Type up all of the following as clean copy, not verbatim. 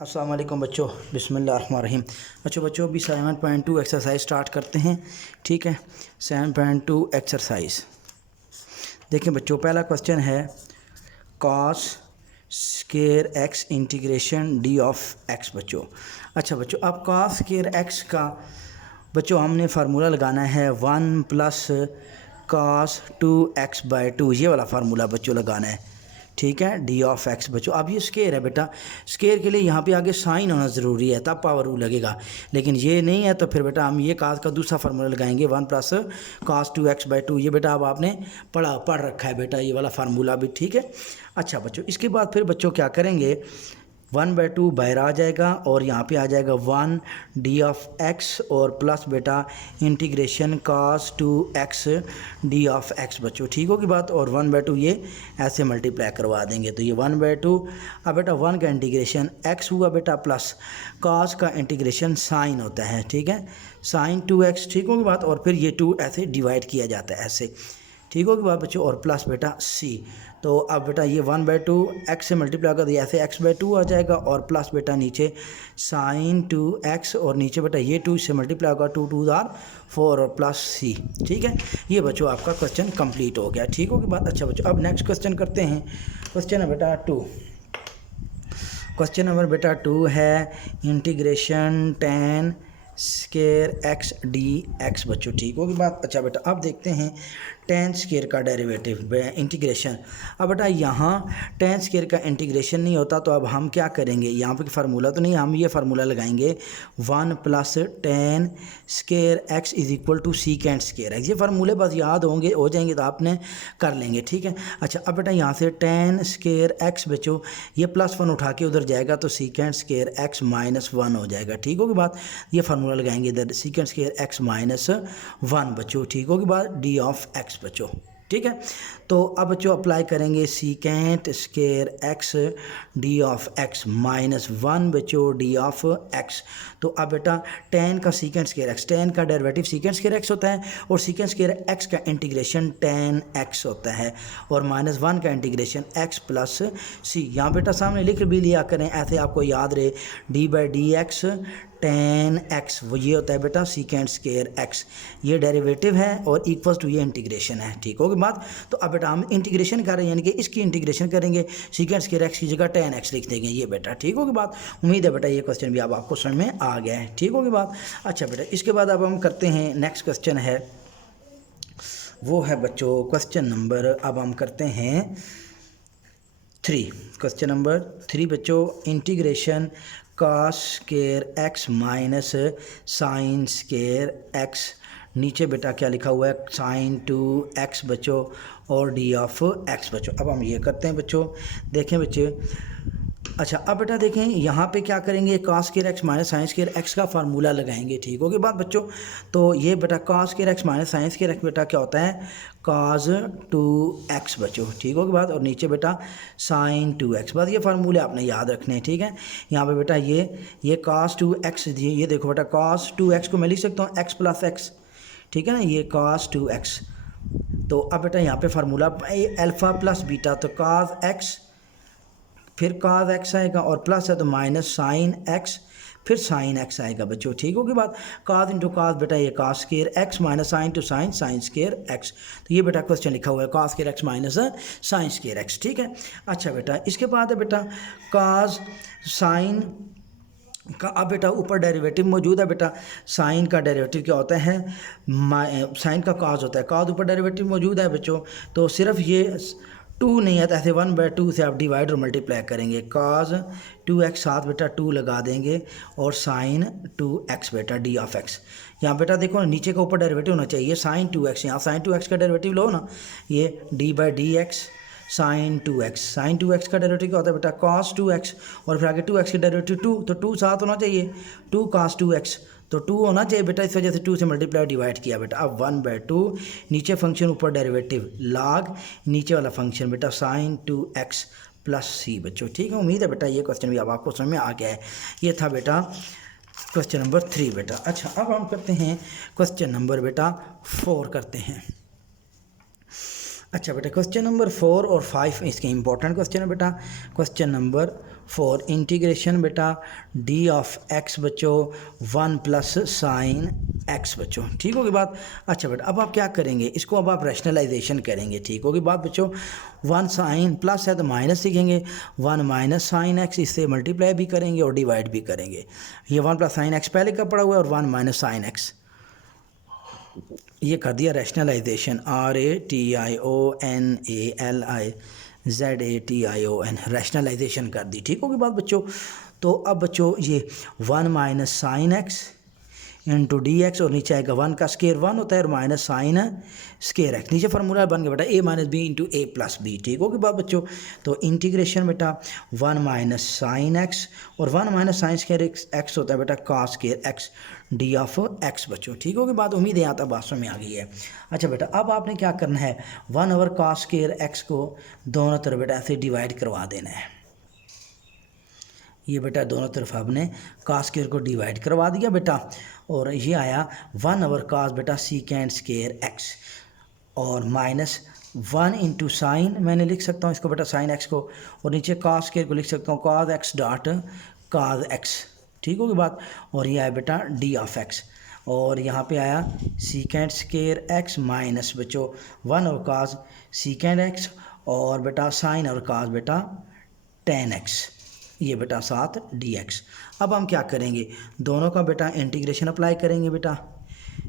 अस्सलाम वालेकुम बच्चों, बिस्मिल्लाहिर्रहमानिर्रहीम। बच्चों अभी 7.2 एक्सरसाइज स्टार्ट करते हैं। ठीक है, 7.2 एक्सरसाइज देखें बच्चों। पहला क्वेश्चन है cos square x integration D of X बच्चों। अच्छा बच्चों, अब कॉस स्केयर एक्स का बच्चों हमने फार्मूला लगाना है 1 प्लस कॉस 2x/2, ये वाला फार्मूला बच्चों लगाना है। ठीक है, डी ऑफ एक्स बच्चों। अब ये स्केयर है बेटा, स्केयर के लिए यहाँ पे आगे साइन होना ज़रूरी है तब पावर रूल लगेगा, लेकिन ये नहीं है तो फिर बेटा हम ये कास का दूसरा फार्मूला लगाएंगे 1 प्लस कॉस 2x/2। ये बेटा अब आपने पढ़ रखा है बेटा ये वाला फार्मूला भी। ठीक है। अच्छा बच्चों, इसके बाद फिर बच्चों क्या करेंगे, 1/2 बाहर आ जाएगा और यहाँ पे आ जाएगा 1 डी ऑफ एक्स और प्लस बेटा integration cos 2x D of X बच्चों। ठीक होगी बात। और 1/2 ये ऐसे मल्टीप्लाई करवा देंगे तो ये 1/2। अब बेटा 1 का इंटीग्रेशन x हुआ बेटा, प्लस कॉस का इंटीग्रेशन साइन होता है। ठीक है, साइन 2x। ठीक होगी बात। और फिर ये 2 ऐसे डिवाइड किया जाता है ऐसे। ठीक होगी बात बच्चों। और प्लस बेटा c। तो अब बेटा ये 1/2 x से मल्टीप्लाई कर दिया ऐसे x/2 आ जाएगा और प्लस बेटा नीचे साइन 2x और नीचे बेटा ये 2 से मल्टीप्लाई होगा 2 2 4 और प्लस c। ठीक है, ये बच्चों आपका क्वेश्चन कंप्लीट हो गया। ठीक होगी बात। अच्छा बच्चों, अब नेक्स्ट क्वेश्चन करते हैं। क्वेश्चन है बेटा 2। क्वेश्चन नंबर बेटा 2 है integration tan square x D x बच्चों। ठीक होगी बात। अच्छा बेटा, अब देखते हैं tan स्केयर का डेरिवेटिव इंटीग्रेशन। अब बेटा यहाँ tan स्केयर का इंटीग्रेशन नहीं होता तो अब हम क्या करेंगे, यहाँ पे फार्मूला तो नहीं, हम ये फार्मूला लगाएंगे 1 plus tan square X is equal to secant square X. ये फार्मूले बस याद होंगे हो जाएंगे तो आपने कर लेंगे। ठीक है। अच्छा, अब बेटा यहाँ से tan स्केयर एक्स बच्चों ये +1 उठा के उधर जाएगा तो सीकेंड स्केयर एक्स -1 हो जाएगा। ठीक होगी बात। ये फार्मूला लगाएंगे इधर सीकेंड स्केयर एक्स -1 बच्चों। ठीक होगी बात, डी ऑफ एक्स बच्चों। ठीक है, तो अब बच्चों अप्लाई करेंगे secant square x D of x -1 बच्चों डी ऑफ एक्स। तो अब बेटा tan का सीकेंट स्केयर एक्स, tan का डेरिवेटिव सीकेंट स्केयर एक्स होता है और सीकेंट स्केयर एक्स का इंटीग्रेशन tan x होता है और -1 का इंटीग्रेशन x प्लस c। यहाँ बेटा सामने लिख भी लिया करें ऐसे आपको याद रहे, d/dx tan x वो ये होता है बेटा सीकेंट स्केयर x, ये डेरिवेटिव है और इक्वल्स टू ये इंटीग्रेशन है। ठीक होगी बात। तो अब बेटा हम इंटीग्रेशन कर रहे हैं यानी कि इसकी इंटीग्रेशन करेंगे, सीकेंट स्केयर x की जगह tan x लिख देंगे ये बेटा। ठीक होगी बात। उम्मीद है बेटा ये क्वेश्चन भी अब आपको समझ में आ गया है। ठीक होगी बात। अच्छा बेटा, इसके बाद अब हम करते हैं नेक्स्ट क्वेश्चन है, वो है बच्चों क्वेश्चन नंबर, अब हम करते हैं 3। क्वेश्चन नंबर 3 बच्चों, integration cos square X minus sine square X. नीचे बेटा क्या लिखा हुआ है, साइन 2x बच्चों और डी ऑफ एक्स बच्चों। अब हम ये करते हैं बच्चों, देखें बच्चे। अच्छा, अब बेटा देखें यहाँ पे क्या करेंगे, cos square X minus sine square x का फार्मूला लगाएंगे। ठीक होगी बात बच्चों। तो ये बेटा cos square X minus sine square x बेटा क्या होता है, cos 2x बच्चों। ठीक होगी बात। और नीचे बेटा साइन 2x, बस ये फार्मूले आपने याद रखने हैं। ठीक है, यहाँ पे बेटा ये cos 2x, ये देखो बेटा cos 2x को मैं लिख सकता हूँ x प्लस x। ठीक है ना, ये cos 2x। तो अब बेटा यहाँ पे फार्मूला अल्फ़ा प्लस बीटा, तो cos x फिर cos x आएगा और प्लस है तो माइनस साइन x फिर साइन x आएगा बच्चों। ठीक होगी बात। cos इंटू cos बेटा ये cos square x minus sine two sine sine square x। तो ये बेटा क्वेश्चन लिखा हुआ है cos square x minus sine square x। ठीक है। अच्छा बेटा, इसके बाद है बेटा cos साइन का, अब बेटा ऊपर डेरिवेटिव मौजूद है बेटा। साइन का डेरिवेटिव क्या होता है, साइन का cos होता है, cos ऊपर डेरिवेटिव मौजूद है बच्चों। तो सिर्फ ये 2 नहीं है तो ऐसे 1/2 से आप डिवाइड और मल्टीप्लाई करेंगे, cos 2x साथ बेटा 2 लगा देंगे और साइन 2x बेटा डी ऑफ एक्स। यहाँ बेटा देखो नीचे का ऊपर डेरिवेटिव होना चाहिए साइन 2x, यहाँ साइन 2x का डेरिवेटिव लो ना, ये d/dx sign 2x। Sign 2x का डेरिवेटिव क्या होता है बेटा, cos 2x और फिर आगे 2x का डेरिवेटिव 2, तो 2 साथ होना चाहिए, 2 cos 2x, तो 2 होना चाहिए बेटा, इस वजह से 2 से मल्टीप्लाई डिवाइड किया बेटा। अब 1/2 नीचे फंक्शन ऊपर डेरिवेटिव log, नीचे वाला फंक्शन बेटा साइन 2x प्लस c बच्चों। ठीक है, उम्मीद है बेटा ये क्वेश्चन भी अब आपको समझ में आ गया है। ये था बेटा क्वेश्चन नंबर 3 बेटा। अच्छा, अब हम करते हैं क्वेश्चन नंबर बेटा 4 करते हैं। अच्छा बेटा, क्वेश्चन नंबर 4 और 5 इसके इंपॉर्टेंट क्वेश्चन है बेटा। क्वेश्चन नंबर फॉर इंटीग्रेशन बेटा डी ऑफ एक्स बच्चों 1 प्लस साइन एक्स बच्चों, ठीक होगी बात। अच्छा बेटा अब आप क्या करेंगे, इसको अब आप रैशनलाइजेशन करेंगे, ठीक होगी बात बच्चों। 1 साइन प्लस है तो माइनस लिखेंगे, 1 माइनस साइन एक्स, इससे मल्टीप्लाई भी करेंगे और डिवाइड भी करेंगे। ये 1 प्लस साइन एक्स पहले का पड़ा हुआ है और 1 माइनस साइन एक्स, ये कर दिया रैशनलाइजेशन, RATIONALIZATION, रैशनलाइजेशन कर दी, ठीक होगी बात बच्चों। तो अब बच्चों ये 1 minus sine x into d x, और नीचे आएगा 1 का स्केयर 1 होता है और माइनस साइन स्केयर एक्स, नीचे फार्मूला बन गया बेटा a minus B into A plus B, ठीक होगी बात बच्चों। तो इंटीग्रेशन बेटा 1 माइनस साइन एक्स और 1 माइनस साइन स्केयर एक्स होता है बेटा cos square x D of X बच्चों, ठीक होगी बात। उम्मीद है यहाँ तक बात समझ में आ गई है। अच्छा बेटा अब आपने क्या करना है, 1 ओवर कॉस स्केयर एक्स को दोनों तरफ बेटा ऐसे डिवाइड करवा देना है। ये बेटा दोनों तरफ आपने कॉस स्केयर को डिवाइड करवा दिया बेटा, और ये आया 1 ओवर कॉस बेटा सीकेंड स्केयर एक्स, और माइनस 1 इंटू साइन, मैंने लिख सकता हूँ इसको बेटा साइन एक्स को, और नीचे कॉस स्केयर को लिख सकता हूँ cos x dot cos x, ठीक होगी बात। और ये आया बेटा डी ऑफ एक्स, और यहाँ पे आया सीकेंड स्केयर एक्स माइनस बच्चों 1 ओवर कॉस सीकेंड एक्स, और बेटा साइन और कॉस बेटा टेन एक्स, ये बेटा साथ डी एक्स। अब हम क्या करेंगे, दोनों का बेटा इंटीग्रेशन अप्लाई करेंगे बेटा,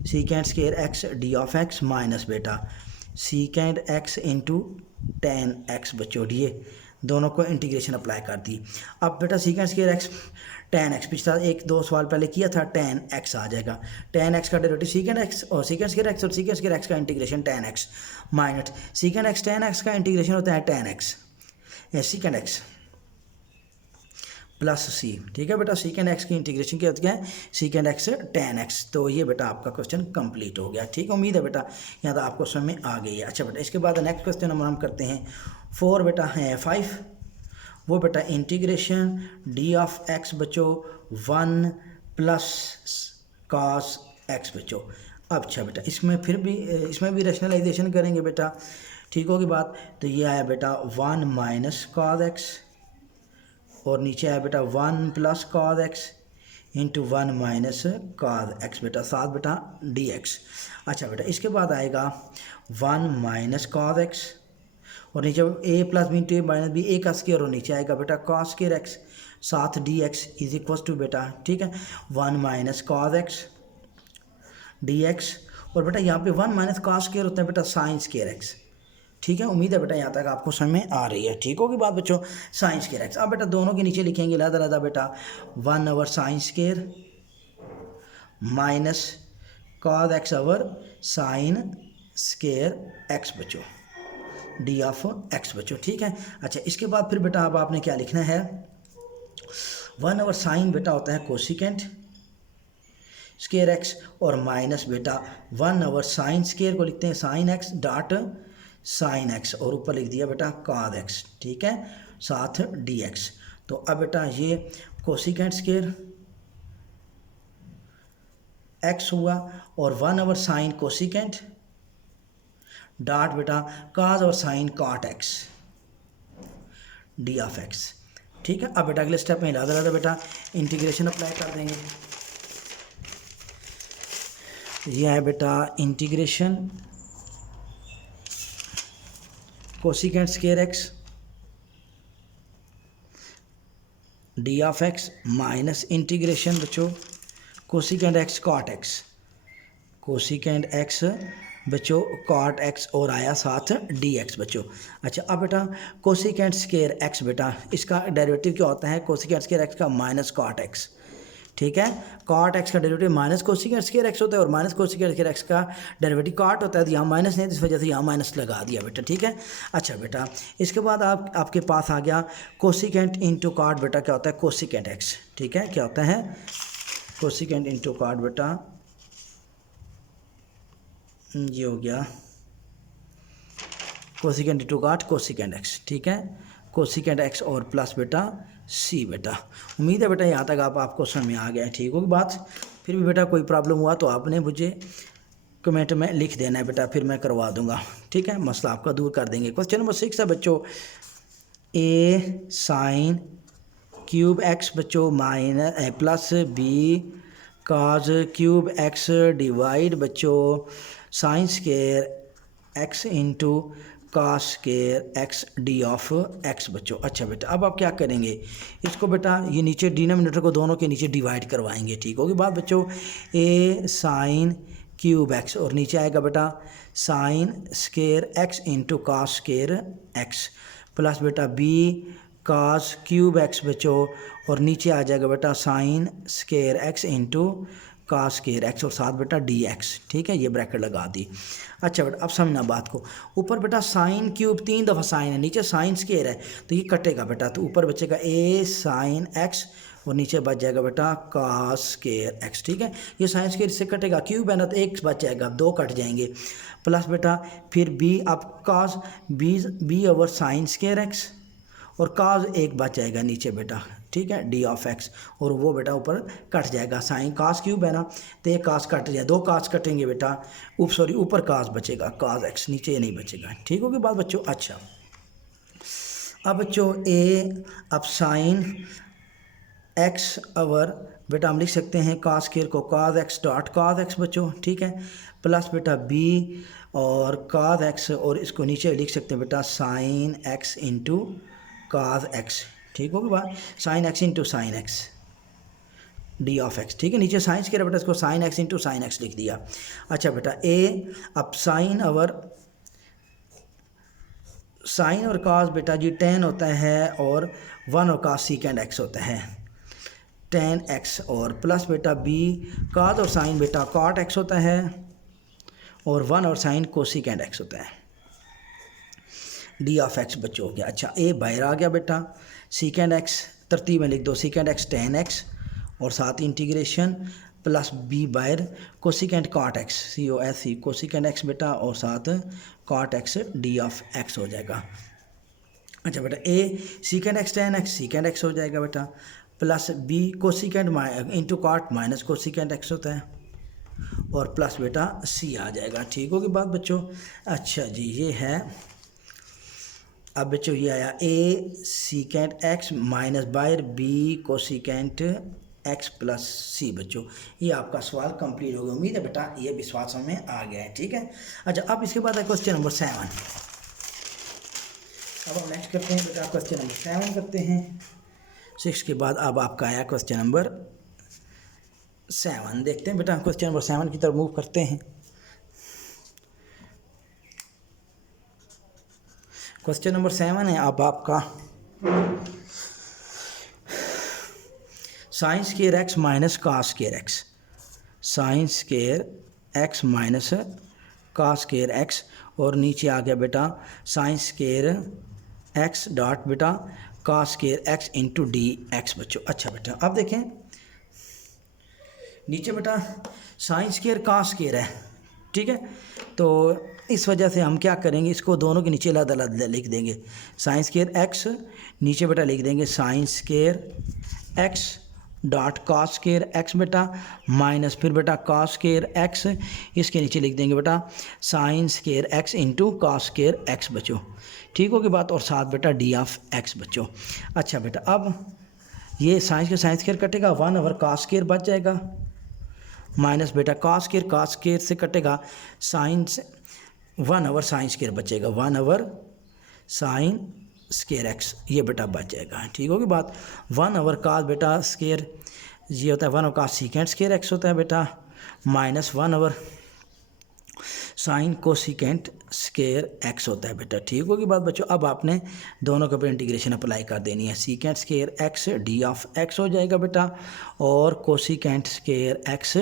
secant square x D of x minus बेटा secant x into tan x बच्चों, ये दोनों को इंटीग्रेशन अप्लाई कर दी। अब बेटा secant square x tan x, पिछला 1-2 सवाल पहले किया था, टेन एक्स आ जाएगा, टेन एक्स का डेरिवेटिव सीकेंड एक्स और सीकेंड स्केयर एक्स, और सीकेंड स्केयर एक्स का integration tan x minus secant x tan x का इंटीग्रेशन होता है tan x secant x plus c, ठीक है बेटा। सीकेंड एक्स की इंटीग्रेशन क्या होती है, सीकेंड एक्स टेन एक्स। तो ये बेटा आपका क्वेश्चन कंप्लीट हो गया, ठीक है। उम्मीद है बेटा यहाँ तक आपको समझ में आ गई है। अच्छा बेटा इसके बाद नेक्स्ट क्वेश्चन हम करते हैं 4 बेटा है 5, वो बेटा इंटीग्रेशन डी ऑफ एक्स बच्चों 1 प्लस कॉस एक्स बच्चों। अब अच्छा बेटा इसमें भी रैशनलाइजेशन करेंगे बेटा, ठीक होगी बात। तो ये आया बेटा 1 माइनस कॉस एक्स, और नीचे आया बेटा 1 plus cos x into 1 minus cos x बेटा, साथ बेटा डी एक्स। अच्छा बेटा इसके बाद आएगा 1 माइनस कॉस एक्स, और नीचे a plus b into a minus b, a का स्केयर, और नीचे आएगा बेटा कॉस स्केयर एक्स साथ d x is equal to बेटा, ठीक है 1 minus cos x D x, और बेटा यहाँ पे 1 माइनस कॉस स्केयर होता है बेटा साइन स्केयर एक्स, ठीक है। उम्मीद है बेटा यहाँ तक आपको समझ में आ रही है, ठीक होगी बात बच्चों। साइन स्केयर एक्स, अब बेटा दोनों के नीचे लिखेंगे अलग बेटा 1 over sine square minus cos x over sine square x बच्चों डी ऑफ एक्स बच्चों, ठीक है। अच्छा इसके बाद फिर बेटा अब आपने क्या लिखना है, 1 ओवर साइन बेटा होता है कोसिकेंट स्केयर एक्स, और माइनस बेटा 1 ओवर साइन स्केयर को लिखते हैं sine x dot sine x, और ऊपर लिख दिया बेटा कॉस एक्स, ठीक है साथ डी एक्स। तो अब बेटा ये कोसिकेंट स्केयर एक्स हुआ, और 1 ओवर साइन कोसिकेंट डॉट बेटा कॉस और sine cot x D of X, ठीक है। अब बेटा अगले स्टेप में लादा बेटा इंटीग्रेशन अप्लाई कर देंगे। ये है बेटा integration cosecant square x D of x minus integration बच्चों cosecant x cot x, cosecant x बच्चों कॉट एक्स, और आया साथ डी एक्स बच्चों। अच्छा अब बेटा कोसिकेंट स्केयर एक्स बेटा इसका डेरिवेटिव क्या होता है, कोसिकेंट स्केयर एक्स का माइनस कॉट एक्स, ठीक है। कॉट एक्स का derivative minus cosecant square X होता है, और माइनस कोसिकेंट स्केयर एक्स का डेरिवेटिव कॉट होता है, तो यहाँ माइनस नहीं, इस वजह से यहाँ माइनस लगा दिया बेटा, ठीक है। अच्छा बेटा इसके बाद आपके पास आ गया कोसिकेंट इंटू कॉट बेटा क्या होता है कोसिकेंट एक्स, ठीक है। क्या होता है कोसिकेंट इंटू कॉट बेटा, ये हो गया cosecant into cot cosecant X, ठीक है कोसिकेंट एक्स, और प्लस बेटा सी बेटा। उम्मीद है बेटा यहाँ तक आपको समझ में आ गया है, ठीक होगी बात। फिर भी बेटा कोई प्रॉब्लम हुआ तो आपने मुझे कमेंट में लिख देना है बेटा, फिर मैं करवा दूंगा, ठीक है मसला आपका दूर कर देंगे। क्वेश्चन नंबर 6 है बच्चों, ए साइन क्यूब एक्स बच्चों minus plus B cos cube X divide बच्चों sine square x into cos square x D of X बच्चों। अच्छा बेटा अब आप क्या करेंगे, इसको बेटा ये नीचे डिनोमिनेटर को दोनों के नीचे डिवाइड करवाएंगे। ठीक होगी बात बच्चों, ए साइन क्यूब एक्स और नीचे आएगा बेटा sine square x into cos square X plus बेटा बी कास क्यूब एक्स बच्चों और नीचे आ जाएगा बेटा sine square x into cos square x और साथ बेटा डी एक्स। ठीक है, ये ब्रैकेट लगा दी। अच्छा बेटा अब समझना बात को, ऊपर बेटा साइन क्यूब 3 दफ़ा साइन है, नीचे साइन स्केयर है तो ये कटेगा बेटा, तो ऊपर बचेगा ए साइन एक्स और नीचे बच जाएगा बेटा कास स्केयर एक्स। ठीक है, ये साइन स्केयर से कटेगा, क्यूब है ना तो एक बच जाएगा, 2 कट जाएंगे प्लस बेटा फिर बी अब cos B over sine square x और काज एक बच जाएगा नीचे बेटा। ठीक है, डी ऑफ एक्स और वो बेटा ऊपर कट जाएगा, साइन कास क्यूब है ना तो एक कास कट जाए, 2 कास कटेंगे बेटा, ऊपर कास बचेगा काज एक्स, नीचे ये नहीं बचेगा। ठीक होगी बात बच्चों। अच्छा अब बच्चों ए अब साइन एक्स ओवर बेटा हम लिख सकते हैं कास स्केयर को काज एक्स डॉट काज एक्स बच्चों। ठीक है, प्लस बेटा बी और काज एक्स और इसको नीचे लिख सकते हैं बेटा साइन एक्स इंटू काज एक्स। ठीक होगी बात, sine x into sine x D of X. ठीक है, नीचे साइन स्केयर बेटा इसको sine x into sine x लिख दिया। अच्छा बेटा ए अब साइन और काज बेटा जी 10 होता है और 1 और काज सीकेंड एक्स होता है 10 एक्स और प्लस बेटा बी काज और साइन बेटा कॉट एक्स होता है और 1 और साइन कोसिकेंड एक्स होता है डी ऑफ एक्स बच्चों हो गया। अच्छा ए बाहर आ गया बेटा, सीकेंड एक्स तरतीब में लिख दो, सीकेंड एक्स 10 एक्स और साथ इंटीग्रेशन प्लस बी बाहर cosecant cot x COS cosecant x बेटा और साथ cot x D of x हो जाएगा। अच्छा बेटा a secant x 10 x secant x हो जाएगा बेटा plus b cosecant into cot minus cosecant x होता है और प्लस बेटा सी आ जाएगा। ठीक होगी बात बच्चों। अच्छा जी ये है, अब बच्चों ये आया ए सीकेंट एक्स माइनस बायर b cosecant x plus c बच्चों, ये आपका सवाल कंप्लीट हो गया। उम्मीद है बेटा ये भी सवाल समझ में आ गया है। ठीक है, अच्छा अब इसके बाद है क्वेश्चन नंबर 7। अब हम नेक्स्ट करते हैं बेटा क्वेश्चन नंबर 7 करते हैं 6 के बाद। अब आपका आया क्वेश्चन नंबर 7, देखते हैं बेटा क्वेश्चन नंबर 7 की तरफ मूव करते हैं। क्वेश्चन नंबर 7 है अब आपका sine square X minus cos square X, sine square X minus cos square x और नीचे आ गया बेटा साइन स्केयर एक्स डॉट बेटा cos square x into d x बच्चों। अच्छा बेटा अब देखें नीचे बेटा साइन स्केयर कास स्केयर है। ठीक है, तो इस वजह से हम क्या करेंगे, इसको दोनों के नीचे अलग अलग लिख देंगे, साइन स्केयर एक्स नीचे बेटा लिख देंगे sign square x dot cos square x बेटा माइनस फिर बेटा कॉस स्केयर एक्स, इसके नीचे लिख देंगे बेटा sine square x into cos square x बच्चों। ठीक होगी बात और साथ बेटा डी ऑफ एक्स बच्चों। अच्छा बेटा अब ये साइंस के साइंस स्केयर कटेगा, 1 ओवर कॉस स्केयर बच जाएगा माइनस बेटा कॉस स्केयर से कटेगा साइंस 1 ओवर साइन स्केयर बचेगा, 1 ओवर साइन स्केयर एक्स ये बेटा बच जाएगा। ठीक होगी बात, 1 ओवर कास बेटा स्केयर ये होता है 1 over cos secant square X होता है बेटा minus 1 over sine cosecant square X होता है बेटा। ठीक होगी बात बच्चों। अब आपने दोनों के ऊपर इंटीग्रेशन अप्लाई कर देनी है, secant square x D of x हो जाएगा बेटा और cosecant square x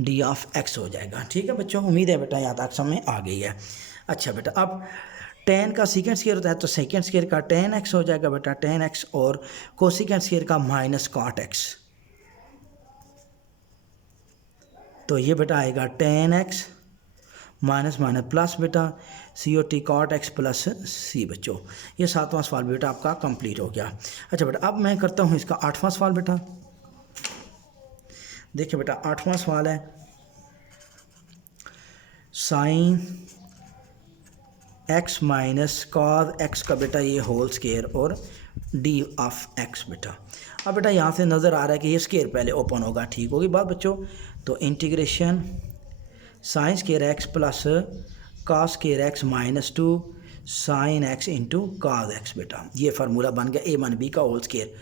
D of x हो जाएगा। ठीक है बच्चों, उम्मीद है बेटा यहाँ तक समझ में आ गई है। अच्छा बेटा अब 10 का सीकेंट स्केयर होता है तो सेकेंड स्केयर का 10x हो जाएगा बेटा 10x और कोसिकेंट स्केयर का माइनस कॉट एक्स, तो ये बेटा आएगा 10x माइनस माइनस प्लस बेटा COT cot x plus c बच्चों। ये 7वां सवाल बेटा आपका कंप्लीट हो गया। अच्छा बेटा अब मैं करता हूँ इसका 8वां सवाल बेटा। देखिए बेटा 8वां सवाल है sine x minus cos x का बेटा ये होल स्केयर और डी ऑफ एक्स बेटा। अब बेटा यहाँ से नज़र आ रहा है कि ये स्केयर पहले ओपन होगा, ठीक होगी बात बच्चों। तो integration sign square X plus cos square X minus 2 sine x into cos x बेटा, ये फार्मूला बन गया ए मन बी का होल स्केयर।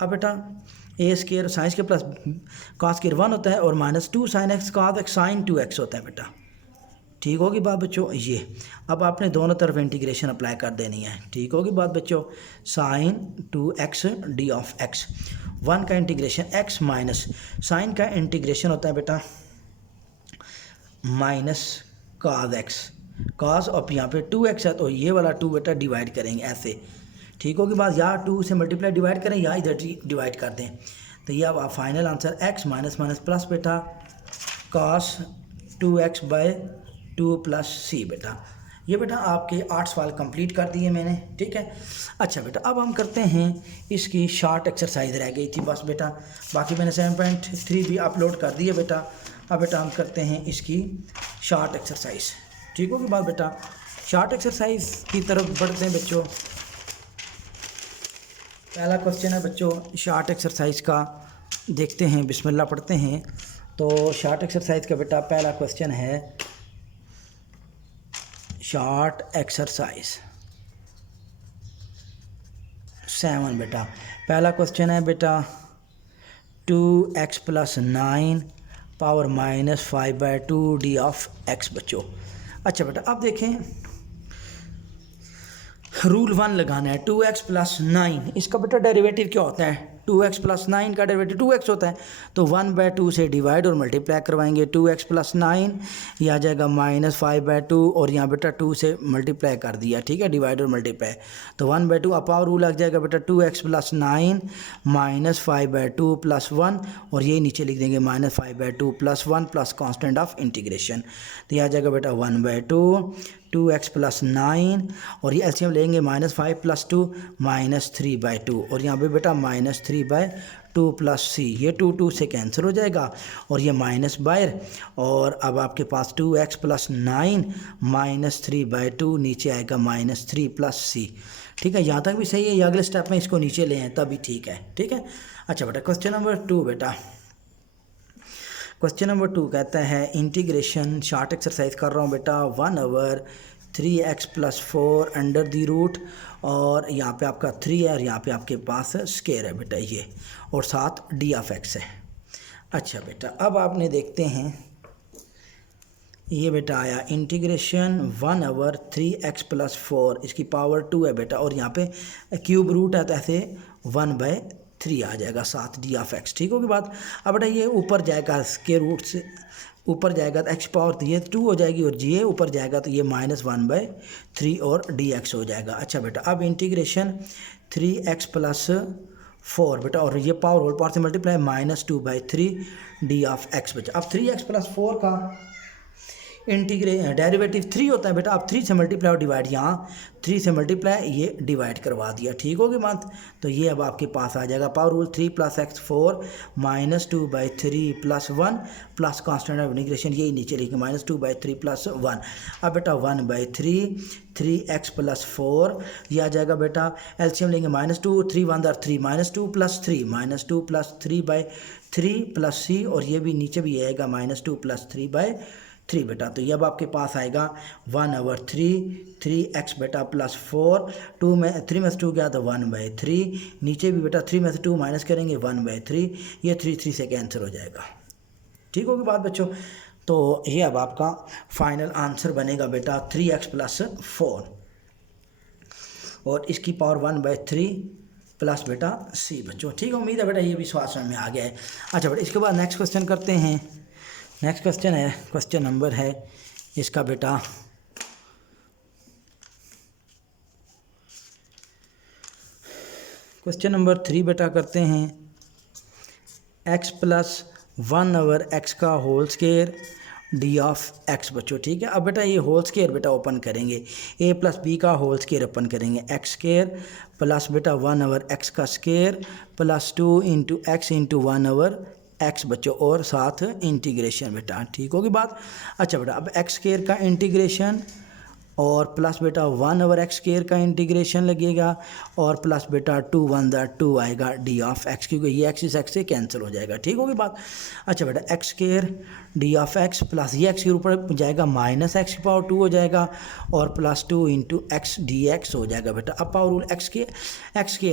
अब बेटा a square sine square plus cos square 1 होता है और minus 2 sine x cos x sine 2x होता है बेटा, ठीक होगी बात बच्चों। ये अब आपने दोनों तरफ इंटीग्रेशन अप्लाई कर देनी है, ठीक होगी बात बच्चों। Sign 2x D of x, 1 का इंटीग्रेशन x माइनस साइन का इंटीग्रेशन होता है बेटा माइनस कॉस एक्स, कॉस और यहाँ पे 2x है तो ये वाला 2 बेटा डिवाइड करेंगे ऐसे, ठीक होगी बात। या 2 से मल्टीप्लाई डिवाइड करें या इधर डिवाइड कर दें। तो ये अब final answer x minus minus plus बेटा cos 2x bye 2 plus c बेटा। ये बेटा आपके 8 सवाल कंप्लीट कर दिए मैंने, ठीक है। अच्छा बेटा अब हम करते हैं इसकी शॉर्ट एक्सरसाइज रह गई थी बस बेटा, बाकी मैंने 7.3 भी अपलोड कर दिए बेटा। अब बेटा हम करते हैं इसकी शॉर्ट एक्सरसाइज, ठीक होगी बात बेटा। शॉर्ट एक्सरसाइज की तरफ बढ़ते हैं बच्चों। पहला क्वेश्चन है बच्चों शॉर्ट एक्सरसाइज का, देखते हैं, बिस्मिल्लाह पढ़ते हैं। तो शॉर्ट एक्सरसाइज का बेटा पहला क्वेश्चन है शॉर्ट एक्सरसाइज 7 बेटा। पहला क्वेश्चन है बेटा 2x + 9 power -5/2 D of x बच्चों। अच्छा बेटा अब देखें रूल 1 लगाना है। 2x + 9 इसका बेटा डेरिवेटिव क्या होता है? 2x + 9 का डेरिवेटिव 2x होता है, तो 1/2 से डिवाइड और मल्टीप्लाई करवाएंगे। 2x + 9 ये आ जाएगा -5/2 और यहाँ बेटा 2 से मल्टीप्लाई कर दिया, ठीक है, डिवाइड और मल्टीप्लाई। तो 1/2 अपावर रूल लग जाएगा बेटा 2x + 9 -5/2 + 1 और ये नीचे लिख देंगे -5/2 + 1 प्लस कॉन्स्टेंट ऑफ इंटीग्रेशन। तो ये आ जाएगा बेटा 1/2 2x + 9 और ये एलसीएम लेंगे -5 + 2 -3/2 और यहाँ पे बेटा -3/2 + c, ये 2 से कैंसिल हो जाएगा और ये माइनस बाहर। और अब आपके पास 2x + 9 -3/2 नीचे आएगा -3 + c, ठीक है। यहाँ तक भी सही है, ये अगले स्टेप में इसको नीचे ले आए तभी ठीक है, ठीक है। अच्छा बेटा क्वेश्चन नंबर 2 बेटा, क्वेश्चन नंबर 2 कहता है इंटीग्रेशन शॉर्ट एक्सरसाइज कर रहा हूँ बेटा 1/3x + 4 √, और यहाँ पे आपका 3 है और यहाँ पे आपके पास स्केयर है बेटा ये, और साथ डी ऑफ एक्स है। अच्छा बेटा अब आपने देखते हैं ये बेटा आया इंटीग्रेशन 1/3x + 4 इसकी पावर 2 है बेटा, और यहाँ पे क्यूब रूट है तो ऐसे 1/3 आ जाएगा साथ डी ऑफ एक्स, ठीक होगी बात। अब बेटा ये ऊपर जाएगा स्केयर रूट से ऊपर जाएगा तो x पावर तो ये 2 हो जाएगी और ये ऊपर जाएगा तो ये -1/3 और dx हो जाएगा। अच्छा बेटा अब इंटीग्रेशन 3x + 4 बेटा और ये पावर होल पावर से मल्टीप्लाई -2/3 डी ऑफ एक्स बेटा। अब 3x + 4 का डेरिवेटिव 3 होता है बेटा। अब 3 से मल्टीप्लाई और डिवाइड, यहाँ 3 से मल्टीप्लाई ये डिवाइड करवा दिया, ठीक होगी बात। तो ये अब आपके पास आ जाएगा power rule 3 + x 4 -2/3 + 1 plus constant of integration, यही नीचे लिखेंगे -2/3 + 1। अब बेटा 1/3 3x + 4 ये आ जाएगा बेटा, एलसीएम लेंगे -2 3 1 3 -2 + 3 -2 + 3/3 + c और ये भी नीचे भी आएगा -2 + 3/3 बेटा। तो ये अब आपके पास आएगा 1/3 3x बेटा + 4 2 में 3 में से 2 गया तो 1/3 नीचे भी बेटा 3 में से 2 माइनस करेंगे 1/3 ये 3 से कैंसिल हो जाएगा, ठीक होगी बात बच्चों। तो ये अब आपका फाइनल आंसर बनेगा बेटा 3x + 4 और इसकी पावर 1/3 प्लस बेटा c बच्चों, ठीक है। उम्मीद है बेटा ये भी सवाल समझ में आ गया है। अच्छा बेटा इसके बाद नेक्स्ट क्वेश्चन करते हैं। नेक्स्ट क्वेश्चन है, क्वेश्चन नंबर है इसका बेटा क्वेश्चन नंबर 3 बेटा करते हैं x + 1/x का whole square D of X बच्चों, ठीक है। अब बेटा ये होल स्केयर बेटा ओपन करेंगे, a + b का होल स्केयर ओपन करेंगे, x स्केयर प्लस बेटा 1/x का स्केयर प्लस 2 × x × 1/x बच्चों और साथ इंटीग्रेशन बेटा, ठीक होगी बात। अच्छा बेटा अब x स्केयर का इंटीग्रेशन और प्लस बेटा 1/x² का इंटीग्रेशन लगेगा और प्लस बेटा 2 1 2 आएगा डी ऑफ एक्स, क्योंकि ये एक्स इस एक्स से कैंसिल हो जाएगा। ठीक होगी बात। अच्छा बेटा x² D of x plus ये एक्स के ऊपर जाएगा -x⁴ हो जाएगा और प्लस 2 × x dx हो जाएगा बेटा। अब पावर रूल x है, x का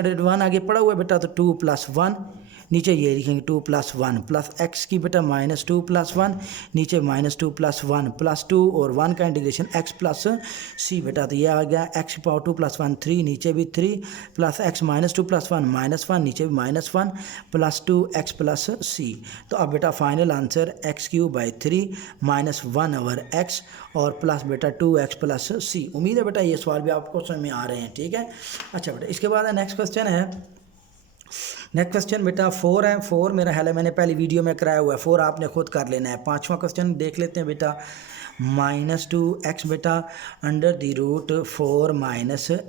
डेरिवेटिव 1 आगे पड़ा हुआ है बेटा, तो 2 + 1 नीचे ये लिखेंगे 2 + 1 प्लस x की बेटा -2 + 1 नीचे -2 + 1 प्लस 2 और 1 का इंटीग्रेशन x प्लस c बेटा, तो ये आ गया x⁴2 + 1 3 नीचे भी 3 प्लस x -2 + 1 -1 नीचे भी -1 प्लस 2 x प्लस c। तो अब बेटा फाइनल आंसर x³ / 1/x और प्लस बेटा 2x प्लस c। उम्मीद है बेटा ये सवाल भी आपको समझ में आ रहे हैं। ठीक है। अच्छा बेटा इसके बाद नेक्स्ट क्वेश्चन है, नेक्स्ट क्वेश्चन बेटा 4 है। 4 मेरा हाल है मैंने पहली वीडियो में कराया हुआ है, 4 आपने खुद कर लेना है। 5वां क्वेश्चन देख लेते हैं बेटा, -2x बेटा √4 -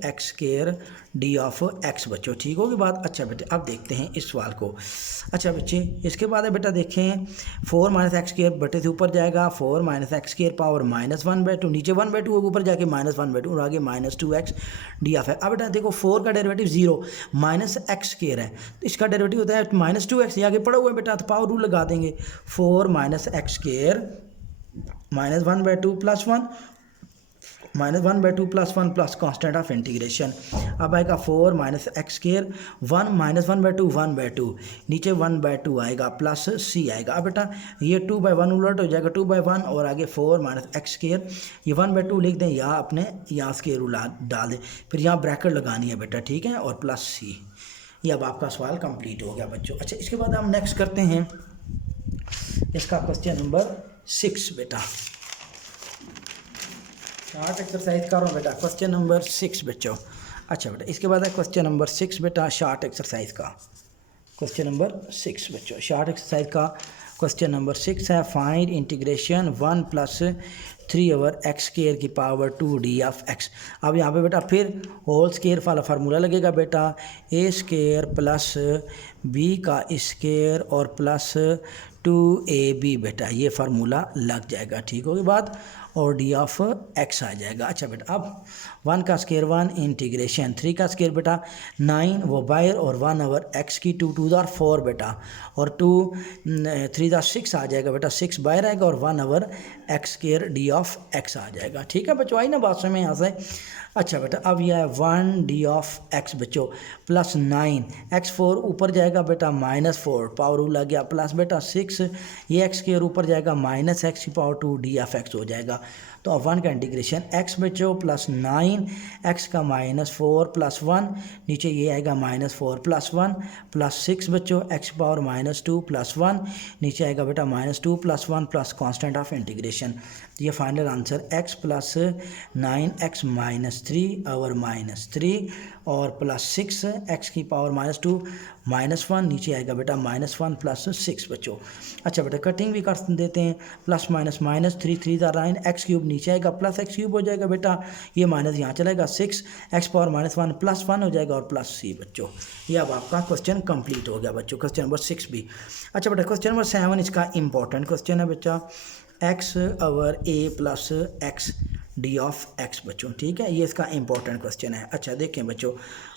x² डी ऑफ x बच्चों। ठीक होगी बात। अच्छा बेटे अब देखते हैं इस सवाल को। अच्छा बच्चे इसके बाद है बेटा देखें 4 - x² बटे से ऊपर जाएगा 4 - x² पावर -1/2 नीचे 1/2 ऊपर जाके -1/2 और आगे -2x डी ऑफ x। अब बेटा देखो 4 का डेरिवेटिव 0 -x² है, तो इसका डेरिवेटिव होता है -2x, ये आगे पड़ा हुआ है बेटा, तो पावर रूल लगा देंगे 4 - x² -1/2 + 1 -1/2 + 1 plus constant of integration. अब आएगा 4 - x² 1 -1/2 1/2 नीचे 1/2 आएगा प्लस c आएगा। अब बेटा ये 2/1 उलट हो जाएगा 2/1 और आगे 4 - x² ये 1/2 लिख दें या अपने यहाँ स्केयर रूल डाल दें, फिर यहाँ ब्रैकेट लगानी है बेटा। ठीक है, और प्लस c। ये अब आपका सवाल कंप्लीट हो गया बच्चों। अच्छा इसके बाद हम नेक्स्ट करते हैं इसका क्वेश्चन नंबर 6 बेटा। शार्ट एक्सरसाइज करो बेटा, क्वेश्चन नंबर 6 बच्चों। अच्छा बेटा इसके बाद है क्वेश्चन नंबर 6 बेटा, शार्ट एक्सरसाइज का क्वेश्चन नंबर 6 बच्चों। शार्ट एक्सरसाइज का क्वेश्चन नंबर 6 है, फाइंड इंटीग्रेशन 1 + 3/x² की पावर 2 डी ऑफ x। अब यहाँ पे बेटा फिर होल स्केयर वाला फार्मूला लगेगा बेटा, a² + b का स्केयर और प्लस 2ab बेटा, ये फार्मूला लग जाएगा। ठीक होगी बात, और डी ऑफ x आ जाएगा। अच्छा बेटा अब 1 का स्केयर 1 इंटीग्रेशन 3 का स्केयर बेटा 9 वो बाहर और 1/x की 2 2 4 बेटा और 2 3 6 आ जाएगा बेटा, 6 बाहर आएगा और 1/x² डी ऑफ x आ जाएगा। ठीक है बच्चों, आई ना बात समझ में यहाँ से। अच्छा बेटा अब यह है 1 डी ऑफ x बच्चों प्लस 9 x4 ऊपर जाएगा बेटा -4 पावर रूल आ गया प्लस बेटा 6 ये x² ऊपर जाएगा -x⁴2 डी ऑफ x हो जाएगा। तो अब 1 का इंटीग्रेशन x बच्चों प्लस 9 x का -4 प्लस 1 नीचे ये आएगा -4 प्लस 1 प्लस 6 बच्चों x पावर -2 प्लस 1 नीचे आएगा बेटा -2 plus 1 plus constant of integration. ये final answer x plus 9x -3/-3 और प्लस 6 x की पावर -2 -1 नीचे आएगा बेटा -1 प्लस 6 बच्चों। अच्छा बेटा कटिंग भी कर देते हैं, प्लस माइनस माइनस 3 3 9 x³ नीचे आएगा प्लस x³ हो जाएगा बेटा, ये माइनस यहाँ चलेगा 6 x पावर -1 प्लस 1 हो जाएगा और प्लस c बच्चों। ये अब आपका क्वेश्चन कंप्लीट हो गया बच्चों, क्वेश्चन नंबर 6 भी। अच्छा बेटा क्वेश्चन नंबर 7 इसका इंपॉर्टेंट क्वेश्चन है बच्चा, x/a plus x D of x बच्चों। ठीक है, ये इसका इंपॉर्टेंट क्वेश्चन है। अच्छा देखें बच्चों,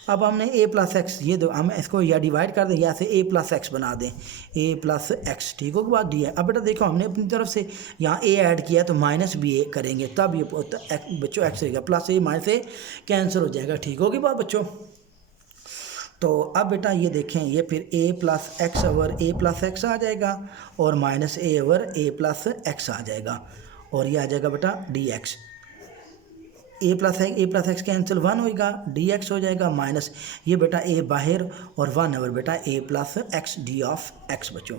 अब हमने a प्लस x ये दो हम इसको या डिवाइड कर दें या से a प्लस x बना दें, a प्लस x। ठीक हो बात डी है। अब बेटा देखो हमने अपनी तरफ से यहाँ a ऐड किया तो माइनस भी a करेंगे तब ये बच्चों x रहेगा, plus a minus a cancel हो जाएगा। ठीक होगी बात बच्चों। तो अब बेटा ये देखें ये फिर a plus x/a plus x आ जाएगा और माइनस a/a प्लस x आ जाएगा और ये आ जाएगा बेटा dx। a plus x cancel 1 होगा, dx हो जाएगा माइनस ये बेटा a बाहर और 1 बेटा a plus x D of x बच्चों।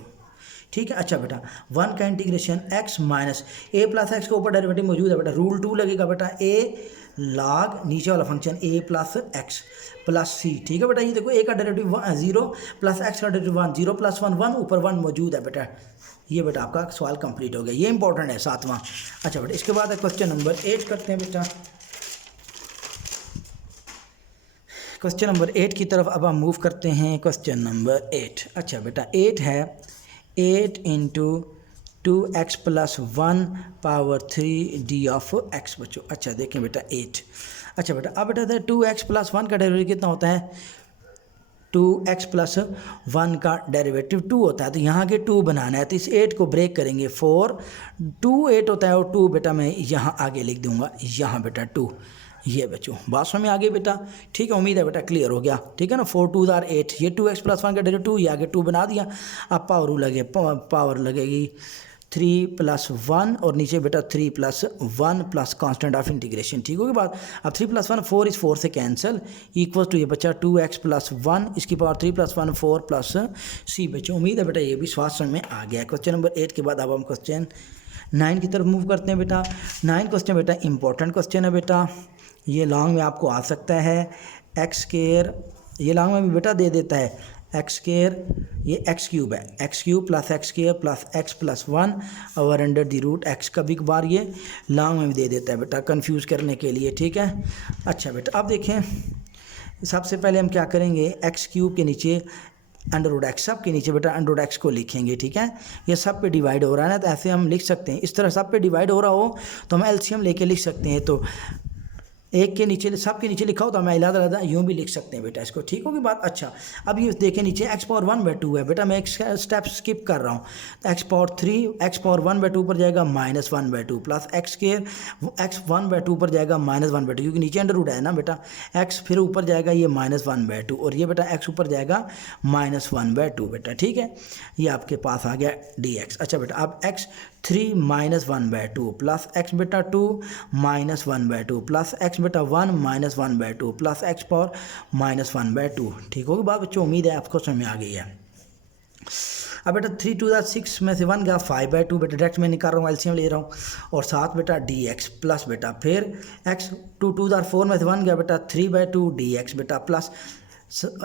ठीक है। अच्छा बेटा 1 का integration x minus a plus x के ऊपर डेरिवेटिव मौजूद है बेटा, रूल 2 लगेगा बेटा, a log नीचे वाला function a plus x plus c। ठीक है बेटा, ये देखो a का डेरिवेटिव 0 प्लस x का डेरिवेटिव 1 0 प्लस 1 1 ऊपर 1 मौजूद है बेटा। ये बेटा आपका सवाल कंप्लीट हो गया, ये इंपॉर्टेंट है 7वां। अच्छा बेटा इसके बाद क्वेश्चन नंबर 8 करते हैं बेटा। क्वेश्चन नंबर 8 की तरफ अब हम मूव करते हैं, क्वेश्चन नंबर 8। अच्छा बेटा 8 है 8 × 2x plus 1 power 3 D of x बच्चों। अच्छा देखें बेटा 8। अच्छा बेटा अब बेटा 2x प्लस 1 का डेरिवेटिव कितना होता है, 2x प्लस 1 का डेरिवेटिव 2 होता है, तो यहाँ के 2 बनाना है, तो इस 8 को ब्रेक करेंगे 4, 2 8 होता है और 2 बेटा मैं यहाँ आगे लिख दूँगा, यहाँ बेटा 2, ये बच्चों बात समझ में आ गई बेटा। ठीक है, उम्मीद है बेटा क्लियर हो गया। ठीक है ना, 4 2 आर 8, ये 2x प्लस 1 का डेरिवेटिव 2, ये आगे 2 बना दिया। अब पावर लगेगी 3 प्लस 1 और नीचे बेटा 3 plus 1 plus constant of integration. ठीक होगी बात। अब 3 प्लस 1 4, इस 4 से कैंसिल, इक्वल टू ये बच्चा 2x प्लस 1, इसकी पावर 3 प्लस 1 4 प्लस c बच्चों। उम्मीद है बेटा ये भी स्वाद समझ में आ गया। क्वेश्चन नंबर 8 के बाद अब हम क्वेश्चन 9 की तरफ मूव करते हैं बेटा। 9 क्वेश्चन बेटा इंपॉर्टेंट क्वेश्चन है बेटा, ये लॉन्ग में आपको आ सकता है। एक्स स्क्वायर, ये लॉन्ग में भी बेटा दे देता है एक्स स्क्वायर, ये एक्स क्यूब है, x cube plus x square plus x plus 1 और अंडर द रूट एक्स, कभी कभार ये लॉन्ग में भी दे देता है बेटा कंफ्यूज करने के लिए। ठीक है। अच्छा बेटा अब देखें, सबसे पहले हम क्या करेंगे, एक्स क्यूब के नीचे अंडर रूट एक्स, सब के नीचे बेटा अंडर रूट एक्स को लिखेंगे। ठीक है, ये सब पे डिवाइड हो रहा है ना, तो ऐसे हम लिख सकते हैं, इस तरह सब पे डिवाइड हो रहा हो तो हम एलसीएम लेके लिख सकते हैं। तो एक के नीचे, सब के नीचे लिखा हो तो हम अलग यूँ भी लिख सकते हैं बेटा इसको। ठीक होगी बात। अच्छा अब ये देखें नीचे x पावर 1/2 है बेटा, मैं एक स्टेप स्किप कर रहा हूँ, तो x पावर 3 x पावर 1/2 पर जाएगा -1/2 प्लस एक्स स्क्वायर x 1/2 पर जाएगा -1/2, क्योंकि नीचे अंडर रूट है ना बेटा, x फिर ऊपर जाएगा ये -1/2 और ये बेटा x ऊपर जाएगा -1/2 बेटा। ठीक है, ये आपके पास आ गया dx। अच्छा बेटा अब x 3 -1/2 प्लस x बेटा 2 -1/2 प्लस x बेटा 1 -1/2 प्लस x पावर -1/2। ठीक होगी बात बच्चों, उम्मीद है आपको समझ में आ गई है। अब बेटा 3 2 6 में से 1 गया 5/2 बेटा, डायरेक्ट मैं निकाल रहा हूँ, एलसीएम ले रहा हूँ, और 7 बेटा dx प्लस बेटा फिर x 2 2 4 में से 1 गया बेटा 3/2 dx बेटा प्लस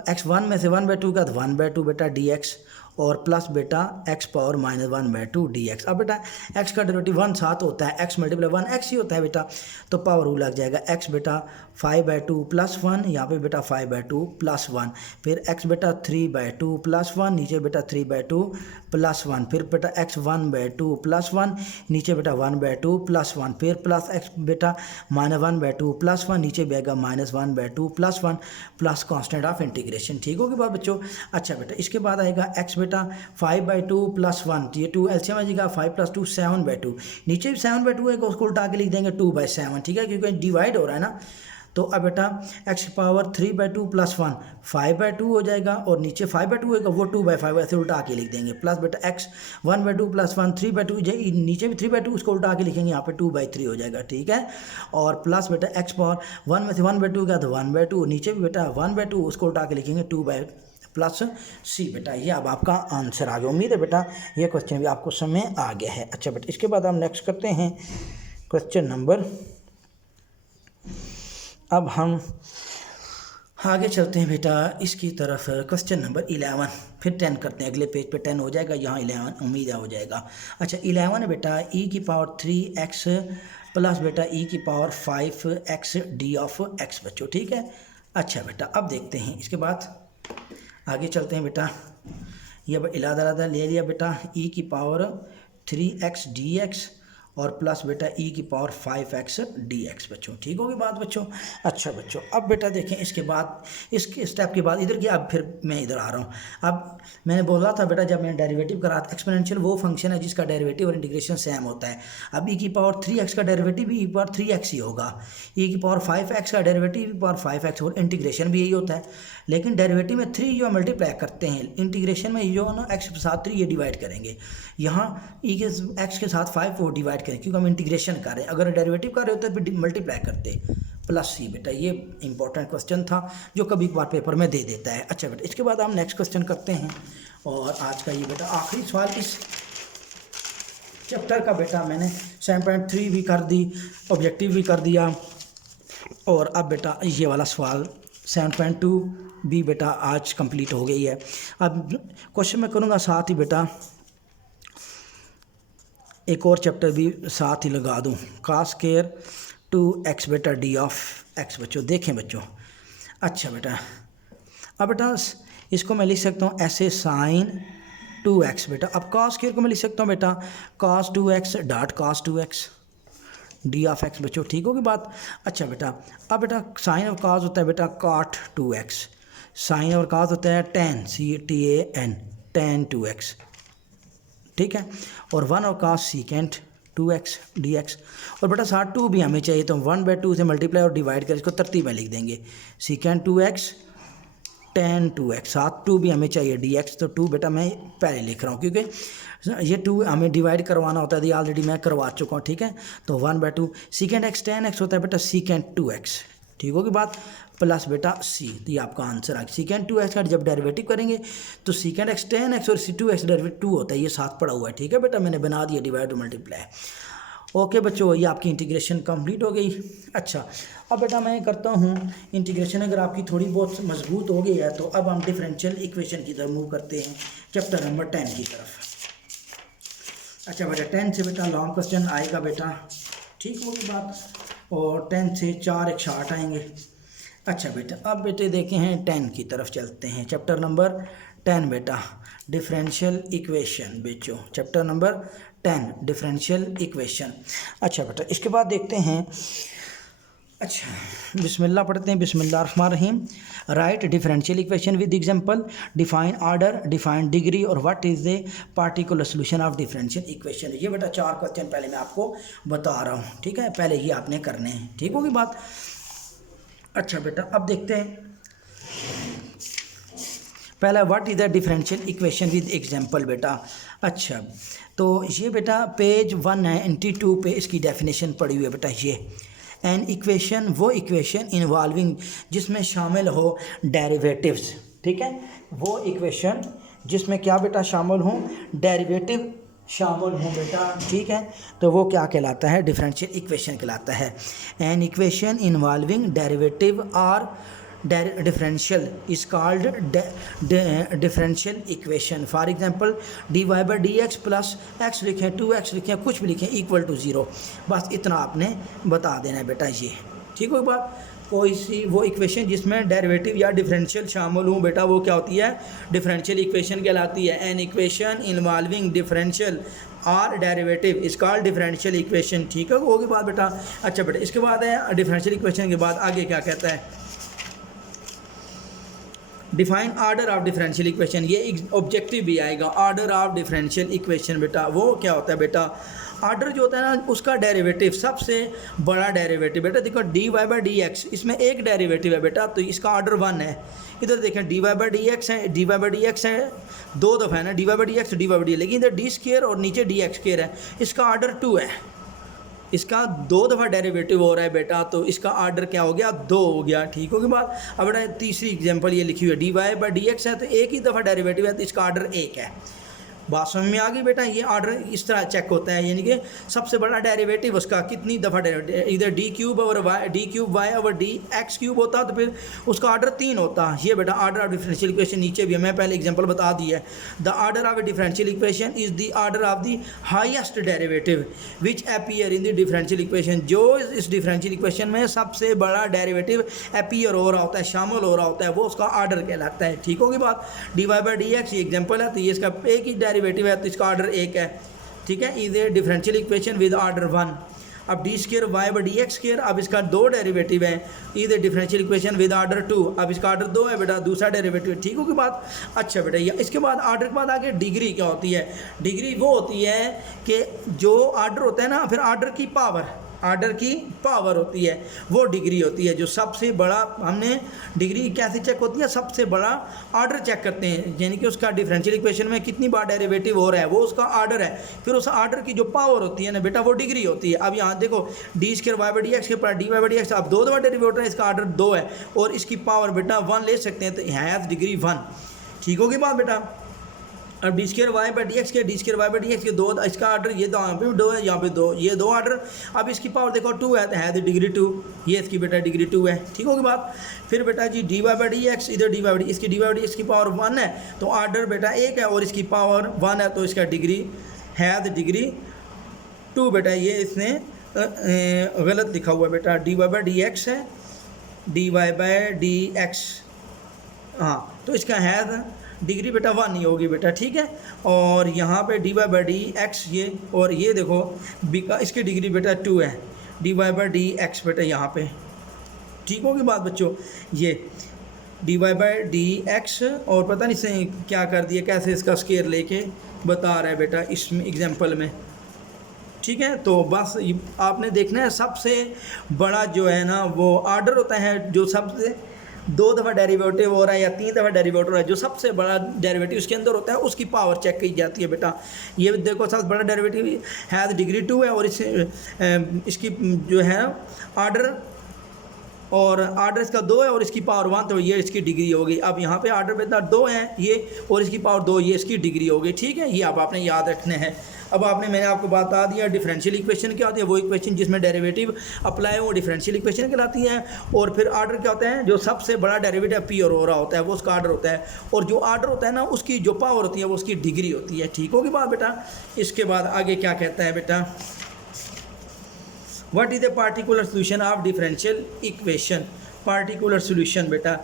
x 1 में से 1/2 का 1/2 बेटा dx और प्लस बेटा x पावर -1/2 dx। अब बेटा x का डेरिवेटिव 1 7 होता है, x मल्टीप्लाई 1 x ही होता है बेटा, तो पावर रूल लग जाएगा x बेटा 5/2 प्लस 1, यहाँ पे बेटा 5/2 प्लस 1, फिर x बेटा 3/2 प्लस 1, नीचे बेटा 3/2 प्लस 1, फिर बेटा x 1/2 प्लस 1, नीचे बेटा 1/2 प्लस 1, फिर प्लस x बेटा -1/2 प्लस 1, नीचे भी आएगा -1/2 plus 1 plus constant of integration. ठीक होगी बात बच्चों। अच्छा बेटा इसके बाद आएगा x बेटा 5/2 प्लस 1, ये 2 एलसीएम आ जाएगा, 5 + 2 7/2, नीचे भी 7/2 है, उसको उल्टा के लिख देंगे 2/7। ठीक है, क्योंकि डिवाइड हो रहा है ना, तो अब बेटा x पावर 3/2 प्लस 1 5/2 हो जाएगा, और नीचे 5/2 होगा वो 2/5, ऐसे उल्टा के लिख देंगे, प्लस बेटा x 1/2 प्लस 1 3/2, नीचे भी 3/2 उसको उल्टा के लिखेंगे, यहाँ पे 2/3 हो जाएगा। ठीक है, और प्लस बेटा x पावर 1 में से 1/2 का तो 1/2, नीचे भी बेटा 1/2 उसको उल्टा के लिखेंगे 2 प्लस सी बेटा। ये अब आपका आंसर आ गया। उम्मीद है बेटा ये क्वेश्चन भी आपको समझ में आ गया है। अच्छा बेटा इसके बाद हम नेक्स्ट करते हैं क्वेश्चन नंबर, अब हम आगे चलते हैं बेटा इसकी तरफ, क्वेश्चन नंबर 11, फिर 10 करते हैं, अगले पेज पे 10 हो जाएगा, यहाँ 11 उम्मीद है हो जाएगा। अच्छा 11 है बेटा e की पावर 3x प्लस बेटा e की power 5x d of x बच्चों। ठीक है। अच्छा बेटा अब देखते हैं, इसके बाद आगे चलते हैं बेटा, ये इलादा ले लिया बेटा e की पावर 3x dx और प्लस बेटा e की पावर 5x dx बच्चों। ठीक होगी बात बच्चों। अच्छा बच्चों अब बेटा देखें इसके बाद, इसके स्टेप के बाद इधर की, अब फिर मैं इधर आ रहा हूँ। अब मैंने बोला था बेटा जब मैंने डेरिवेटिव करा था, एक्सपोनेंशियल वो फंक्शन है जिसका डेरिवेटिव और इंटीग्रेशन सेम होता है। अब e की पावर 3x का डेरिवेटिव भी e की पावर 3x ही होगा, e की पावर 5x का डेरिवेटिव e की पावर 5x, और इंटीग्रेशन भी यही होता है, लेकिन डेरिवेटिव में 3 जो मल्टीप्लाई करते हैं, इंटीग्रेशन में जो ना x के साथ 3 ये डिवाइड करेंगे, यहाँ e के x के साथ 5 वो डिवाइड करें, क्योंकि हम इंटीग्रेशन कर रहे हैं, अगर डेरिवेटिव कर रहे होते तो फिर मल्टीप्लाई करते प्लस सी बेटा। ये इंपॉर्टेंट क्वेश्चन था जो कभी कभार पेपर में दे देता है। अच्छा बेटा इसके बाद हम नेक्स्ट क्वेश्चन करते हैं, और आज का ये बेटा आखिरी सवाल इस चैप्टर का बेटा मैंने 7.3 भी कर दी, ऑब्जेक्टिव भी कर दिया, और अब बेटा ये वाला सवाल 7.2 भी बेटा आज कंप्लीट हो गई है। अब क्वेश्चन मैं करूँगा साथ ही बेटा एक और चैप्टर भी साथ ही लगा दूं, cos स्क्वायर 2x बेटा d ऑफ x बच्चों। देखें बच्चों, अच्छा बेटा अब बेटा इसको मैं लिख सकता हूँ ऐसे साइन 2x बेटा। अब cos स्क्वायर को मैं लिख सकता हूँ बेटा cos 2x dot cos 2x D of X बच्चों, ठीक होगी बात। अच्छा बेटा, अब बेटा साइन ऑफ cos होता है बेटा cot 2x, साइन और cos होता है tan CTAN tan 2x, ठीक है। और 1 और cos secant 2x dx। और बेटा साथ 2 भी हमें चाहिए तो 1/2 से मल्टीप्लाई और डिवाइड कर इसको तरतीब में लिख देंगे secant 2x tan 2x, साथ 2 भी हमें चाहिए dx, तो 2 बेटा मैं पहले लिख रहा हूँ क्योंकि ये 2 हमें डिवाइड करवाना होता है, ये ऑलरेडी मैं करवा चुका हूँ, ठीक है। तो 1/2 secant x tan x होता है बेटा secant 2x, ठीक होगी बात, प्लस बेटा c, तो ये आपका आंसर आ गया। secant 2x का जब डेरिवेटिव करेंगे तो secant x tan x और 2x डेरिवेटिव 2 होता है, ये साथ पड़ा हुआ है, ठीक है बेटा, मैंने बना दिया डिवाइड और मल्टीप्लाई। ओके बच्चों, ये आपकी इंटीग्रेशन कंप्लीट हो गई। अच्छा, अब बेटा मैं करता हूँ इंटीग्रेशन, अगर आपकी थोड़ी बहुत मजबूत हो गई है तो अब हम डिफरेंशियल इक्वेशन की तरफ मूव करते हैं, चैप्टर नंबर 10 की तरफ। अच्छा बेटा 10 से बेटा लॉन्ग क्वेश्चन आएगा बेटा, ठीक होगी बात, और 10 से 4 एक शार्ट आएंगे। अच्छा बेटा, अब बेटे देखे हैं 10 की तरफ चलते हैं, चैप्टर नंबर 10 बेटा डिफरेंशियल इक्वेशन बच्चों, चैप्टर नंबर 10 डिफरेंशियल इक्वेशन। अच्छा बेटा इसके बाद देखते हैं, अच्छा बिस्मिल्लाह पढ़ते हैं, बिस्मिल्लाहिर्रहमानिर्रहीम। Write differential equation with example, define order, define degree और what is the particular solution of differential equation. ये बेटा 4 क्वेश्चन पहले मैं आपको बता रहा हूँ, ठीक है, पहले ही आपने करने हैं, ठीक होगी बात। अच्छा बेटा अब देखते हैं पहला, what is the differential equation with example बेटा। अच्छा तो ये बेटा पेज 192 पे इसकी डेफिनेशन पड़ी हुई है बेटा। ये एन इक्वेशन वो इक्वेशन इन्वॉल्विंग जिसमें शामिल हो डेरिवेटिव्स, ठीक है, वो इक्वेशन जिसमें क्या बेटा शामिल हों, डेरिवेटिव शामिल हों बेटा, ठीक है, तो वो क्या कहलाता है, डिफरेंशियल इक्वेशन कहलाता है। एन इक्वेशन इन्वॉल्विंग डेरिवेटिव और differential is called differential equation. For example dy/dx plus x लिखें, 2x लिखें, कुछ भी लिखें, इक्वल टू 0, बस इतना आपने बता देना है बेटा, ये ठीक हो बात। कोई सी वो इक्वेशन जिसमें डेरिवेटिव या डिफरेंशियल शामिल हूँ बेटा, वो क्या होती है, डिफरेंशियल इक्वेशन कहलाती है। एन इक्वेशन इन्वॉल्विंग डिफरेंशियल और derivative is called differential equation, ठीक है, होगी बात बेटा। अच्छा बेटा इसके बाद है डिफरेंशियल इक्वेशन के बाद आगे क्या कहता है, define order of differential equation, ये ऑब्जेक्टिव भी आएगा। ऑर्डर ऑफ डिफरेंशियल इक्वेशन बेटा वो क्या होता है बेटा, ऑर्डर जो होता है ना उसका डेरिवेटिव, सबसे बड़ा डेरिवेटिव बेटा, देखो dy/dx, इसमें एक डेरिवेटिव है बेटा, तो इसका ऑर्डर 1 है। इधर देखें dy/dx है, dy/dx है 2 दफ़ा है ना, dy/dx dy/dx, लेकिन इधर d² और नीचे dx² है, इसका ऑर्डर 2 है, इसका 2 दफ़ा डेरिवेटिव हो रहा है बेटा, तो इसका ऑर्डर क्या हो गया, 2 हो गया, ठीक होगी बात। अब बेटा तीसरी एग्जांपल ये लिखी हुई है, dy/dx है तो एक ही दफ़ा डेरिवेटिव है तो इसका ऑर्डर 1 है। बात समझ में आ गई बेटा, ये ऑर्डर इस तरह चेक होता है, यानी कि सबसे बड़ा डेरिवेटिव उसका कितनी दफ़ा डेरिवेटिव, इधर d³ और y और dx³ होता तो फिर उसका ऑर्डर 3 होता। ये बेटा ऑर्डर ऑफ डिफरेंशियल इक्वेशन नीचे भी मैं पहले एग्जांपल बता दी है। The order of A differential equation is the order of the highest derivative which appear in the differential equation, जो इस डिफरेंशियल इक्वेशन में सबसे बड़ा डेरिवेटिव अपीयर हो रहा होता है, शामिल हो रहा होता है, वो उसका ऑर्डर कहलाता है, ठीक होगी बात। dy/dx ये एग्जांपल है, तो ये इसका एक ही डेरिवेटिव है तो इसका ऑर्डर 1 है, ठीक है, is a differential equation with order 1। अब d² y/dx², अब इसका 2 डेरिवेटिव है, is a differential equation with order 2, अब इसका ऑर्डर 2 है बेटा, दूसरा डेरिवेटिव, ठीक होगी बात। अच्छा बेटा ये इसके बाद ऑर्डर के बाद आगे डिग्री क्या होती है, डिग्री वो होती है कि जो ऑर्डर होता है ना, फिर ऑर्डर की पावर होती है, वो डिग्री होती है, जो सबसे बड़ा, हमने डिग्री कैसे चेक होती है, सबसे बड़ा ऑर्डर चेक करते हैं, यानी कि उसका डिफरेंशियल इक्वेशन में कितनी बार डेरिवेटिव हो रहा है, वो उसका ऑर्डर है, फिर उस ऑर्डर की जो पावर होती है ना बेटा, वो डिग्री होती है। अब यहाँ देखो d² y/dx के पर dy/dx अब 2 दफ़ा डेरिवेटिव होता है, इसका ऑर्डर 2 है और इसकी पावर बेटा 1 ले सकते हैं, तो हैज़ डिग्री 1, ठीक होगी बात बेटा। अब d² y/dx के d² y/dx के 2, इसका ऑर्डर ये तो यहाँ पे 2 है, यहाँ पे 2, ये 2 ऑर्डर। अब इसकी पावर देखो 2 है तो है डिग्री 2, ये इसकी बेटा डिग्री 2 है, ठीक होगी बात। फिर बेटा जी dy/dx, इधर dy/dx, इसकी dy/dx की पावर 1 है तो ऑर्डर बेटा 1 है और इसकी पावर 1 है, तो इसका डिग्री है डिग्री 2 बेटा। ये इसने गलत लिखा हुआ है बेटा, dy/dx है dy/dx, हाँ, तो इसका है डिग्री बेटा 1 ही होगी बेटा, ठीक है। और यहाँ पे dy बाई डी एक्स ये, और ये देखो बी का इसकी डिग्री बेटा 2 है, dy बाई डी एक्स बेटा यहाँ पे, ठीक होगी बात बच्चों। ये dy बाई डी एक्स, और पता नहीं से क्या कर दिया, कैसे इसका स्केयर लेके बता रहा है बेटा इसमें एग्जाम्पल में, ठीक है। तो बस आपने देखना है सबसे बड़ा जो है ना वो आर्डर होता है, जो सबसे 2 दफ़ा डेरिवेटिव हो रहा है या 3 दफ़ा डेरिवेटिव हो रहा है, जो सबसे बड़ा डेरिवेटिव उसके अंदर होता है उसकी पावर चेक की जाती है बेटा। ये देखो सबसे बड़ा डेरिवेटिव हैज़ डिग्री 2 है, और इसकी जो है आर्डर, और आर्डर इसका 2 है और इसकी पावर 1, तो ये इसकी डिग्री होगी। अब यहाँ पे आर्डर बेटा 2 है ये, और इसकी पावर 2, ये इसकी डिग्री होगी, ठीक है। ये अब आपने याद रखने हैं। अब मैंने आपको बता दिया डिफरेंशियल इक्वेशन क्या होती है, वो इक्वेशन जिसमें डेरिवेटिव अप्लाई हो वो डिफरेंशियल इक्वेशन कहलाती है। और फिर आर्डर क्या होता है, जो सबसे बड़ा डेरिवेटिव पी और हो रहा होता है वो उसका आर्डर होता है, और जो आर्डर होता है ना उसकी जो पावर होती है वो उसकी डिग्री होती है, ठीक होगी बात बेटा। इसके बाद आगे क्या कहता है बेटा, what is the particular solution of differential equation. Particular solution बेटा,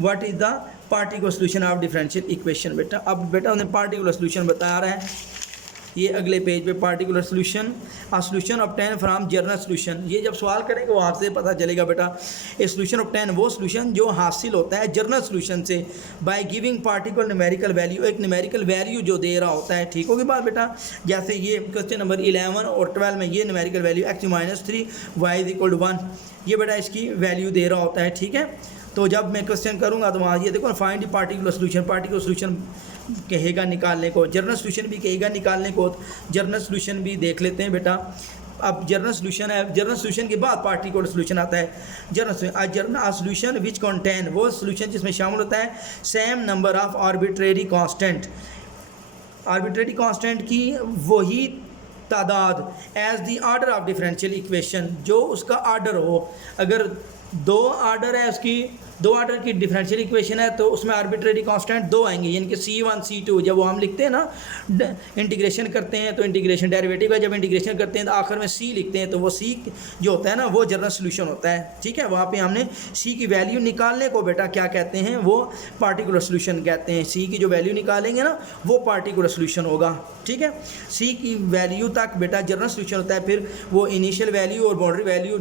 what is the particular solution of differential equation बेटा। अब बेटा उन्हें पार्टिकुलर सोल्यूशन बता रहा है, ये अगले पेज पे particular solution, a solution obtain from general solution. ये जब सवाल करेंगे वो आपसे पता चलेगा बेटा, ए सोल्यूशन ऑब्टेन वो सोल्यूशन जो हासिल होता है जनरल सोल्यूशन से by giving particular numerical value, एक न्यूमेरिकल वैल्यू जो दे रहा होता है, ठीक होगी बात बेटा। जैसे ये क्वेश्चन नंबर 11 और 12 में ये न्यूमेरिकल वैल्यू x-3 y = 1, ये बेटा इसकी वैल्यू दे रहा होता है, ठीक है। तो जब मैं क्वेश्चन करूँगा तो वहाँ ये देखो find particular solution, particular solution कहेगा निकालने को, जनरल सोल्यूशन भी कहेगा निकालने को, जनरल सोल्यूशन भी देख लेते हैं बेटा। अब जनरल सोल्यूशन है, जनरल सोल्यूशन के बाद पार्टिकुलर सोल्यूशन आता है। जनरल सोल्यूशन विच कंटेन वो सोल्यूशन जिसमें शामिल होता है same number of arbitrary constant, arbitrary constant की वही तादाद as the order of differential equation, जो उसका ऑर्डर हो। अगर 2 ऑर्डर है उसकी, 2 ऑर्डर की डिफरेंशियल इक्वेशन है तो उसमें आर्बिट्रेरी कांस्टेंट 2 आएंगे, यानी कि C1 C2। जब वो हम लिखते हैं ना इंटीग्रेशन करते हैं तो इंटीग्रेशन डेरिवेटिव का जब इंटीग्रेशन करते हैं तो आखिर में C लिखते हैं, तो वो C जो होता है ना वो जनरल सोल्यूशन होता है, ठीक है। वहाँ पे हमने C की वैल्यू निकालने को बेटा क्या कहते हैं, वो पार्टिकुलर सोल्यूशन कहते हैं। C की जो वैल्यू निकालेंगे ना वो पार्टिकुलर सोल्यूशन होगा, ठीक है। C की वैल्यू तक बेटा जनरल सोल्यूशन होता है, फिर वो इनिशियल वैल्यू और बाउंड्री वैल्यू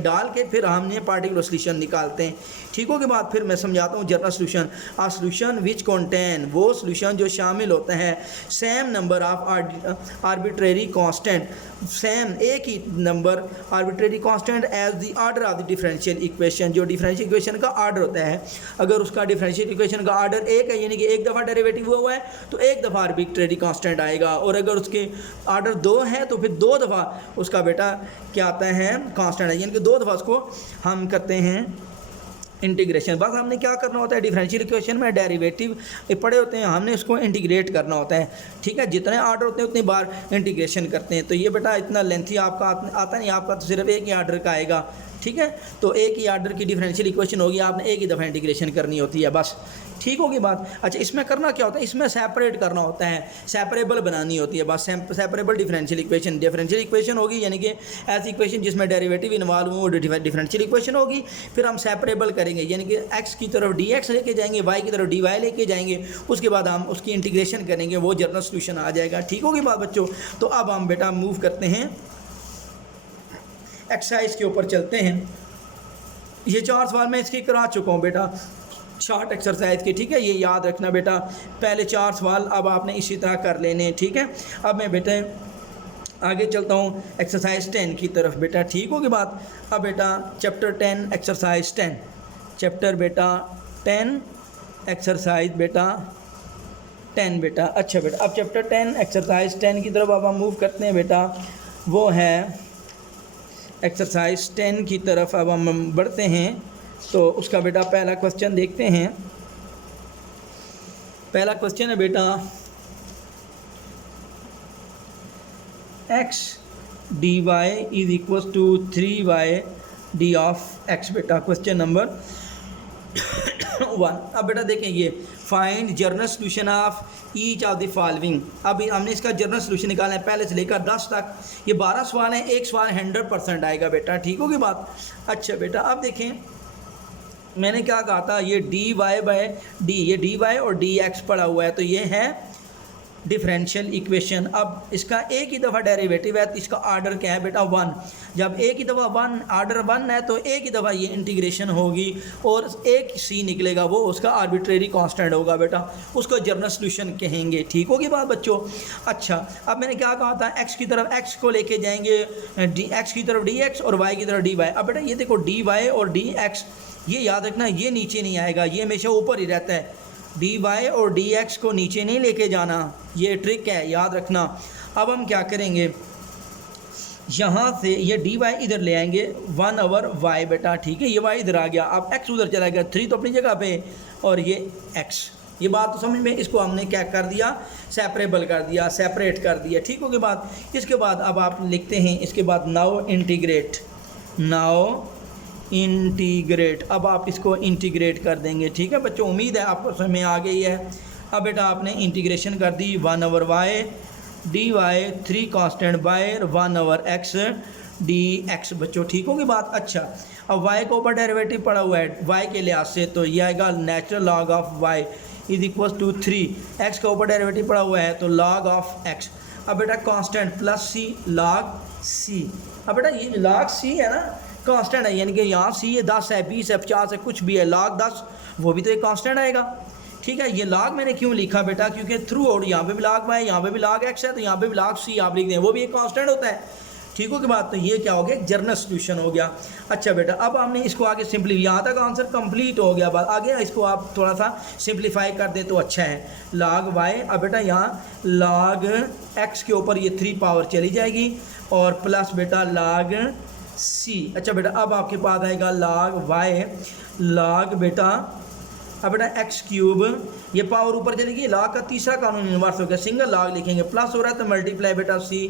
डाल के फिर हमने पार्टिकुलर सोल्यूशन निकालते हैं, ठीक हो। के बाद फिर मैं समझाता हूँ general solution. A solution which contain वो सोल्यूशन जो शामिल होता है same number of arbitrary constant, same एक ही number arbitrary constant as the order of the differential equation, जो डिफरेंशियल इक्वेशन का ऑर्डर होता है। अगर उसका डिफरेंशियल इक्वेशन का ऑर्डर 1 है, यानी कि 1 दफ़ा डेरिवेटिव हुआ है तो 1 दफ़ा आर्बिट्रेरी कांस्टेंट आएगा, और अगर उसके ऑर्डर 2 है तो फिर 2 दफ़ा उसका बेटा क्या आता है कांस्टेंट है, यानी कि 2 दफ़ा उसको हम करते हैं इंटीग्रेशन। बस हमने क्या करना होता है, डिफरेंशियल इक्वेशन में डेरिवेटिव पड़े होते हैं, हमने उसको इंटीग्रेट करना होता है, ठीक है। जितने ऑर्डर होते हैं उतनी बार इंटीग्रेशन करते हैं। तो ये बेटा इतना लेंथी आपका आता नहीं, आपका तो सिर्फ एक ही ऑर्डर का आएगा, ठीक है। तो एक ही ऑर्डर की डिफरेंशियल इक्वेशन होगी, आपने एक ही दफ़ा इंटीग्रेशन करनी होती है, बस, ठीक होगी बात। अच्छा, इसमें करना क्या होता है, इसमें सेपरेट करना होता है, सेपरेबल बनानी होती है, बस separable differential equation. Differential equation होगी यानी कि ऐसी इक्वेशन जिसमें डेरिवेटिव इन्वॉल्व हो, डिफरेंशियल इक्वेशन होगी। फिर हम सेपरेबल करेंगे, यानी कि x की तरफ dx लेके जाएंगे, y की तरफ dy लेके जाएंगे, उसके बाद हम उसकी इंटीग्रेशन करेंगे, वो जनरल सोल्यूशन आ जाएगा, ठीक होगी बात बच्चों। तो अब हम बेटा मूव करते हैं एक्सरसाइज के ऊपर चलते हैं। ये 4 सवाल मैं इसके करा चुका हूँ बेटा, शॉर्ट एक्सरसाइज के, ठीक है। ये याद रखना बेटा, पहले 4 सवाल अब आपने इसी तरह कर लेने, ठीक है। अब मैं बेटा आगे चलता हूँ एक्सरसाइज 10 की तरफ बेटा, ठीक होगी बात। अब बेटा चैप्टर 10 एक्सरसाइज 10, चैप्टर बेटा 10 एक्सरसाइज बेटा 10 बेटा। अच्छा बेटा, अब चैप्टर 10 एक्सरसाइज 10 की तरफ अब हम मूव करते हैं बेटा, वो है एक्सरसाइज 10 की तरफ अब हम बढ़ते हैं। तो उसका बेटा पहला क्वेश्चन देखते हैं। पहला क्वेश्चन है बेटा x dy is equal to 3y d of x बेटा, क्वेश्चन नंबर 1। अब बेटा देखें, ये find general solution of each of the following. अब हमने इसका जनरल सोल्यूशन निकालना है पहले से लेकर 10 तक। ये 12 सवाल हैं, एक सवाल 100% आएगा बेटा, ठीक होगी बात। अच्छा बेटा, अब देखें मैंने क्या कहा था, ये डी वाई बाय डी, ये डी वाई और डी एक्स पड़ा हुआ है, तो ये है डिफरेंशियल इक्वेशन। अब इसका एक ही दफ़ा डेरिवेटिव है तो इसका आर्डर क्या है बेटा 1। जब एक ही दफ़ा 1 आर्डर 1 है तो एक ही दफ़ा ये इंटीग्रेशन होगी और एक सी निकलेगा, वो उसका आर्बिट्रेरी कांस्टेंट होगा बेटा, उसको जनरल सॉल्यूशन कहेंगे। ठीक होगी बात बच्चों। अच्छा, अब मैंने क्या कहा था, एक्स की तरफ एक्स को लेके जाएंगे, एक्स की तरफ डी एक्स और वाई की तरफ डी वाई। अब बेटा ये देखो डी वाई और डी एक्स, ये याद रखना ये नीचे नहीं आएगा, ये हमेशा ऊपर ही रहता है। डी वाई और डी एक्स को नीचे नहीं लेके जाना, ये ट्रिक है, याद रखना। अब हम क्या करेंगे, यहाँ से ये डी वाई इधर ले आएंगे 1 ओवर वाई बेटा, ठीक है, ये वाई इधर आ गया, अब एक्स उधर चला गया, 3 तो अपनी जगह पे और ये एक्स, ये बात तो समझ में, इसको हमने क्या कर दिया, सेपरेबल कर दिया, सेपरेट कर दिया। ठीक होगी बात। इसके बाद अब आप लिखते हैं, इसके बाद नाउ इंटीग्रेट, नाउ इंटीग्रेट, अब आप इसको इंटीग्रेट कर देंगे। ठीक है बच्चों, उम्मीद है आपको समझ में आ गई है। अब बेटा आपने इंटीग्रेशन कर दी 1 ओवर Y D Y 3 constant by 1 over x D x बच्चों। ठीक होगी बात। अच्छा, अब वाई के ऊपर डेरिवेटिव पड़ा हुआ है वाई के लिहाज से, तो ये आएगा natural log of Y is equal to 3। X के ऊपर डेरिवेटिव पड़ा हुआ है तो लॉग ऑफ एक्स। अब बेटा कांस्टेंट प्लस सी लॉग सी। अब बेटा ये लॉग सी है ना, कांस्टेंट है, यानी कि यहाँ सी ये 10 है, 20 है, 50 है, कुछ भी है, लॉग 10 वो भी तो एक कांस्टेंट आएगा। ठीक है, ये लॉग मैंने क्यों लिखा बेटा, क्योंकि थ्रू आउट यहाँ पे भी लॉग वाई, यहाँ पे भी लॉग एक्स है, तो यहाँ पे भी लॉग सी आप लिख दें, वो भी एक कांस्टेंट होता है। ठीक हो की बात। तो ये क्या हो गया, जनरल सॉल्यूशन हो गया। अच्छा बेटा, अब हमने इसको आगे सिंपली, यहाँ तक आंसर कंप्लीट हो गया। बात आगे इसको आप थोड़ा सा सिंप्लीफाई कर दे तो अच्छा है। लॉग वाई, अब बेटा यहाँ लॉग एक्स के ऊपर ये 3 पावर चली जाएगी और प्लस बेटा लॉग सी। अच्छा बेटा, अब आपके पास आएगा लॉग वाई लॉग बेटा, अब बेटा एक्स क्यूब, ये पावर ऊपर चलेगी, लॉग का तीसरा कानून इन्वर्स हो गया, सिंगल लॉग लिखेंगे, प्लस हो रहा है तो मल्टीप्लाई बेटा सी।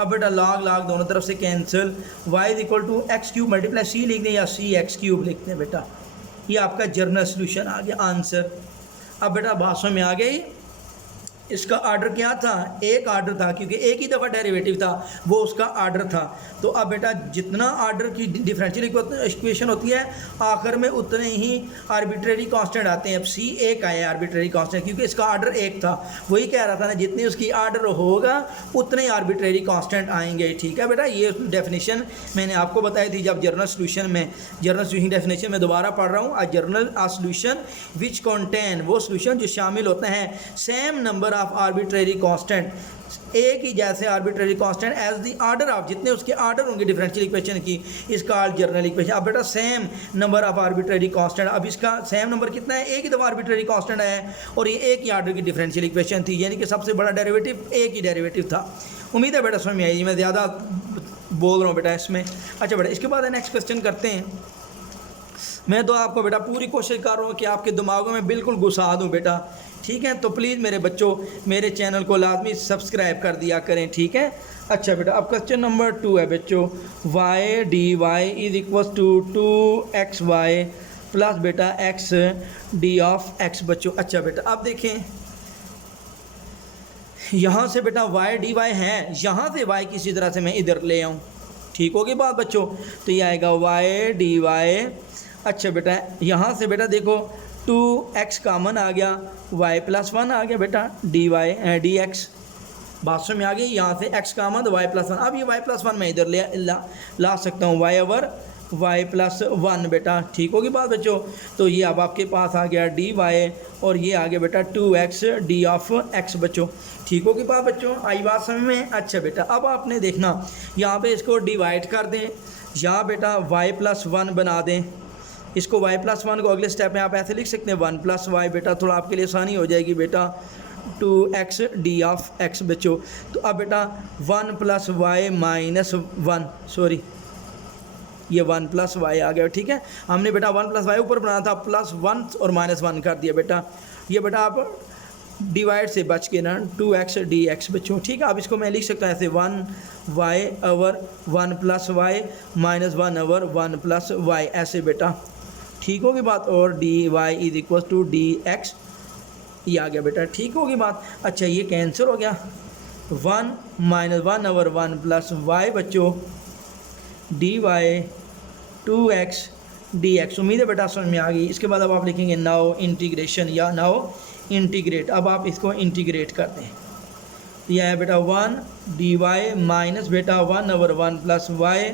अब बेटा लॉग लॉग दोनों तरफ से cancel, y is equal to x cube multiply c लिख दें या सी एक्स क्यूब लिखते हैं बेटा। ये आपका जनरल सॉल्यूशन आ गया आंसर। अब बेटा बात समझ में आ गई। इसका आर्डर क्या था, एक आर्डर था, क्योंकि एक ही दफ़ा डेरिवेटिव था, वो उसका आर्डर था। तो अब बेटा जितना आर्डर की डिफरेंशियल इक्वेशन होती है आखिर में उतने ही आर्बिट्रेरी कांस्टेंट आते हैं। अब सी एक आया आर्बिट्रेरी कांस्टेंट, क्योंकि इसका आर्डर एक था, वही कह रहा था ना, जितनी उसकी आर्डर होगा उतने ही आर्बिट्रेरी कांस्टेंट आएंगे। ठीक है बेटा, ये डेफिनेशन मैंने आपको बताई थी जब जनरल सॉल्यूशन में, जनरल सॉल्यूशन डेफिनेशन में दोबारा पढ़ रहा हूँ। जनरल सॉल्यूशन विच कंटेन, वो सॉल्यूशन जो शामिल होते हैं same number of arbitrary constant, एक ही जैसे arbitrary constant as the order of, जितने उसके आर्डर होंगे डिफरेंशियल इक्वेशन की, इसका जनरल इक्वेशन। अब बेटा same number of arbitrary constant, अब इसका सेम नंबर कितना है, एक ही दफ़ा आर्बिट्रेरी कांस्टेंट है और ये एक ही आर्डर की डिफरेंशियल इक्वेशन थी, यानी कि सबसे बड़ा डेरिवेटिव एक ही डेरिवेटिव था। उम्मीद है बेटा समझ में आई, मैं ज़्यादा बोल रहा हूँ बेटा इसमें। अच्छा बेटा, इसके बाद नेक्स्ट क्वेश्चन करते हैं। मैं तो आपको बेटा पूरी कोशिश कर रहा हूँ कि आपके दिमागों में बिल्कुल घुसा दूँ बेटा। ठीक है, तो प्लीज़ मेरे बच्चों मेरे चैनल को लाजमी सब्सक्राइब कर दिया करें। ठीक है। अच्छा बेटा, अब क्वेश्चन नंबर 2 है बच्चों, Y D Y is equal to 2xy plus बेटा एक्स डी ऑफ एक्स बच्चों। अच्छा बेटा, अब देखें यहाँ से बेटा वाई डी वाई है, यहाँ से वाई किसी तरह से मैं इधर ले आऊँ। ठीक होगी बात बच्चों, तो ये आएगा वाई डी वाई। अच्छा बेटा, यहाँ से बेटा देखो 2x कॉमन आ गया, y प्लस 1 आ गया बेटा डी वाई डी एक्स, बात में आ गई। यहाँ से x कॉमन तो y प्लस 1, अब ये y प्लस 1 मैं इधर ला सकता हूँ, y ओवर y प्लस 1 बेटा। ठीक होगी बात बच्चों, तो ये अब आपके पास आ गया डी वाई और ये आ गया बेटा 2x डी ऑफ x बच्चों। ठीक होगी बात बच्चों, आई बात समझ में। अच्छा बेटा, अब आपने देखना यहाँ पे इसको डिवाइड कर दें, यहाँ बेटा y प्लस 1 बना दें, इसको y प्लस 1 को अगले स्टेप में आप ऐसे लिख सकते हैं 1 प्लस वाई बेटा, थोड़ा आपके लिए आसानी हो जाएगी बेटा 2x डी ऑफ x बच्चों। तो अब बेटा 1 प्लस वाई माइनस 1, सॉरी ये 1 प्लस वाई आ गया। ठीक है, हमने बेटा 1 प्लस वाई ऊपर बनाया था, प्लस 1 और माइनस 1 कर दिया बेटा। ये बेटा आप डिवाइड से बच के ना 2x डी एक्स बच्चों। ठीक है, अब इसको मैं लिख सकता हूँ ऐसे 1 y over 1 plus y minus 1 over 1 plus y, ऐसे बेटा। ठीक होगी बात, और d Y is equal to d x, ये आ गया बेटा। ठीक होगी बात। अच्छा, ये कैंसिल हो गया, 1 माइनस 1 ओवर 1 प्लस वाई बच्चों d y 2x d x. उम्मीद है बेटा समझ में आ गई। इसके बाद अब आप लिखेंगे नाउ इंटीग्रेशन या नाउ इंटीग्रेट। अब आप इसको इंटीग्रेट कर दें। यह है बेटा 1 डी वाई माइनस बेटा 1/1 plus y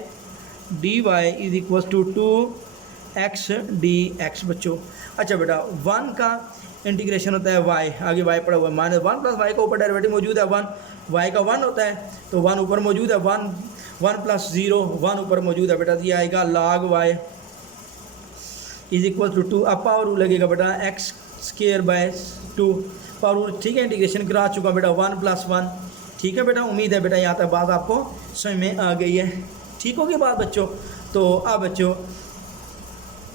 D Y is equal to 2x d x बच्चों। अच्छा बेटा 1 का इंटीग्रेशन होता है y, आगे y पड़ा हुआ है, -1 प्लस वाई का ऊपर डेरिवेटिव मौजूद है 1, y का 1 होता है तो 1 ऊपर मौजूद है, 1 प्लस 0 1 ऊपर मौजूद है बेटा। ये आएगा log y is equal to 2। अब पावर रूल लगेगा बेटा x square by 2 power rule. ठीक है, इंटीग्रेशन करा चुका बेटा 1 प्लस 1। ठीक है बेटा, उम्मीद है बेटा यहाँ तक बात आपको समझ में आ गई है। ठीक होगी बात बच्चों। तो अब बच्चों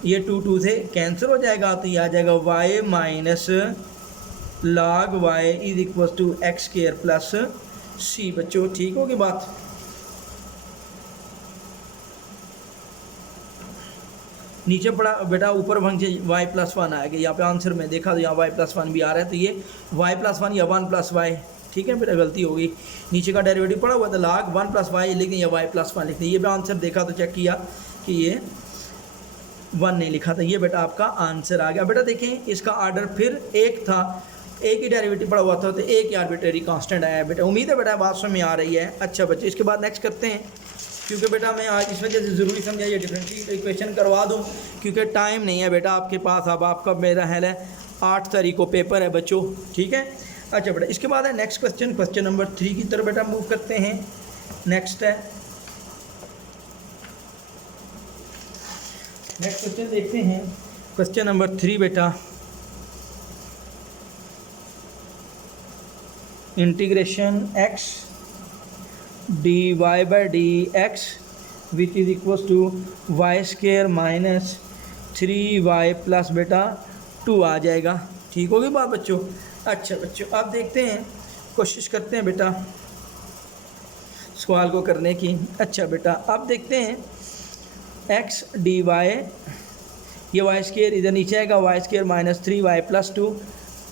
ये 2 से कैंसिल हो जाएगा तो ये आ जाएगा y minus log y is equal to x square plus c बच्चों। ठीक होगी बात। नीचे पड़ा बेटा ऊपर फंक्शन y प्लस 1 आएगा। यहाँ पे आंसर में देखा तो यहाँ y प्लस 1 भी आ रहा है तो ये y प्लस 1 या 1 प्लस वाई। ठीक है बेटा, गलती होगी, नीचे का डेरिवेटिव पड़ा हुआ था log 1 प्लस वाई लिखते या y प्लस 1 लिखते। ये भी आंसर देखा तो चेक किया कि ये 1 नहीं लिखा था। ये बेटा आपका आंसर आ गया। बेटा देखें इसका आर्डर फिर एक था, एक ही डेरिवेटिव पड़ा हुआ था तो एक ही आर्बिट्रेरी कांस्टेंट आया है बेटा। उम्मीद है बेटा बात समझ में आ रही है। अच्छा बच्चे, इसके बाद नेक्स्ट करते हैं, क्योंकि बेटा मैं आज इस वजह से ज़रूरी समझा ये डिफरेंशियल इक्वेशन करवा दूं क्योंकि टाइम नहीं है बेटा आपके पास। अब आपका मेरा है 8 तारीख को पेपर है बच्चों। ठीक है। अच्छा बेटा, इसके बाद है नेक्स्ट क्वेश्चन नंबर 3 की तरफ बेटा मूव करते हैं। नेक्स्ट क्वेश्चन देखते हैं, क्वेश्चन नंबर 3 बेटा, integration x dy by d x which is equal to y square minus 3y plus बेटा 2 आ जाएगा। ठीक होगी बात बच्चों। अच्छा बच्चों, अब देखते हैं, कोशिश करते हैं बेटा सवाल को करने की। अच्छा बेटा, अब देखते हैं x डी वाई, ये वाई स्क्वायर इधर नीचे आएगा, y square minus 3y plus 2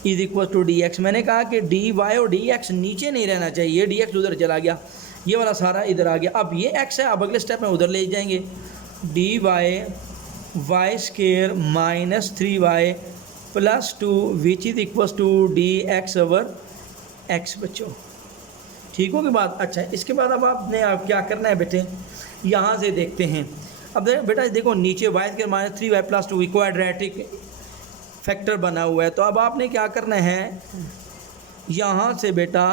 is equal to d x. मैंने कहा कि डी वाई और डी एक्स नीचे नहीं रहना चाहिए, डी एक्स उधर चला गया, ये वाला सारा इधर आ गया। अब ये x है, अब अगले स्टेप में उधर ले जाएंगे, d y y square minus 3y plus 2 which is equal to d x over x बच्चों। ठीक होगी बात। अच्छा, इसके बाद अब आपने आप क्या करना है बेटे, यहाँ से देखते हैं। अब बेटा देखो नीचे y square minus 3y plus 2 quadratic factor बना हुआ है, तो अब आपने क्या करना है, यहाँ से बेटा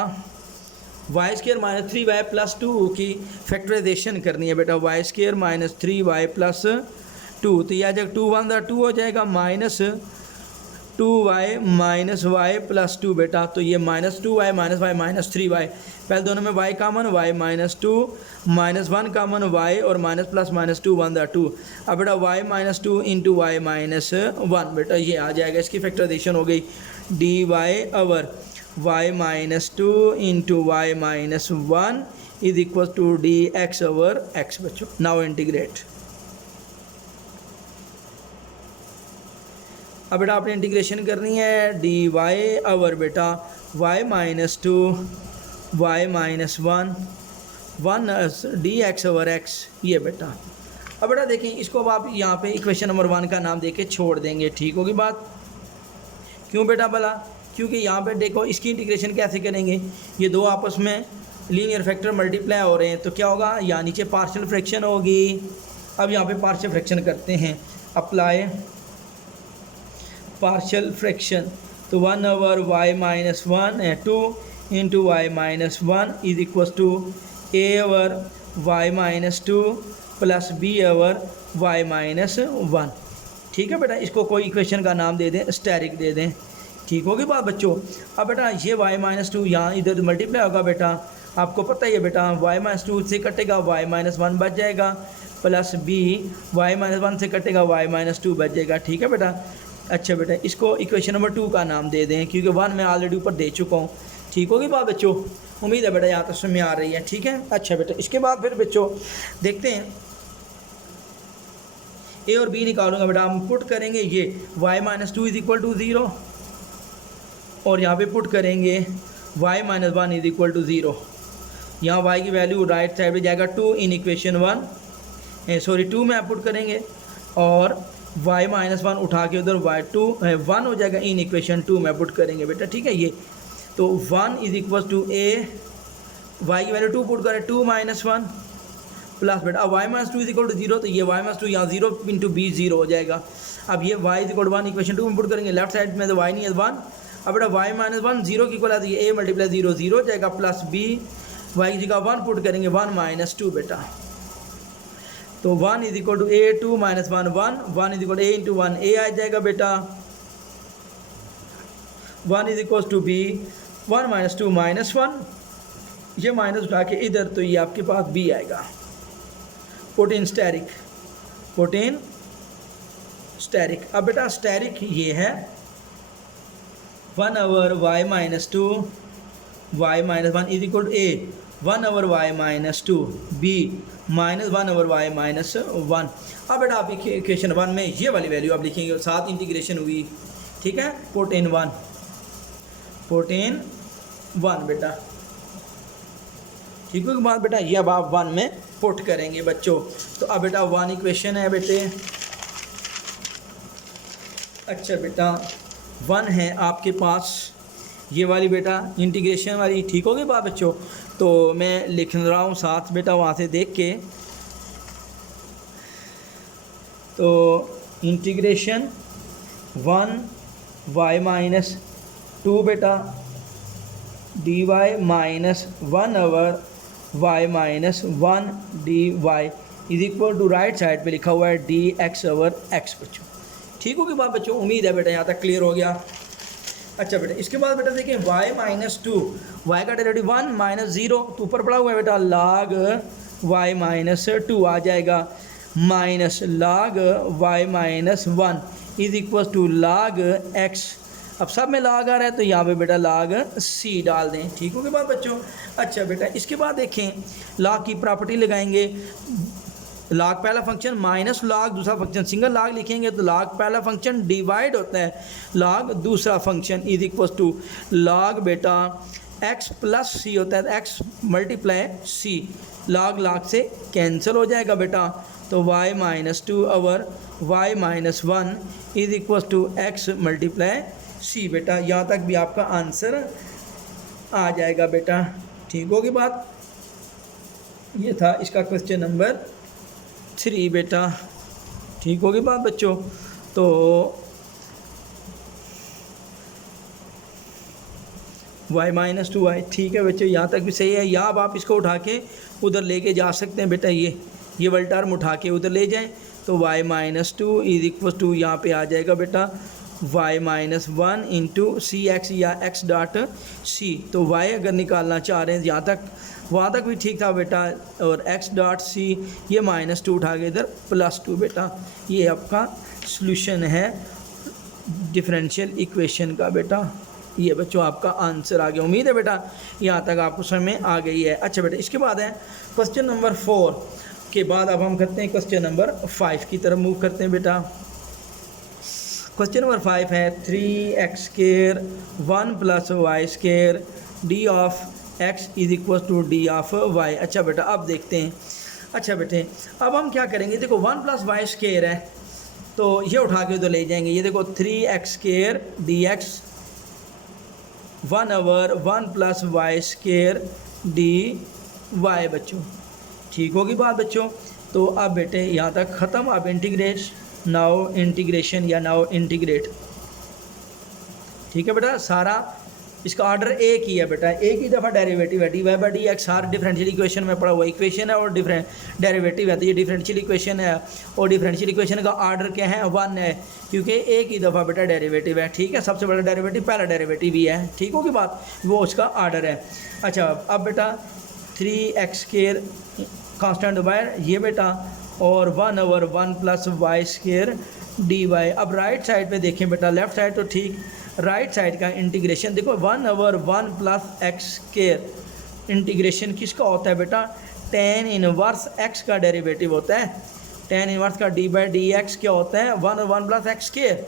Y square minus 3y plus 2 की फैक्टराइजेशन करनी है बेटा। Y square minus 3y plus 2 तो यह जब 2 1 2 हो जाएगा, minus 2y minus Y plus 2 बेटा। तो ये minus 2y minus Y minus 3y, पहले दोनों में y common, y minus 2 minus 1 common y और माइनस प्लस माइनस 2 1 2। अब बेटा y minus 2 into y minus 1 बेटा ये आ जाएगा। इसकी फैक्टराइजेशन हो गई d y over y minus 2 into y minus 1 is equal to d x over x बच्चों। Now integrate. अब बेटा आपने इंटीग्रेशन करनी है डी वाई ओवर बेटा y minus 2 Y minus 1 d x over x ये बेटा। अब बेटा देखें इसको अब आप यहाँ पे इक्वेशन नंबर 1 का नाम देके छोड़ देंगे। ठीक होगी बात। क्यों बेटा भला, क्योंकि यहाँ पे देखो इसकी इंटीग्रेशन कैसे करेंगे, ये दो आपस में लीनियर फैक्टर मल्टीप्लाई हो रहे हैं तो क्या होगा, यहाँ नीचे पार्शियल फ्रैक्शन होगी। अब यहाँ पे पार्शियल फ्रैक्शन करते हैं, अप्लाई पार्शियल फ्रैक्शन, तो 1 ओवर वाई माइनस 1 है 2 into y minus 1 is equal to A over y minus 2 plus B over y minus 1। ठीक है बेटा, इसको कोई इक्वेशन का नाम दे दें, स्टेरिक दे दें। ठीक होगी बात बच्चों। अब बेटा ये y माइनस 2 यहाँ इधर मल्टीप्लाई होगा बेटा, आपको पता ही है बेटा y माइनस 2 से कटेगा y माइनस 1 बच जाएगा, प्लस b y माइनस 1 से कटेगा y माइनस 2 बच जाएगा। ठीक है बेटा। अच्छा बेटा, इसको इक्वेशन नंबर 2 का नाम दे दें क्योंकि 1 मैं ऑलरेडी ऊपर दे चुका हूँ। ठीक होगी बात बच्चों, उम्मीद है बेटा यहाँ तक समझ में आ रही है। ठीक है। अच्छा बेटा, इसके बाद फिर बच्चों देखते हैं ए और बी निकालूंगा बेटा, हम पुट करेंगे ये y minus 2 is equal to 0 और यहाँ पे पुट करेंगे y minus 1 is equal to 0। यहाँ y की वैल्यू राइट साइड पे जाएगा 2 इन इक्वेशन 1 2 में आप पुट करेंगे और y माइनस वन उठा के उधर y2 1 हो जाएगा इन इक्वेशन 2 में पुट करेंगे बेटा, ठीक है। ये तो 1 is equal to a, y की वैल्यू 2 पुट करें 2 माइनस वन प्लस बेटा अब y minus 2 is equal to 0, तो ये y माइनस 2 यहाँ 0 इंटू b 0 हो जाएगा। अब ये y is equal to 1 equation 2 में पुट करेंगे, लेफ्ट साइड में तो y नहीं है 1, अब बेटा y माइनस 1 0 की इक्वल है, तो ये a मल्टीप्लाई 0 0 हो जाएगा प्लस b, y की जगह 1 पुट करेंगे 1 माइनस 2 बेटा, तो 1 is equal to a 2 minus 1 1 is equal to a into 1 a आ जाएगा बेटा, 1 is equal to b 1 minus 2 minus 1, ये माइनस उठा के इधर, तो ये आपके पास b आएगा। Put in steric, put in steric. अब बेटा स्टेरिक ये है 1 over y minus 2 y minus 1 is equal to a 1 over y minus 2 b minus 1 over y minus 1। अब बेटा आप इक्वेशन 1 में ये वाली वैल्यू आप लिखेंगे, साथ इंटीग्रेशन हुई, ठीक है। पुट इन 1, पुट इन 1 बेटा, ठीक है। के बाद बेटा ये अब आप 1 में पुट करेंगे बच्चों, तो अब बेटा 1 इक्वेशन है बेटे, अच्छा बेटा 1 है आपके पास ये वाली बेटा इंटीग्रेशन वाली, ठीक होगी बात बच्चों। तो मैं लिख रहा हूँ साथ बेटा वहाँ से देख के, तो इंटीग्रेशन 1 y माइनस 2 बेटा dy minus 1 over y minus 1 dy is equal to right side पे लिखा हुआ है dx ओवर x बच्चों, ठीक होगी बात बच्चों। उम्मीद है बेटा यहाँ तक क्लियर हो गया। अच्छा बेटा इसके बाद बेटा देखिए y माइनस 2, y का डेरिवेटिव 1 माइनस 0, तो ऊपर पड़ा हुआ है बेटा log y माइनस 2 आ जाएगा, minus log y minus 1 is equal to log x। अब सब में log आ रहा है तो यहाँ पे बेटा log c डाल दें, ठीक होगी बात बच्चों। अच्छा बेटा इसके बाद देखें log की प्रॉपर्टी लगाएंगे, log पहला फंक्शन माइनस log दूसरा फंक्शन, सिंगल log लिखेंगे तो log पहला फंक्शन डिवाइड होता है log दूसरा function is equal to log बेटा x प्लस c होता है, x multiply c, log log से कैंसिल हो जाएगा बेटा, तो y minus 2 over y minus 1 is equal to x multiply c बेटा। यहाँ तक भी आपका आंसर आ जाएगा बेटा, ठीक होगी बात। ये था इसका क्वेश्चन नंबर 3 बेटा, ठीक होगी बात बच्चों। तो y माइनस 2y, ठीक है बच्चों, यहाँ तक भी सही है। या अब आप इसको उठा के उधर लेके जा सकते हैं बेटा, ये वाली टर्म उठा के उधर ले जाएं, तो y minus 2 is equal to यहाँ पे आ जाएगा बेटा y minus 1 into C x या x डॉट सी। तो y अगर निकालना चाह रहे हैं यहाँ तक, वहाँ तक भी ठीक था बेटा, और x डॉट सी ये माइनस 2 उठा के इधर प्लस 2 बेटा, ये आपका सॉल्यूशन है डिफरेंशियल इक्वेशन का बेटा। ये बच्चों आपका आंसर आ गया, उम्मीद है बेटा यहाँ तक आपको समझ में आ गई है। अच्छा बेटा इसके बाद है क्वेश्चन नंबर 4 के बाद अब हम करते हैं क्वेश्चन नंबर 5 की तरफ मूव करते हैं बेटा। क्वेश्चन नंबर 5 है 3x square 1 plus y square d of x is equal to d of y। अच्छा बेटा अब देखते हैं, अच्छा बेटे अब हम क्या करेंगे, देखो 1 प्लस वाई स्क्वायर है तो ये उठा के उधर ले जाएंगे, ये देखो 3x square d x 1 over 1 plus y square d y बच्चों, ठीक होगी बात बच्चों। तो अब बेटे यहाँ तक ख़त्म, अब इंटीग्रेट नाउ इंटीग्रेशन या नाउ इंटीग्रेट, ठीक है बेटा। सारा इसका ऑर्डर एक ही है बेटा, एक ही दफ़ा डेरिवेटिव है, d y by d x हर डिफरेंशियल इक्वेशन में पड़ा हुआ इक्वेशन है और डिफरेंट डेरिवेटिव है, तो ये डिफरेंशियल इक्वेशन है और डिफरेंशियल इक्वेशन का ऑर्डर क्या है 1 है, क्योंकि एक ही दफ़ा बेटा डेरिवेटिव है, ठीक है। सबसे बड़ा डेरिवेटिव पहला डेरिवेटिव ही है, ठीक होगी बात, वो उसका ऑर्डर है। अच्छा अब बेटा 3x स्क्वायर कांस्टेंट बाय ये बेटा और 1 over 1 plus y square d y. अब राइट साइड पे देखें बेटा, लेफ़्ट साइड तो ठीक, राइट साइड का इंटीग्रेशन देखो 1 over 1 plus x square integration किसका होता है बेटा, tan इनवर्स x का डेरिवेटिव होता है, tan इनवर्स का d बाई डी एक्स क्या होता है 1 ओवर 1 प्लस एक्स स्क्वायर।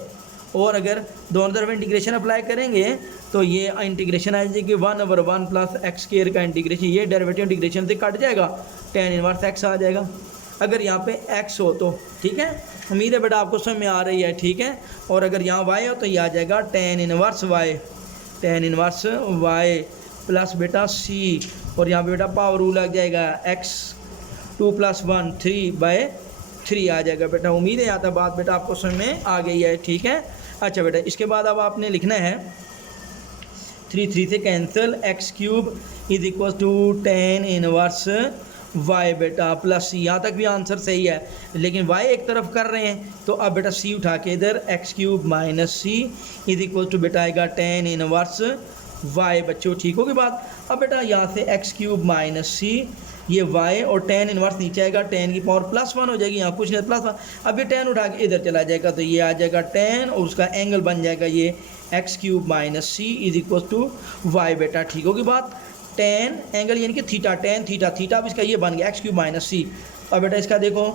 और अगर दोनों तरफ इंटीग्रेशन अप्लाई करेंगे तो ये इंटीग्रेशन आ जाएगी 1 ओवर 1 प्लस एक्स स्क्वायर का इंटीग्रेशन, ये डेरिवेटिव इंटीग्रेशन से कट जाएगा, tan इनवर्स x आ जाएगा। अगर यहाँ पे x हो तो, ठीक है। उम्मीद है बेटा आपको समझ में आ रही है, ठीक है। और अगर यहाँ y हो तो ये आ जाएगा tan इनवर्स y प्लस बेटा c, और यहाँ पे बेटा पावर रूल लग जाएगा x 2 + 1 3/3 आ जाएगा बेटा। उम्मीद है यहाँ तक बात बेटा आपको समझ में आ गई है, ठीक है। अच्छा बेटा, इसके बाद अब आपने लिखना है 3 से cancel, x³ = tan inverse y बेटा प्लस c। यहाँ तक भी आंसर सही है, लेकिन y एक तरफ कर रहे हैं तो अब बेटा c उठा के इधर x³ - c = बेटा आएगा tan इनवर्स y बच्चों, ठीक होगी बात। अब बेटा यहाँ से x³ - c, ये y और tan इनवर्स नीचे आएगा, tan की पावर +1 हो जाएगी, यहाँ कुछ नहीं +1। अब ये tan उठा के इधर चला जाएगा तो ये आ जाएगा tan, और उसका एंगल बन जाएगा ये x³ - c = y बेटा, ठीक होगी बात। tan एंगल यानी कि थीटा, tan थीटा अब इसका ये बन गया x³ - c। अब बेटा इसका देखो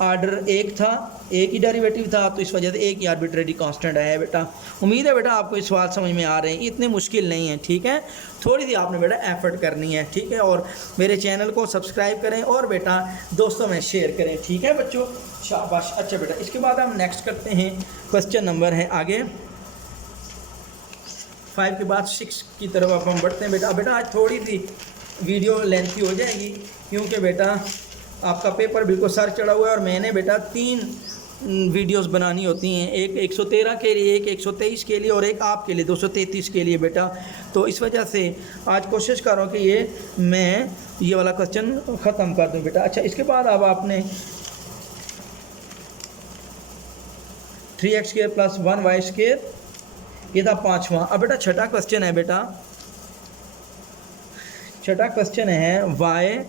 आर्डर एक था, एक ही डेरिवेटिव था, तो इस वजह से एक ही आर्बिट्रेरी कांस्टेंट है बेटा। उम्मीद है बेटा आपको इस सवाल समझ में आ रहे हैं, इतने मुश्किल नहीं है, ठीक है। थोड़ी सी आपने बेटा एफर्ट करनी है, ठीक है। और मेरे चैनल को सब्सक्राइब करें और बेटा दोस्तों में शेयर करें, ठीक है बच्चों, शाबाश। अच्छा बेटा, इसके बाद हम नेक्स्ट करते हैं, क्वेश्चन नंबर है आगे 5 के बाद 6 की तरफ अब हम बढ़ते हैं बेटा। बेटा आज थोड़ी सी वीडियो लेंथी हो जाएगी, क्योंकि बेटा आपका पेपर बिल्कुल सर चढ़ा हुआ है, और मैंने बेटा 3 वीडियोस बनानी होती हैं, एक 113 के लिए, एक 123 के लिए, और एक आपके लिए 233 के लिए बेटा। तो इस वजह से आज कोशिश कर रहा हूँ कि मैं ये वाला क्वेश्चन ख़त्म कर दूँ बेटा। अच्छा, इसके बाद अब आपने 3x² + 1y², ये था 5वां। अब बेटा छठा क्वेश्चन है बेटा, छठा क्वेश्चन है y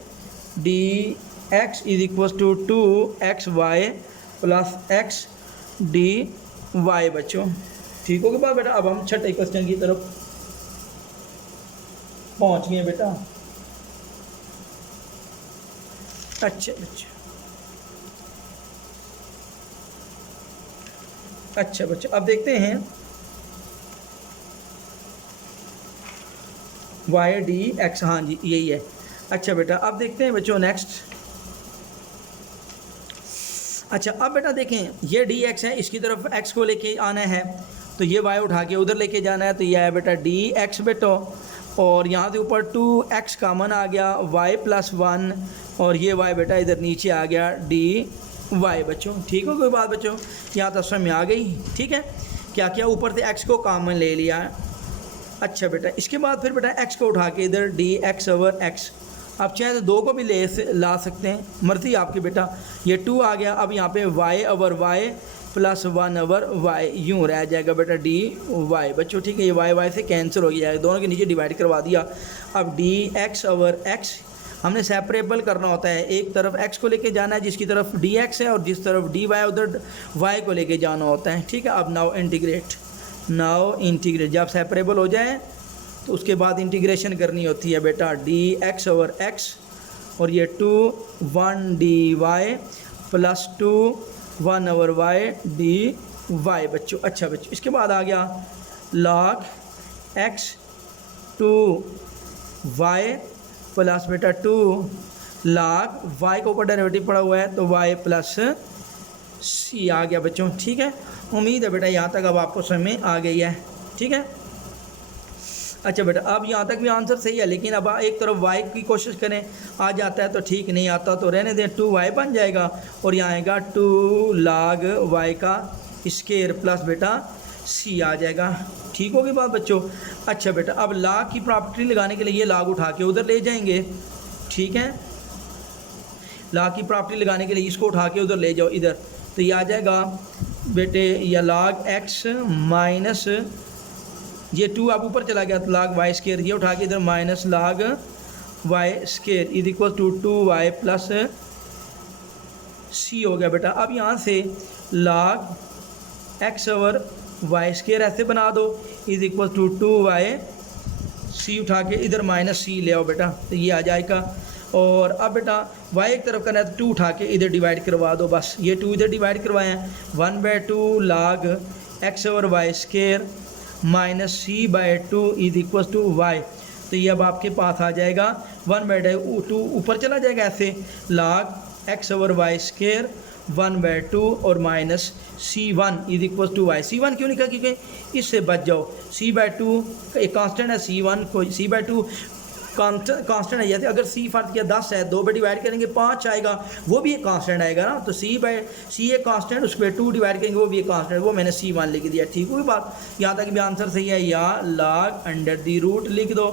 dx = 2xy + x dy बच्चों, ठीक होगी बात बेटा। अब हम छठे क्वेश्चन की तरफ पहुंच गए बेटा। अच्छा बच्चों, अब देखते हैं y dx, हाँ जी यही है। अच्छा बेटा, अब देखते हैं बच्चों नेक्स्ट। अच्छा, अब बेटा देखें ये dx है, इसकी तरफ x को लेके आना है, तो ये y उठा के उधर लेके जाना है, तो ये है बेटा dx बेटा, और यहाँ से ऊपर 2x कॉमन आ गया, y + 1, और ये y बेटा इधर नीचे आ गया dy बच्चों, ठीक हो कोई बात बच्चों, यहाँ तक समझ में आ गई, ठीक है। क्या क्या ऊपर से x को कॉमन ले लिया। अच्छा बेटा, इसके बाद फिर बेटा x को उठा के इधर dx/x, आप चाहे तो 2 को भी ला सकते हैं, मर्जी आपकी बेटा। ये 2 आ गया, अब यहाँ पे y/y + 1/y यूँ रह जाएगा बेटा dy बच्चों, ठीक है। ये y से कैंसिल हो गया, दोनों के नीचे डिवाइड करवा दिया। अब dx/x हमने सेपरेबल करना होता है, एक तरफ x को लेके जाना है जिसकी तरफ dx है, और जिस तरफ dy उधर y को लेके जाना होता है, ठीक है। अब नाउ इंटीग्रेट जब सेपरेबल हो जाए तो उसके बाद इंटीग्रेशन करनी होती है बेटा dx/x, और ये 2 1 dy + 2 1/y dy बच्चों। अच्छा बच्चों, इसके बाद आ गया log x 2y प्लस बेटा 2 log y को ऊपर डेरिवेटिव पड़ा हुआ है तो y + c आ गया बच्चों, ठीक है। उम्मीद है बेटा यहाँ तक अब आपको समझ में आ गई है, ठीक है। अच्छा बेटा, अब यहाँ तक भी आंसर सही है, लेकिन अब एक तरफ y की कोशिश करें, आ जाता है तो ठीक, नहीं आता तो रहने दें, 2y बन जाएगा, और यहाँ आएगा 2 log y का स्क्वायर प्लस बेटा c आ जाएगा, ठीक होगी बात बच्चों। अच्छा बेटा, अब log की प्रॉपर्टी लगाने के लिए ये log उठा के उधर ले जाएंगे, ठीक है। log की प्रॉपर्टी लगाने के लिए इसको उठा के उधर ले जाओ इधर, तो ये आ जाएगा बेटे या log x माइनस ये 2 अब ऊपर चला गया तो log y², ये उठा के इधर minus log y² = 2y + c हो गया बेटा। अब यहाँ से log x/y² ऐसे बना दो = 2y, c उठा के इधर माइनस c ले आओ बेटा, तो ये आ जाएगा। और अब बेटा y एक तरफ करना है तो 2 उठा के इधर डिवाइड करवा दो, बस ये 2 इधर डिवाइड करवाए हैं, 1/2 log x/y² - c/2 = y, तो ये अब आपके पास आ जाएगा 1/2 ऊपर चला जाएगा ऐसे log x over y square 1/2 और minus C1 is equal to y. C1 क्यों लिखा, क्योंकि इससे बच जाओ, C/2 एक कांस्टेंट है, C1 को C/2 कांस्टेंट है। जैसे अगर C फर्ज किया 10 है, 2 पे डिवाइड करेंगे 5 आएगा, वो भी एक कांस्टेंट आएगा ना। तो C एक कांस्टेंट, उस पर 2 डिवाइड करेंगे, वो भी एक कांस्टेंट, वो मैंने C1 लिख दिया। ठीक होगी बात, यहाँ तक भी आंसर सही है। या log अंडर दी रूट लिख दो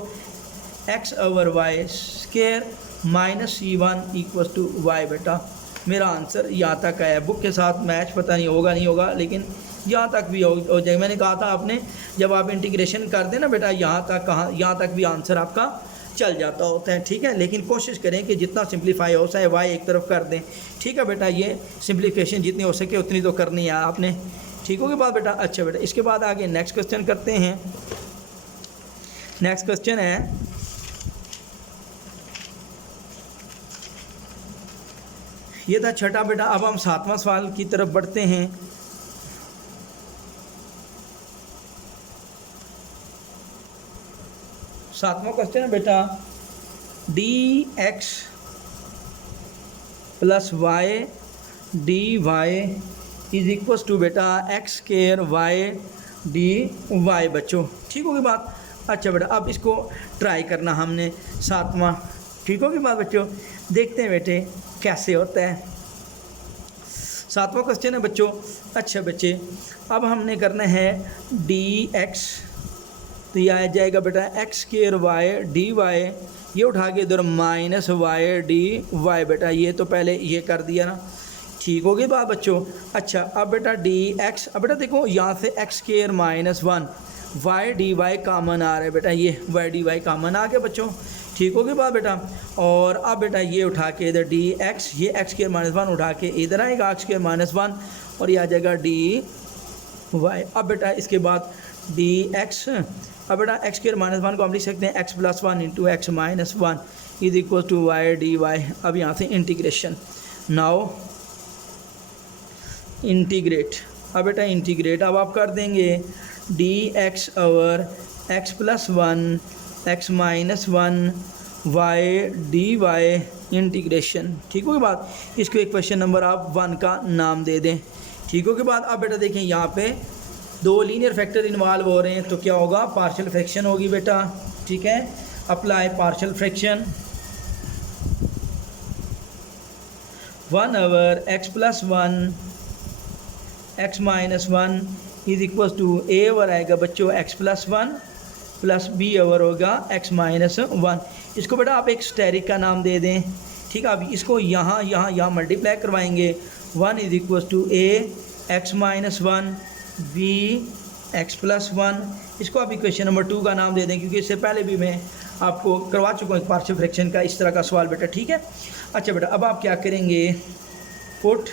x over y square minus C1 equal to y. बेटा मेरा आंसर यहाँ तक है। बुक के साथ मैच पता नहीं होगा नहीं होगा, लेकिन यहाँ तक भी हो जाएगा। मैंने कहा था आपने जब आप इंटीग्रेशन कर दें ना बेटा, यहाँ तक भी आंसर आपका चल जाता होता है। ठीक है, लेकिन कोशिश करें कि जितना सिंप्लीफाई हो सके वाई एक तरफ कर दें। ठीक है बेटा, ये सिंप्लीफिकेशन जितनी हो सके उतनी तो करनी है आपने। ठीक होगी बात बेटा। अच्छा बेटा, इसके बाद आगे नेक्स्ट क्वेश्चन करते हैं। नेक्स्ट क्वेश्चन है ये था छठा बेटा। अब हम 7वां सवाल की तरफ बढ़ते हैं। सातवां क्वेश्चन है बेटा, dx plus y D Y is equal to बेटा x square y D y. बच्चों ठीक होगी बात। अच्छा बेटा, अब इसको ट्राई करना हमने 7वां। ठीक होगी बात बच्चों, देखते हैं बेटे कैसे होता है। 7वां क्वेश्चन है बच्चों। अच्छा बच्चे, अब हमने करना है dx, तो ये आ जाएगा बेटा x square y D y, ये उठा के इधर माइनस वाई डी वाई। बेटा ये तो पहले ये कर दिया ना। ठीक होगी बात बच्चों। अच्छा अब बेटा dx, अब बेटा देखो यहाँ से x square minus 1 y D y common आ रहा है बेटा, ये वाई डी वाई कामन आ गया बच्चों। ठीक होगी बात बेटा। और अब बेटा ये उठा के इधर dx, ये एक्स स्क्वायर माइनस 1 उठा के इधर आएगा एक्स स्क्वायर माइनस 1 और ये आ जाएगा dy। अब बेटा इसके बाद dx, अब बेटा एक्स स्क्वायर माइनस 1 को हम लिख सकते हैं x plus 1 into x minus 1 is equal to y D y. अब यहाँ से इंटीग्रेशन, नाउ इंटीग्रेट। अब बेटा इंटीग्रेट अब आप कर देंगे dx over x plus 1 x minus 1 y D y integration. ठीक होगी बात। इसको एक क्वेश्चन नंबर आप 1 का नाम दे दें। ठीक होगी बात। अब बेटा देखें यहाँ पे 2 लीनियर फैक्टर इन्वॉल्व हो रहे हैं, तो क्या होगा, पार्शियल फ्रैक्शन होगी बेटा। ठीक है, apply partial fraction. 1 over x plus 1 x minus 1 is equal to A over आएगा बच्चों x plus 1 plus B over होगा एक्स माइनस 1। इसको बेटा आप एक स्टेरिक का नाम दे दें। ठीक है, अब इसको यहाँ मल्टीप्लाई करवाएंगे। 1 is equal to A x minus 1 B x plus 1। इसको आप इक्वेशन नंबर 2 का नाम दे दें, क्योंकि इससे पहले भी मैं आपको करवा चुका हूँ पार्शियल फ्रैक्शन का इस तरह का सवाल बेटा। ठीक है। अच्छा बेटा, अब आप क्या करेंगे, put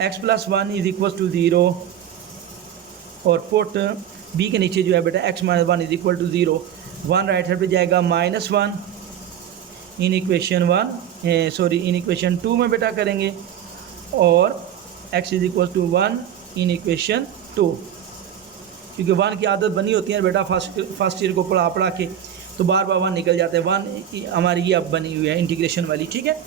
x plus 1 is equal to 0 और पुट बी के नीचे जो है बेटा x minus 1 is equal to 0। 1 right side पे जाएगा minus 1 in equation 1 in equation 2 में बेटा करेंगे, और x is equal to 1 in equation 2। क्योंकि 1 की आदत बनी होती है बेटा फर्स्ट ईयर को पढ़ा के, तो बार बार 1 निकल जाता है। 1 हमारी ये अब बनी हुई है इंटीग्रेशन वाली। ठीक है,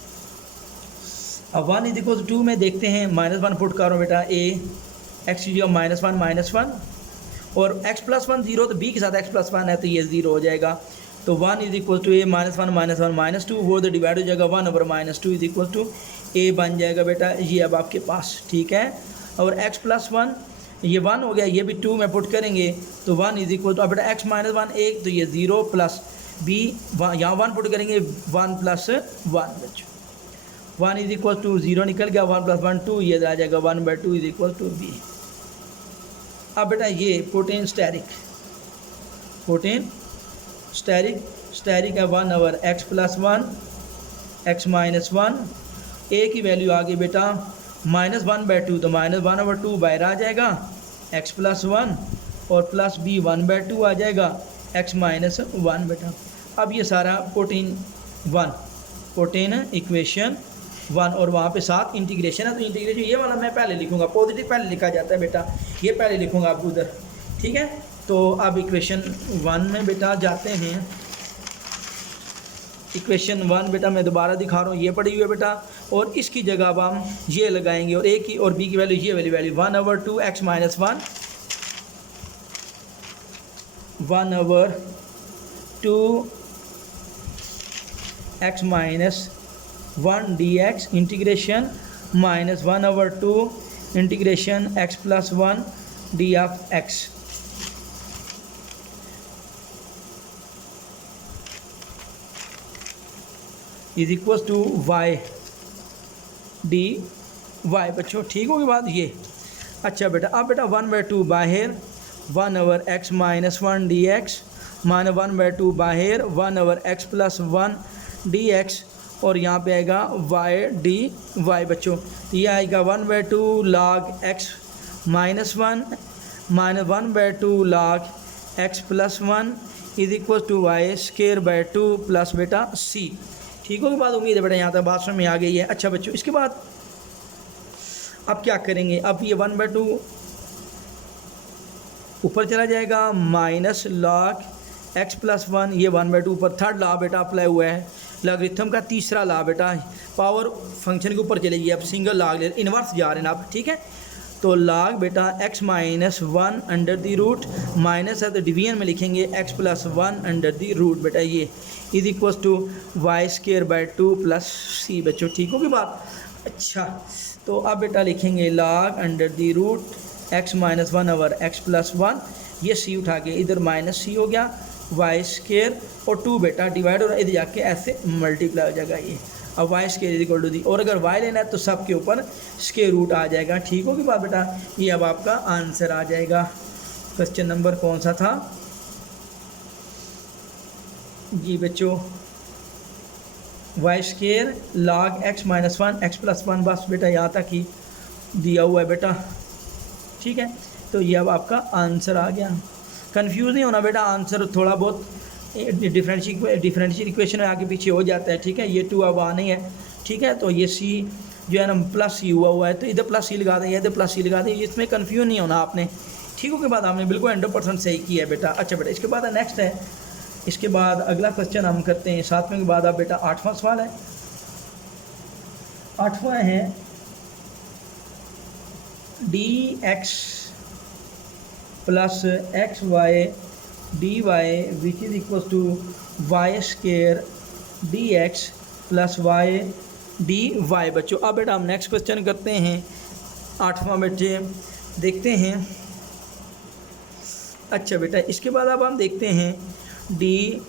अब 1 इज इक्वल टू 2 में देखते हैं, -1 पुट करो बेटा a एक्स इज -1 और x प्लस 1 0, तो b के साथ x प्लस 1 है तो ये 0 हो जाएगा। तो 1 इज इक्वल टू a -1 -2 वो तो डिवाइड हो जाएगा 1 over -2 is equal to a बन जाएगा बेटा ये अब आपके पास। ठीक है, और x प्लस 1 ये 1 हो गया, ये भी 2 में पुट करेंगे तो 1 इज इक्वल टू, अब बेटा x माइनस 1 1 तो ये 0 प्लस b यहाँ 1 पुट करेंगे 1 प्लस 1 बच्चों 1 इज इक्वल टू 0 निकल गया, 1 प्लस 1 2 ये आ जाएगा 1/2 इज इक्वल टू b। अब बेटा ये पुट इन स्टेरिक है 1 over x plus 1 x minus 1 a की वैल्यू आ गई बेटा -1/2 तो -1/2 बाहर आ जाएगा x प्लस 1 और प्लस b 1/2 आ जाएगा x माइनस 1 बेटा। अब ये सारा पुट इन इक्वेशन 1 और वहाँ पे साथ इंटीग्रेशन है, तो इंटीग्रेशन ये वाला मैं पहले लिखूँगा, पॉजिटिव पहले लिखा जाता है बेटा, ये पहले लिखूँगा आप उधर। ठीक है, तो अब इक्वेशन 1 में बेटा जाते हैं। इक्वेशन 1 बेटा मैं दोबारा दिखा रहा हूँ, ये पड़ी हुई है बेटा, और इसकी जगह अब हम ये लगाएंगे और ए की और बी की वैल्यू ये वाली value 1/2 x minus 1 1/2 x minus 1 dx integration minus 1/2 integration x plus 1 d of x is equal to y d y. बच्चों ठीक होगी बात ये। अच्छा बेटा अब बेटा 1/2 बाहर 1/x माइनस 1 dx माइनस 1/2 बाहर 1/x प्लस 1 dx और यहाँ पे आएगा y डी वाई। बच्चों ये आएगा 1/2 log x minus 1 minus 1/2 log x plus 1 is equal to y square by 2 plus बेटा c। ठीक होगी बात, उम्मीद है बेटा यहाँ तक बात समझ में आ गई है। अच्छा बच्चों इसके बाद अब क्या करेंगे, अब ये 1/2 ऊपर चला जाएगा माइनस log x प्लस 1, ये 1/2 ऊपर थर्ड लॉ बेटा अप्लाई हुआ है, लॉगरिथम का तीसरा लॉ बेटा पावर फंक्शन के ऊपर चलेगी। अब सिंगल लॉग ले इन्वर्स जा रहे हैं आप, ठीक है। तो log बेटा x minus 1 under the root minus है तो डिवीजन में लिखेंगे x plus 1 under the root बेटा ये is equal to y square by 2 plus c. बच्चों ठीक होगी बात। अच्छा तो अब बेटा लिखेंगे log under the root x minus 1/x plus 1, ये c उठा के इधर माइनस c हो गया वाई स्केयर और 2 बेटा डिवाइड और इधर जाके ऐसे मल्टीप्लाई हो जाएगा ये। अब y square is equal to the, और अगर वाई लेना है तो सब के ऊपर स्केयर रूट आ जाएगा। ठीक होगी बात बेटा, ये अब आपका आंसर आ जाएगा। क्वेश्चन नंबर कौन सा था जी बच्चों, y square log x minus 1 x plus 1, बस बेटा यहाँ तक ही दिया हुआ है बेटा। ठीक है तो ये अब आपका आंसर आ गया। कंफ्यूज नहीं होना बेटा, आंसर थोड़ा बहुत डिफरेंशियल इक्वेशन में आगे पीछे हो जाता है। ठीक है ये 2 अब आने है। ठीक है तो ये c जो है ना प्लस c हुआ है तो इधर प्लस c लगा दें, इधर प्लस c लगा दें, इसमें कंफ्यूज नहीं होना आपने। ठीक हो के बाद आपने बिल्कुल 100% सही किया है बेटा। अच्छा बेटा इसके बाद नेक्स्ट है, इसके बाद अगला क्वेश्चन हम करते हैं 7वें के बाद। अब बेटा 8वां सवाल है, 8वां है dx plus x y D y which is equal to y square d x plus y D y. बच्चों अब बेटा हम नेक्स्ट क्वेश्चन करते हैं 8वां बच्चे देखते हैं। अच्छा बेटा इसके बाद अब हम देखते हैं डी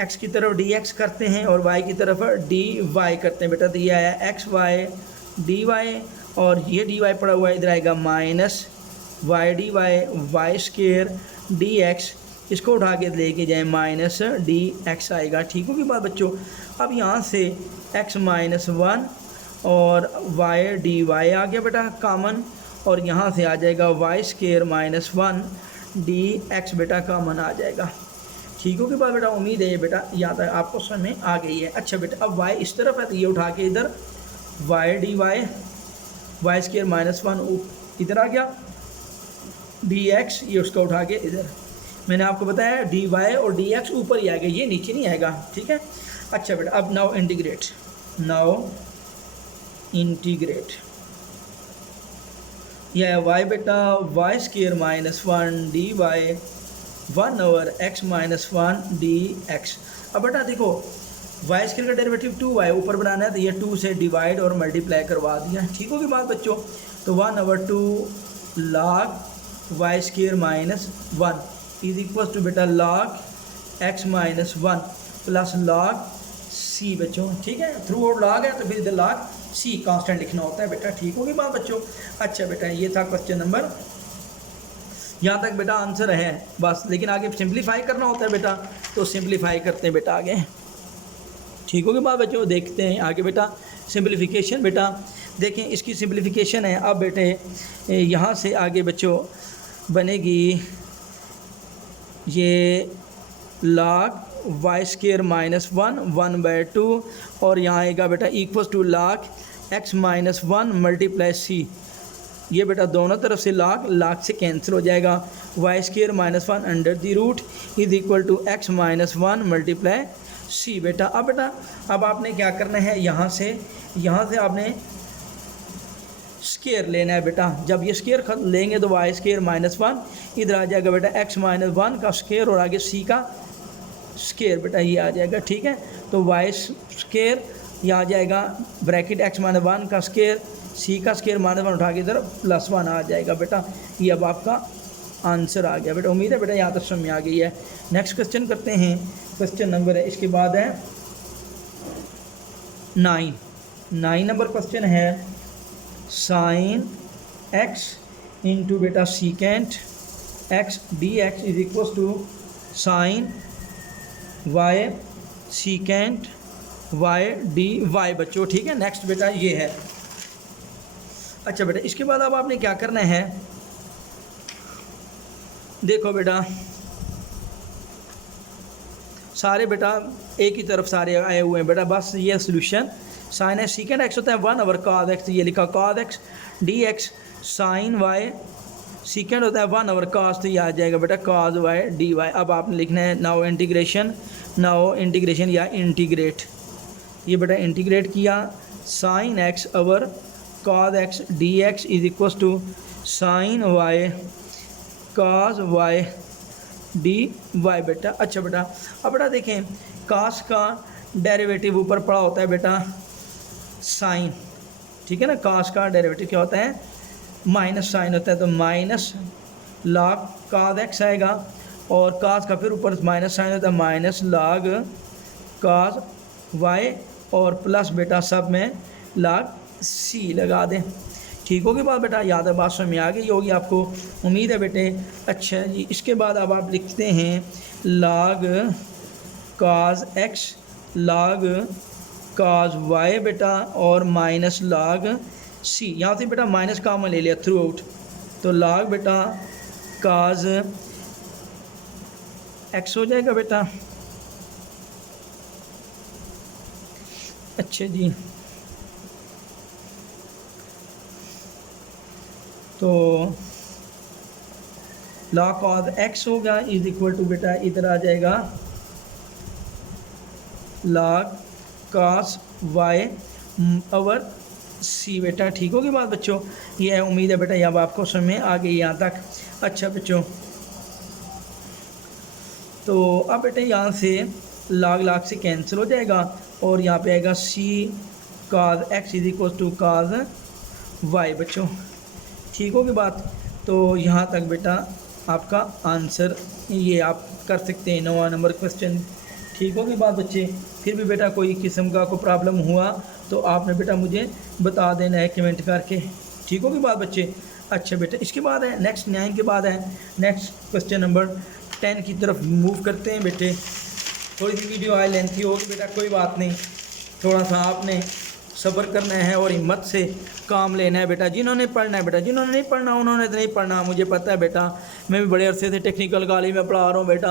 एक्स की तरफ डी एक्स करते हैं और वाई की तरफ डी वाई करते हैं। बेटा दिया है एक्स वाई डी वाई और ये डी वाई पड़ा हुआ है, इधर आएगा minus y D y y square d x, इसको उठा के लेके जाए माइनस डी एक्स आएगा। ठीक होगी बात बच्चों। अब यहाँ से x माइनस 1 और वाई डी वाई आ गया बेटा कॉमन, और यहाँ से आ जाएगा y square minus 1 d x बेटा कॉमन आ जाएगा। ठीक होगी बात बेटा, उम्मीद है ये बेटा यहाँ तक आपको समझ में आ गई है। अच्छा बेटा अब y इस तरफ है तो ये उठा के इधर y D y square minus 1 इधर आ गया, डी एक्स ये उसका उठा के इधर, मैंने आपको बताया डी वाई और डी एक्स ऊपर ही आएगा, ये नीचे नहीं आएगा। ठीक है अच्छा बेटा अब नाउ इंटीग्रेट यह वाई बेटा y square minus 1 d y 1/x minus 1 d x. अब बेटा देखो वाई स्केयर का डेरिवेटिव 2y ऊपर बनाना है तो ये 2 से डिवाइड और मल्टीप्लाई करवा दिया। ठीक होगी बात बच्चों। तो 1/2 log y square minus 1 is equal to बेटा log x minus 1 plus log c बच्चों। ठीक है थ्रू आउट log है तो फिर इधर log c कांस्टेंट लिखना होता है बेटा। ठीक होगी बात बच्चों। अच्छा बेटा ये था क्वेश्चन नंबर, यहाँ तक बेटा आंसर है बस, लेकिन आगे सिंप्लीफाई करना होता है बेटा तो सिंप्लीफाई करते हैं बेटा आगे। ठीक होगी बात बच्चों, देखते हैं आगे बेटा सिंप्लीफिकेशन। बेटा देखें इसकी सिंप्लीफिकेशन है। अब बेटे यहाँ से आगे बच्चों बनेगी ये log वाई स्केयर माइनस 1/2 और यहाँ आएगा बेटा equal to log x minus 1 multiply c। ये बेटा दोनों तरफ से log से कैंसिल हो जाएगा, y square minus 1 under the root is equal to x minus 1 multiply c बेटा। अब आपने क्या करना है, यहाँ से आपने स्केयर लेना है बेटा। जब ये स्केयर लेंगे तो वाई स्केयर -1 इधर आ जाएगा बेटा, x-1 का स्केयर और आगे सी का स्केयर बेटा ये आ जाएगा, ठीक है। तो वाई स्केयर ये आ जाएगा ब्रैकेट x-1 का स्केयर, सी का स्केयर -1 उठा के इधर +1 आ जाएगा बेटा। ये अब आपका आंसर आ गया बेटा। उम्मीद है बेटा यहाँ तक समझ में आ गई है। नेक्स्ट क्वेश्चन करते हैं, क्वेश्चन नंबर है, इसके बाद है 9 नंबर क्वेश्चन है साइन x इंटू बेटा secant x dx is equal to sine y secant y dy बच्चों, ठीक है। नेक्स्ट बेटा ये है। अच्छा बेटा इसके बाद अब आपने क्या करना है, देखो बेटा सारे बेटा एक ही तरफ सारे आए हुए हैं बेटा, बस ये सोल्यूशन साइन है सीकेंड एक्स होता है 1 cos x, ये लिखा cos x dx, sine y secant होता है 1 cos, तो ये आ जाएगा बेटा cos y dy। अब आपने लिखना है नाउ इंटीग्रेशन या इंटीग्रेट, ये बेटा इंटीग्रेट किया sine x over cos x dx is equal to sine y cos y dy बेटा। अच्छा बेटा अब बेटा देखें cos का डेरिवेटिव ऊपर पड़ा होता है बेटा साइन, ठीक है ना। cos का डेरिवेटिव क्या होता है, माइनस साइन होता है, तो माइनस log cos x आएगा और cos का फिर ऊपर माइनस साइन होता है माइनस log cos y और प्लस बेटा सब में log c लगा दें। ठीक होगी बात बेटा, याद है बात समझ में आ गई होगी आपको, उम्मीद है बेटे। अच्छा जी इसके बाद अब आप लिखते हैं log cos x log cos y बेटा और माइनस log c, यहाँ से बेटा माइनस कॉमन ले लिया थ्रू आउट, तो log बेटा cos x हो जाएगा बेटा। अच्छा जी तो log cos x होगा इज इक्वल टू बेटा इधर आ जाएगा log cos y over c बेटा। ठीक होगी बात बच्चों, ये है उम्मीद है बेटा अब आपको समझ में आ गई यहाँ तक। अच्छा बच्चों तो अब बेटा यहाँ से log से कैंसिल हो जाएगा और यहाँ पे आएगा c cos x is equal to cos y बच्चों। ठीक होगी बात, तो यहाँ तक बेटा आपका आंसर ये आप कर सकते हैं 9वां नंबर क्वेश्चन। ठीक होगी बात बच्चे, फिर भी बेटा कोई किस्म का कोई प्रॉब्लम हुआ तो आपने बेटा मुझे बता देना है कमेंट करके। ठीक होगी बात बच्चे। अच्छा बेटा इसके बाद है नेक्स्ट 9 के बाद है नेक्स्ट क्वेश्चन नंबर 10 की तरफ मूव करते हैं बेटे। थोड़ी सी वीडियो आए लेंथी होगी बेटा, कोई बात नहीं, थोड़ा सा आपने सब्र करना है और हिम्मत से काम लेना है बेटा। जिन्होंने पढ़ना है बेटा, जिन्होंने नहीं पढ़ना उन्होंने तो नहीं पढ़ना, मुझे पता है बेटा, मैं भी बड़े अरसे से टेक्निकल कॉलेज में पढ़ा रहा हूँ बेटा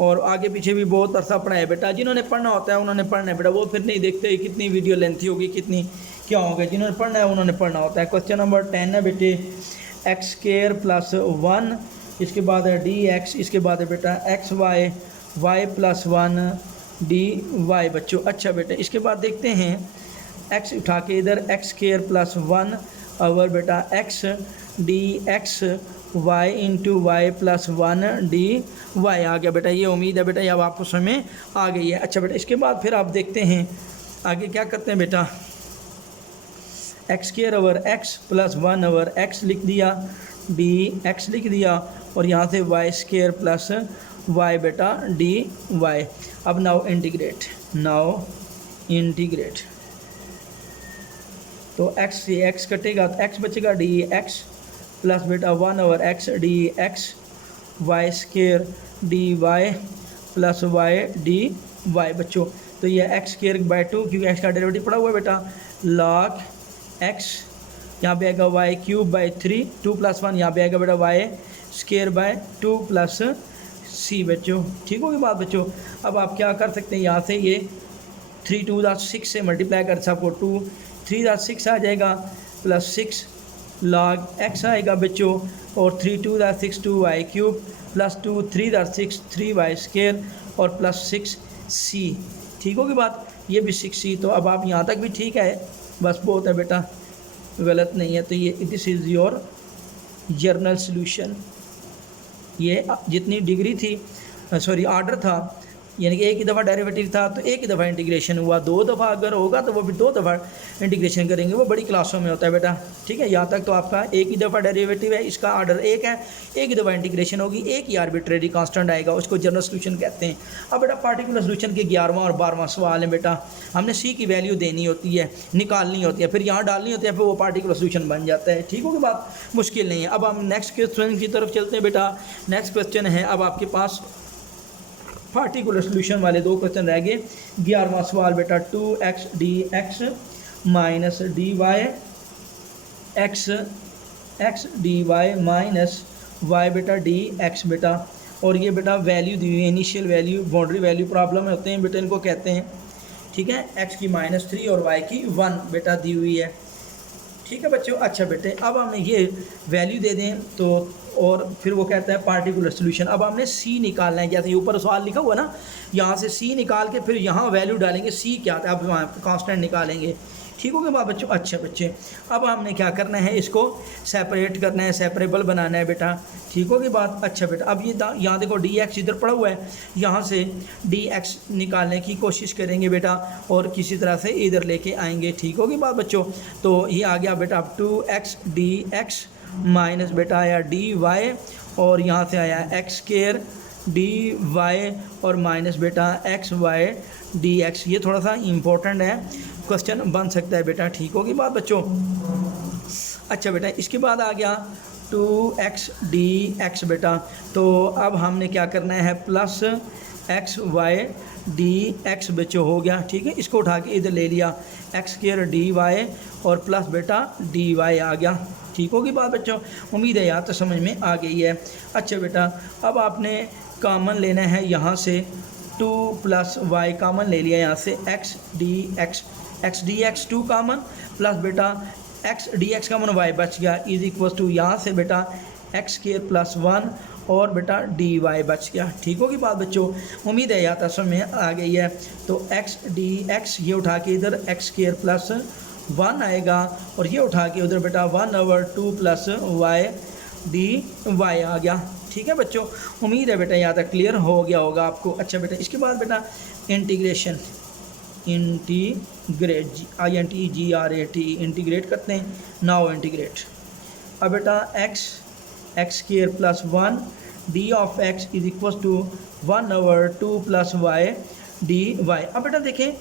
और आगे पीछे भी बहुत अरसा पढ़ा है बेटा। जिन्होंने पढ़ना होता है उन्होंने पढ़ना है बेटा, वो फिर नहीं देखते कितनी वीडियो लेंथी होगी कितनी क्या होगा। जिन्होंने पढ़ना है उन्होंने पढ़ना होता है। क्वेश्चन नंबर 10 है बेटे एक्स स्क्वायर प्लस 1, इसके बाद है डी एक्स, इसके बाद है बेटा x y y plus 1 d y बच्चों। अच्छा बेटा इसके बाद देखते हैं एक्स उठा के इधर एक्स स्क्वायर प्लस 1 और बेटा x D x y into y plus 1 d y आ गया बेटा। ये उम्मीद है बेटा अब आपको समझ में आ गई है। अच्छा बेटा इसके बाद फिर आप देखते हैं आगे क्या करते हैं बेटा, x square over x plus 1 over x लिख दिया, डी एक्स लिख दिया और यहाँ से वाई स्क्वायर प्लस वाई बेटा डी वाई। अब नाउ इंटीग्रेट तो एक्स से एक्स कटेगा तो एक्स बचेगा डी एक्स प्लस बेटा 1 over x D x y square d y plus y D y बच्चों। तो ये एक्स स्क्वायर बाई 2 क्योंकि एक्स का डेरिवेटिव पड़ा हुआ है बेटा, लॉग एक्स यहाँ पे आएगा वाई क्यूब बाई 3 2 प्लस 1 यहाँ पे आएगा बेटा Y square by 2 plus c बच्चों। ठीक होगी बात बच्चों। अब आप क्या कर सकते हैं, यहाँ से ये 3 2 6 से मल्टीप्लाई कर सबको 2 3 6 आ जाएगा प्लस 6 लॉग एक्स आएगा बच्चों और 3 2 6 2 y cube plus 2 3 6 3 y square और प्लस 6 सी, ठीक होगी बात, ये भी 6C। तो अब आप यहाँ तक भी ठीक है, बस बहुत है बेटा, गलत नहीं है। तो ये this is your journal solution. ये जितनी डिग्री थी, सॉरी आर्डर था, यानी कि एक ही दफ़ा डेरिवेटिव था तो एक ही दफ़ा इंटीग्रेशन हुआ, 2 दफ़ा अगर होगा तो वो भी 2 दफ़ा इंटीग्रेशन करेंगे, वो बड़ी क्लासों में होता है बेटा, ठीक है। यहाँ तक तो आपका एक ही दफ़ा डेरिवेटिव है, इसका आर्डर एक है, एक ही दफ़ा इंटीग्रेशन होगी, एक ही आर्बिट्रेरी कांस्टेंट आएगा, उसको जनरल सॉल्यूशन कहते हैं। अब बेटा पार्टिकुलर सॉल्यूशन के 11वां और 12वां सवाल है बेटा, हमने सी की वैल्यू देनी होती है, निकालनी होती है, फिर यहाँ डालनी होती है, फिर वो पार्टिकुलर सॉल्यूशन बन जाता है, ठीक होगी बात, मुश्किल नहीं है। अब हम नेक्स्ट क्वेश्चन की तरफ चलते हैं बेटा। नेक्स्ट क्वेश्चन है, अब आपके पास पार्टिकुलर सॉल्यूशन वाले 2 क्वेश्चन रह गए। 11वां सवाल बेटा, 2x dx minus dy x dy minus y बेटा dx बेटा, और ये बेटा वैल्यू दी हुई है, initial value, boundary value problem होते हैं बेटा, इनको कहते हैं, ठीक है। x की -3 और y की 1 बेटा दी हुई है, ठीक है बच्चों। अच्छा बेटे, अब हमने ये वैल्यू दे दें तो, और फिर वो कहता है पार्टिकुलर सॉल्यूशन। अब हमने सी निकालना है, जैसे ऊपर सवाल लिखा हुआ ना, यहाँ से सी निकाल के फिर यहाँ वैल्यू डालेंगे, सी क्या था, अब वहाँ कांस्टेंट निकालेंगे, ठीक हो गया बच्चों। अच्छा बच्चे, अब हमने क्या करना है, इसको सेपरेट करना है, सेपरेबल बनाना है बेटा, ठीक होगी बात। अच्छा बेटा, अब ये यहाँ देखो dx इधर पड़ा हुआ है, यहाँ से dx निकालने की कोशिश करेंगे बेटा, और किसी तरह से इधर लेके आएंगे, ठीक होगी बात बच्चों। तो ये आ गया बेटा, अब 2x dx माइनस बेटा आया dy, और यहाँ से आया x² dy और माइनस बेटा xy dx। ये थोड़ा सा इम्पोर्टेंट है, क्वेश्चन बन सकता है बेटा, ठीक होगी बात बच्चों। अच्छा बेटा, इसके बाद आ गया 2x dx बेटा, तो अब हमने क्या करना है, प्लस xy dx बच्चों हो गया, ठीक है। इसको उठा के इधर ले लिया, x² dy और प्लस बेटा dy आ गया, ठीक होगी बात बच्चों। उम्मीद है यार तो समझ में आ गई है। अच्छा बेटा, अब आपने कॉमन लेना है, यहाँ से 2 + y कॉमन ले लिया, यहाँ से x dx 2 कॉमन, प्लस बेटा x dx कॉमन y बच गया, इज इक्वल टू यहाँ से बेटा x² + 1 और बेटा dy बच गया, ठीक होगी बात बच्चों। उम्मीद है यार तो समझ में आ गई है। तो x dx ये उठा के इधर x² + 1 आएगा, और ये उठा के उधर बेटा 1/2 + y dy आ गया, ठीक है बच्चों। उम्मीद है बेटा यहाँ तक क्लियर हो गया होगा आपको। अच्छा बेटा, इसके बाद बेटा इंटीग्रेशन, इंटीग्रेट INTGRAT इंटीग्रेट करते हैं। नाउ इंटीग्रेट, अब बेटा x² + 1 d of x is equal to 1/2 + y dy। अब बेटा देखें,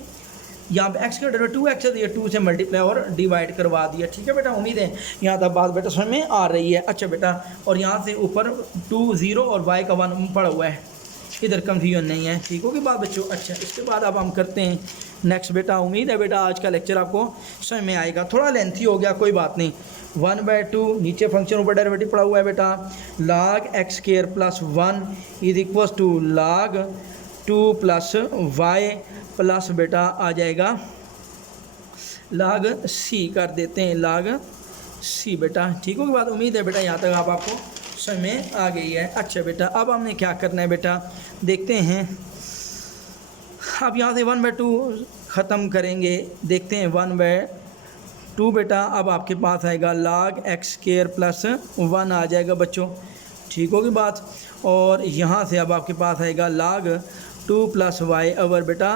यहाँ पे x का डेरिवेटिव 2x है, 2 से मल्टीप्लाई और डिवाइड करवा दिया, ठीक है बेटा। उम्मीद है यहाँ तक बात बेटा समझ में आ रही है। अच्छा बेटा, और यहाँ से ऊपर 2 0 और y का 1 पड़ा हुआ है, इधर कंफ्यूजन नहीं है, ठीक होगी बात बच्चों। अच्छा, इसके बाद अब हम करते हैं नेक्स्ट बेटा। उम्मीद है बेटा आज का लेक्चर आपको समझ में आएगा, थोड़ा लेंथी हो गया, कोई बात नहीं। 1/2 नीचे फंक्शन ऊपर डेरिवेटिव पड़ा हुआ है बेटा, log x² + 1 is equal to log 2 + y plus बेटा आ जाएगा log c कर देते हैं, log c बेटा, ठीक होगी बात। उम्मीद है बेटा यहाँ तक आपको समझ में आ गई है। अच्छा बेटा, अब हमने क्या करना है बेटा, देखते हैं। अब यहाँ से 1/2 ख़त्म करेंगे, देखते हैं 1/2 बेटा। अब आपके पास आएगा log x² + 1 आ जाएगा बच्चों, ठीक होगी बात। और यहाँ से अब आपके पास आएगा log 2 + y ओवर बेटा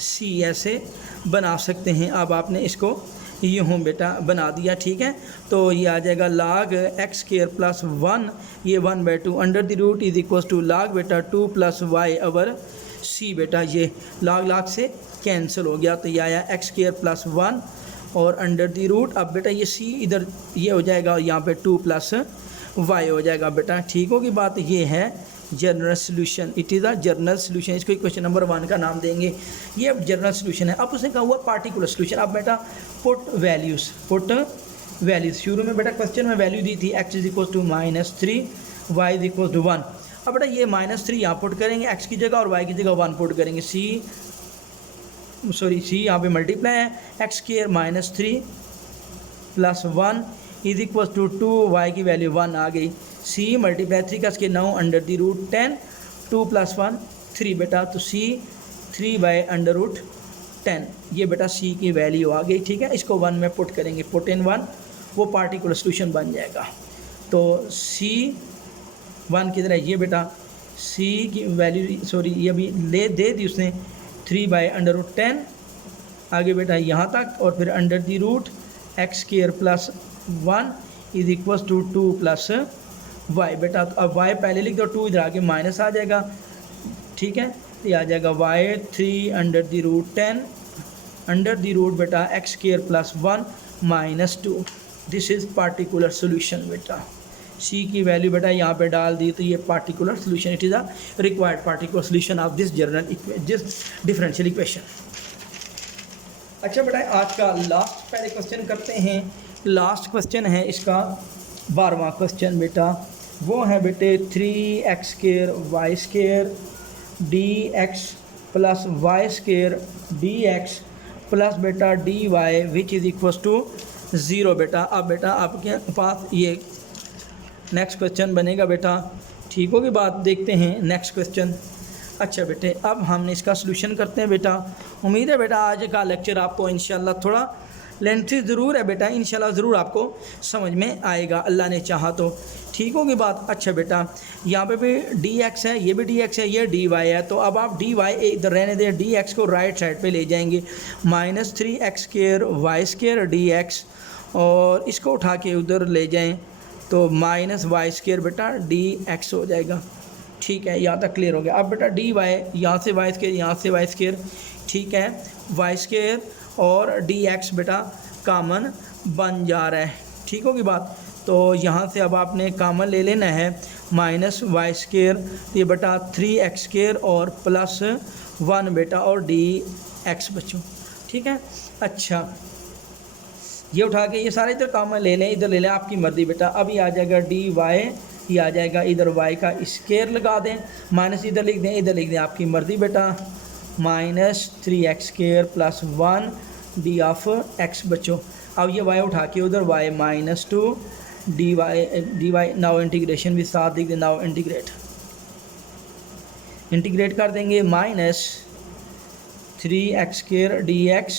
c, ऐसे बना सकते हैं। अब आपने इसको यूँ बेटा बना दिया, ठीक है। तो ये आ जाएगा log x² + 1, ये 1/2 under the root is equal to log बेटा 2 + y ओवर c बेटा, ये log से कैंसिल हो गया, तो ये आया x² + 1 और अंडर द रूट। अब बेटा ये c इधर ये हो जाएगा, और यहाँ पे 2 + y हो जाएगा बेटा, ठीक होगी बात। ये है general solution, it is a general solution, इसको क्वेश्चन नंबर 1 का नाम देंगे। ये अब जनरल सॉल्यूशन है। अब उसने कहा हुआ पार्टिकुलर सॉल्यूशन। अब बेटा पुट वैल्यूज़, शुरू में बेटा क्वेश्चन में वैल्यू दी थी x is equal to -3 y is equal to 1। अब बेटा ये -3 यहाँ पुट करेंगे x की जगह, और y की जगह 1 पुट करेंगे। c यहाँ पे मल्टीप्लाई है, x² -3 + 1 is equal to 2, y की वैल्यू 1 आ गई। c × 3 का 9 अंडर द रूट 10, 2 + 1 3 बेटा, तो c 3/√10। ये बेटा सी की वैल्यू आ गई, ठीक है। इसको 1 में पुट करेंगे, पुट इन 1, वो पार्टिकुलर सोल्यूशन बन जाएगा। तो C1 किधर है, ये बेटा C की वैल्यू, सॉरी ये अभी दे दी उसने 3/√10, आगे बेटा यहाँ तक, और फिर under the root x² + 1 is equal to 2 + y। बेटा तो अब y पहले लिख दो, 2 इधर आके माइनस आ जाएगा, ठीक है। ये आ जाएगा y 3/√10 अंडर दी रूट बेटा x² + 1 - 2। This is particular solution बेटा। c की वैल्यू बेटा यहाँ पे डाल दी, तो ये particular solution, it is a required particular solution of this differential equation. अच्छा बेटा, आज का लास्ट पहले क्वेश्चन करते हैं। लास्ट क्वेश्चन है इसका 12वां क्वेश्चन बेटा, वो है बेटे 3x² y² dx + y² dx plus बेटा dy which is equal to 0 बेटा। अब बेटा आपके पास ये नेक्स्ट क्वेश्चन बनेगा बेटा, ठीक होगी बात। देखते हैं नेक्स्ट क्वेश्चन। अच्छा बेटे, अब हमने इसका सलूशन करते हैं बेटा। उम्मीद है बेटा आज का लेक्चर आपको इंशाल्लाह थोड़ा लेंथी ज़रूर है बेटा, इंशाल्लाह ज़रूर आपको समझ में आएगा, अल्लाह ने चाहा तो, ठीक होगी बात। अच्छा बेटा, यहाँ पे भी dx है, ये भी dx है, ये dy है, तो अब आप dy इधर रहने दें, dx को राइट साइड पे ले जाएंगे, -3x² y² dx, और इसको उठा के उधर ले जाएं तो -y² बेटा dx हो जाएगा, ठीक है। यहाँ तक क्लियर हो गया। अब बेटा dy यहाँ से y², यहाँ से y², ठीक है, y² और dx बेटा कॉमन बन जा रहा है, ठीक होगी बात। तो यहाँ से अब आपने कॉमन ले लेना है -y², तो ये बेटा 3x² और +1 बेटा और dx बच्चों, ठीक है। अच्छा, ये उठा के ये सारे इधर कॉमन ले लें, इधर ले लें, आपकी मर्ज़ी बेटा। अब ये आ जाएगा dy, ये आ जाएगा इधर y का स्क्वायर लगा दें, माइनस इधर लिख दें, इधर लिख दें, आपकी मर्ज़ी बेटा। -3x² + 1 d ऑफ x बच्चों। अब ये y उठा के उधर y -2 dy नाउ इंटीग्रेशन भी साथ लिख दें, नाउ इंटीग्रेट कर देंगे, -3x² dx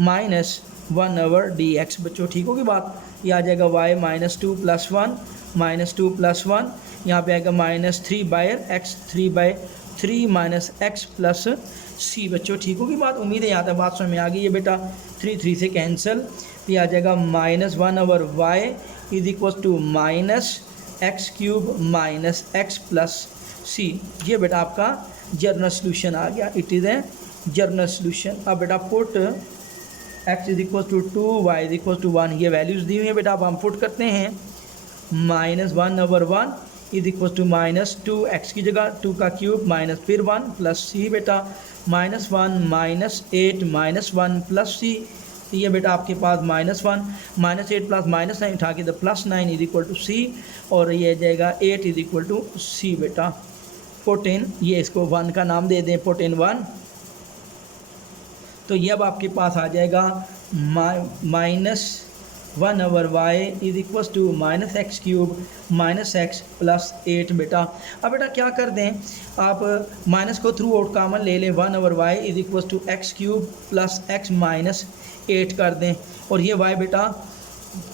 -1 dx बच्चों, ठीक होगी बात। ये आ जाएगा y -2 + 1 -2 + 1, यहाँ पे आएगा -3/x 3/3 - x + c बच्चों, ठीक होगी बात। उम्मीद है यहाँ तक बात समझ में आ गई है बेटा। 3 से कैंसिल, ये आ जाएगा -1/y is equal to -x³ - x + c। ये बेटा आपका जर्नल सोल्यूशन आ गया, it is a general solution. अब बेटा put x is equal to 2, y is equal to 1, ये वैल्यूज़ दी हुई है बेटा। अब हम पुट करते हैं, -1/1 इज इक्वल टू -2x की जगह 2 का क्यूब माइनस फिर 1 + c बेटा, -1 -8 -1 + c। तो ये बेटा आपके पास -1 -8 + -9 उठा के तो +9 इज इक्वल टू c, और ये जाएगा 8 इज इक्वल टू c बेटा। पुट इन, ये इसको 1 का नाम दे दें, पुट इन 1। तो ये अब आपके पास आ जाएगा -1/y is equal to -x³ - x + 8 बेटा। अब बेटा क्या कर दें, आप माइनस को थ्रू आउट कॉमन ले लें, 1/y is equal to x³ + x - 8 कर दें, और ये y बेटा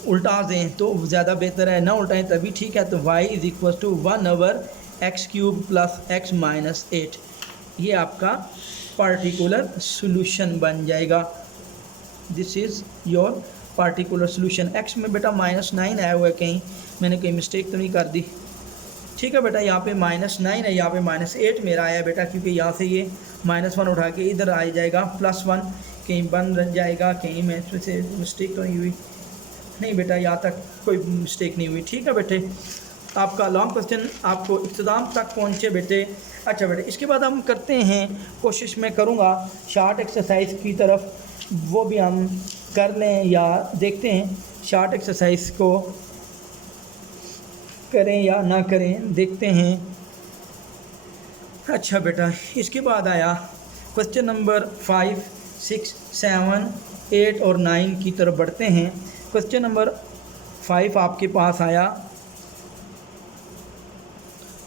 उल्टा दें तो ज़्यादा बेहतर है, ना उल्टाएं तभी ठीक है। तो y is equal to 1/x³ + x - 8, ये आपका पार्टिकुलर सोल्यूशन बन जाएगा। This is your particular solution. x में बेटा -9 आया हुआ है, कहीं मैंने कोई मिस्टेक तो नहीं कर दी, ठीक है बेटा। यहाँ पे -9 है, यहाँ पे -8 मेरा आया बेटा, क्योंकि यहाँ से ये -1 उठा के इधर आ जाएगा +1, कहीं बन जाएगा, कहीं में इसमें से मिस्टेक तो नहीं हुई, नहीं बेटा यहाँ तक कोई मिस्टेक नहीं हुई, ठीक है बेटे। आपका लॉन्ग क्वेश्चन आपको इख्तिताम तक पहुँचे बेटे। अच्छा बेटे, इसके बाद हम करते हैं, कोशिश मैं करूँगा शार्ट एक्सरसाइज की तरफ, वो भी हम कर लें या देखते हैं शार्ट एक्सरसाइज को करें या ना करें, देखते हैं। अच्छा बेटा, इसके बाद आया क्वेश्चन नंबर 5, 6, 7, 8 और 9 की तरफ बढ़ते हैं। क्वेश्चन नंबर 5 आपके पास आया।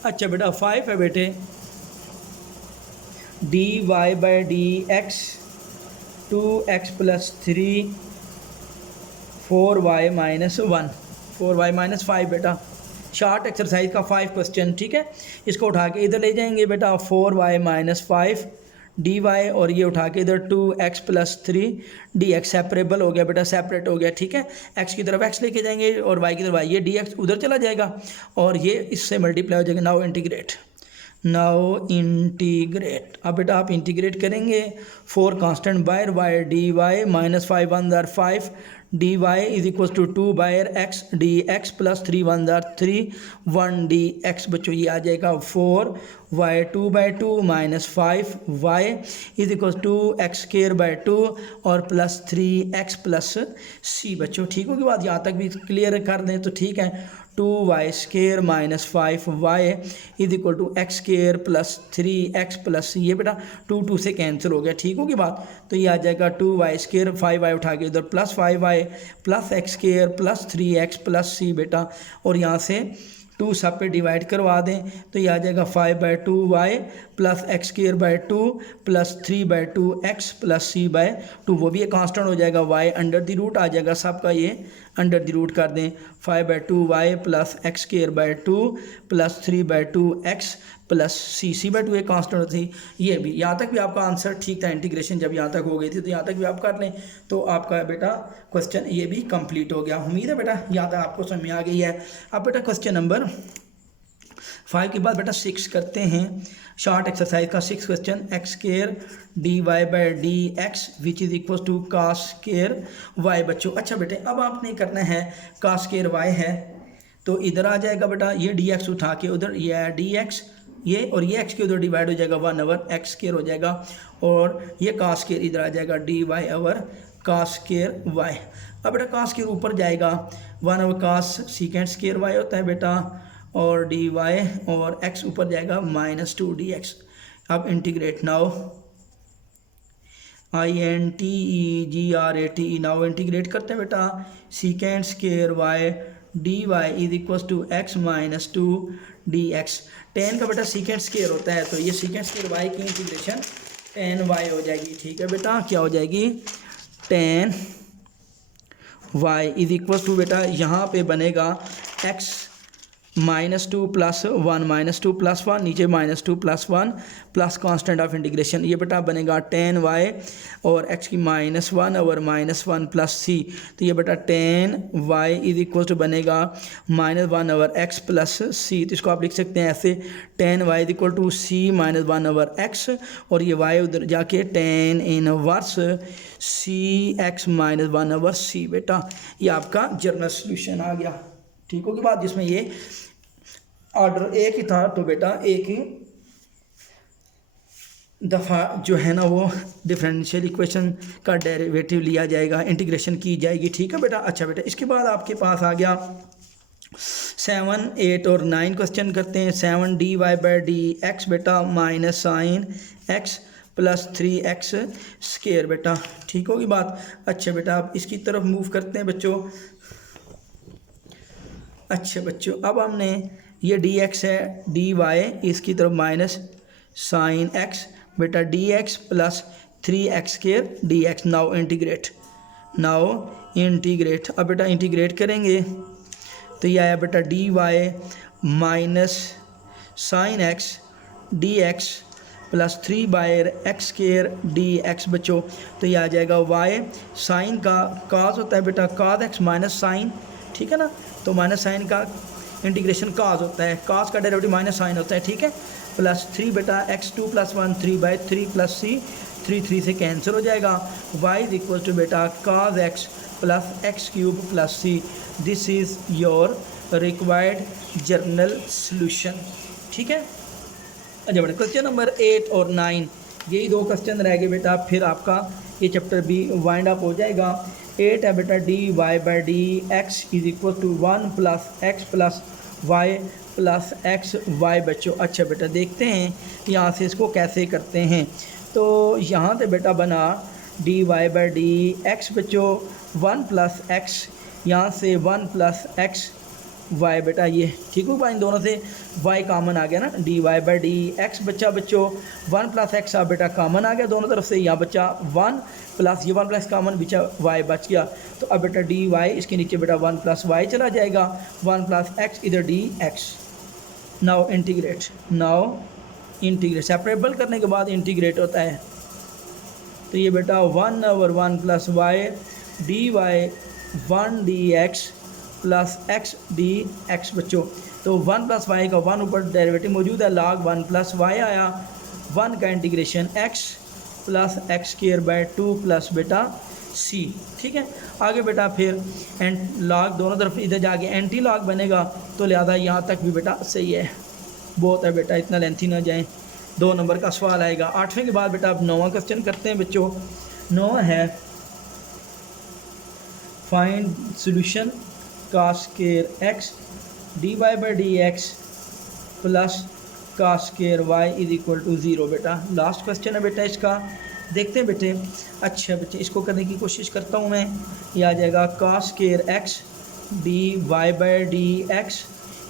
अच्छा बेटा 5 है बेटे, d y by d x 2x plus 3 4y minus 1 4y minus 5 बेटा शॉर्ट एक्सरसाइज का 5 क्वेश्चन। ठीक है, इसको उठा के इधर ले जाएंगे बेटा 4y माइनस 5 डी वाई और ये उठा के इधर 2x plus 3 D x separable हो गया बेटा, सेपरेट हो गया। ठीक है, x की तरफ x लेके जाएंगे और y की तरफ y, ये dx उधर चला जाएगा और ये इससे मल्टीप्लाई हो जाएगा। नाउ इंटीग्रेट अब बेटा आप इंटीग्रेट करेंगे 4 constant by y D y minus 5 1 दर 5 d Y is equal to 2 by x D x plus 3 1 दर 3 1 डी एक्स बच्चों ये आ जाएगा 4 y 2 by 2 minus 5 y is equal to x square by 2 और प्लस 3 एक्स प्लस सी बच्चों। ठीक होगी बात, यहाँ तक भी क्लियर कर दें तो ठीक है। 2 y square minus 5 y is equal to x square plus 3 x plus c, ये बेटा 2 2 से कैंसिल हो गया। ठीक होगी बात, तो ये आ जाएगा 2 वाई स्क्वायर 5 वाई उठा के उधर plus 5 y plus x square plus 3 x plus c बेटा, और यहाँ से 2 सब पे डिवाइड करवा दें तो ये आ जाएगा 5 by 2 y plus x square by 2 plus 3 by 2 x plus c by 2, वो भी एक कांस्टेंट हो जाएगा। वाई अंडर द रूट आ जाएगा सबका, ये अंडर द रूट कर दें 5 by 2 y plus x square by 2 plus 3 by 2 x plus c by 2 एक कांस्टेंट थी। ये भी यहाँ तक भी आपका आंसर ठीक था, इंटीग्रेशन जब यहाँ तक हो गई थी तो यहाँ तक भी आप कर लें तो आपका बेटा क्वेश्चन ये भी कंप्लीट हो गया। उम्मीद है बेटा यहाँ तक आपको समझ में आ गई है। अब बेटा क्वेश्चन नंबर 5 के बाद बेटा 6 करते हैं, शॉर्ट एक्सरसाइज का 6 question. X square d y by d x which is equal to cos square y बच्चों। अच्छा बेटे अब आपने करना है कास स्क्वायर वाई है तो इधर आ जाएगा बेटा ये डी एक्स उठा के उधर ये डी एक्स ये और ये एक्स के उधर डिवाइड हो जाएगा 1 ओवर एक्स स्क्वायर हो जाएगा और ये कास स्क्वायर इधर आ जाएगा d y over cos square y. अब बेटा कास स्क्वायर ऊपर जाएगा 1 over cos secant square y होता है बेटा और डी वाई और एक्स ऊपर जाएगा माइनस 2 डी एक्स। अब integrate now INTEGRATE now integrate करते हैं बेटा secant square y D Y is equal to x minus 2 d x. Tan का बेटा सीकेंड स्क्वायर होता है तो ये सीकेंड स्क्वायर वाई की इंटीग्रेशन टेन वाई हो जाएगी। ठीक है बेटा, क्या हो जाएगी tan y is equal to बेटा यहाँ पे बनेगा x minus 2 plus 1 minus 2 plus 1 नीचे minus 2 plus 1 plus constant of integration ये बेटा बनेगा 10 वाई और एक्स की minus 1 over minus 1 plus c तो ये बेटा 10 वाई इज इक्वल टू बनेगा minus 1 over x plus c. तो इसको आप लिख सकते हैं ऐसे 10 y is equal to c minus 1 over x और ये वाई उधर जाके 10 inverse c x minus 1 over सी। बेटा ये आपका जर्नल सोल्यूशन आ गया। ठीक होगी बात, जिसमें ये ऑर्डर एक ही था तो बेटा एक ही दफ़ा जो है ना वो डिफरेंशियल इक्वेशन का डेरिवेटिव लिया जाएगा, इंटीग्रेशन की जाएगी। ठीक है बेटा। अच्छा बेटा इसके बाद आपके पास आ गया 7, 8 और 9 क्वेश्चन करते हैं। 7 d y by d x बेटा minus sine x plus 3x square बेटा। ठीक होगी बात। अच्छा बेटा आप इसकी तरफ मूव करते हैं बच्चों। अच्छा बच्चों अब हमने ये डी एक्स है डी वाई इसकी तरफ माइनस साइन एक्स बेटा d x plus 3x square d x. Now integrate अब बेटा इंटीग्रेट करेंगे तो ये आया बेटा d y minus sine x D x plus 3 by x square d x बच्चों। तो ये आ जाएगा वाई साइन का काज होता है बेटा काज एक्स माइनस साइन, ठीक है ना, तो माइनस साइन का इंटीग्रेशन काज होता है, काज का डेरिवेटिव माइनस साइन होता है। ठीक है, प्लस 3 बेटा x2 प्लस 1 3 बाई 3 प्लस सी 3 से कैंसिल हो जाएगा। y इज इक्वल टू बेटा cos x plus x cube plus c. This is your required general solution. ठीक है। अच्छा बेटा क्वेश्चन नंबर 8 और 9 यही 2 क्वेश्चन रह गए बेटा, फिर आपका ये चैप्टर भी वाइंड अप हो जाएगा। 8 है बेटा d y by d x is equal to 1 plus x plus y plus x y बच्चों। अच्छा बेटा देखते हैं यहाँ से इसको कैसे करते हैं। तो यहाँ से बेटा बना d y by d x बच्चों 1 प्लस एक्स, यहाँ से 1 प्लस एक्स वाई बेटा ये, ठीक हो, इन दोनों से वाई कॉमन आ गया ना, d y by d x बच्चा बच्चों 1 प्लस एक्स आप बेटा कॉमन आ गया दोनों तरफ से, यहाँ बच्चा 1 प्लस ये 1 प्लस कॉमन बच्चा वाई बच गया। तो अब बेटा डी वाई इसके नीचे बेटा 1 प्लस वाई चला जाएगा, 1 प्लस एक्स इधर D x. Now integrate separable करने के बाद इंटीग्रेट होता है। तो ये बेटा 1/1 plus y D y 1 d x plus x D x बच्चों। तो 1 प्लस वाई का 1 ऊपर डेरिवेटिव मौजूद है, log 1 प्लस वाई आया, 1 का integration x plus x square by 2 plus बेटा c, ठीक है। आगे बेटा फिर एंड लॉग दोनों तरफ इधर जाके एंटी लॉग बनेगा, तो लिहाजा यहाँ तक भी बेटा सही है। बहुत है बेटा, इतना लेंथी ना जाएं। 2 नंबर का सवाल आएगा। 8वें के बाद बेटा अब 9वां क्वेश्चन करते हैं बच्चों। 9 है find solution cos square x dy by d x plus cos square y is equal to 0 बेटा। लास्ट क्वेश्चन है बेटा इसका, देखते हैं बेटे। अच्छा बच्चे इसको करने की कोशिश करता हूँ मैं। ये आ जाएगा cos square x dy by d x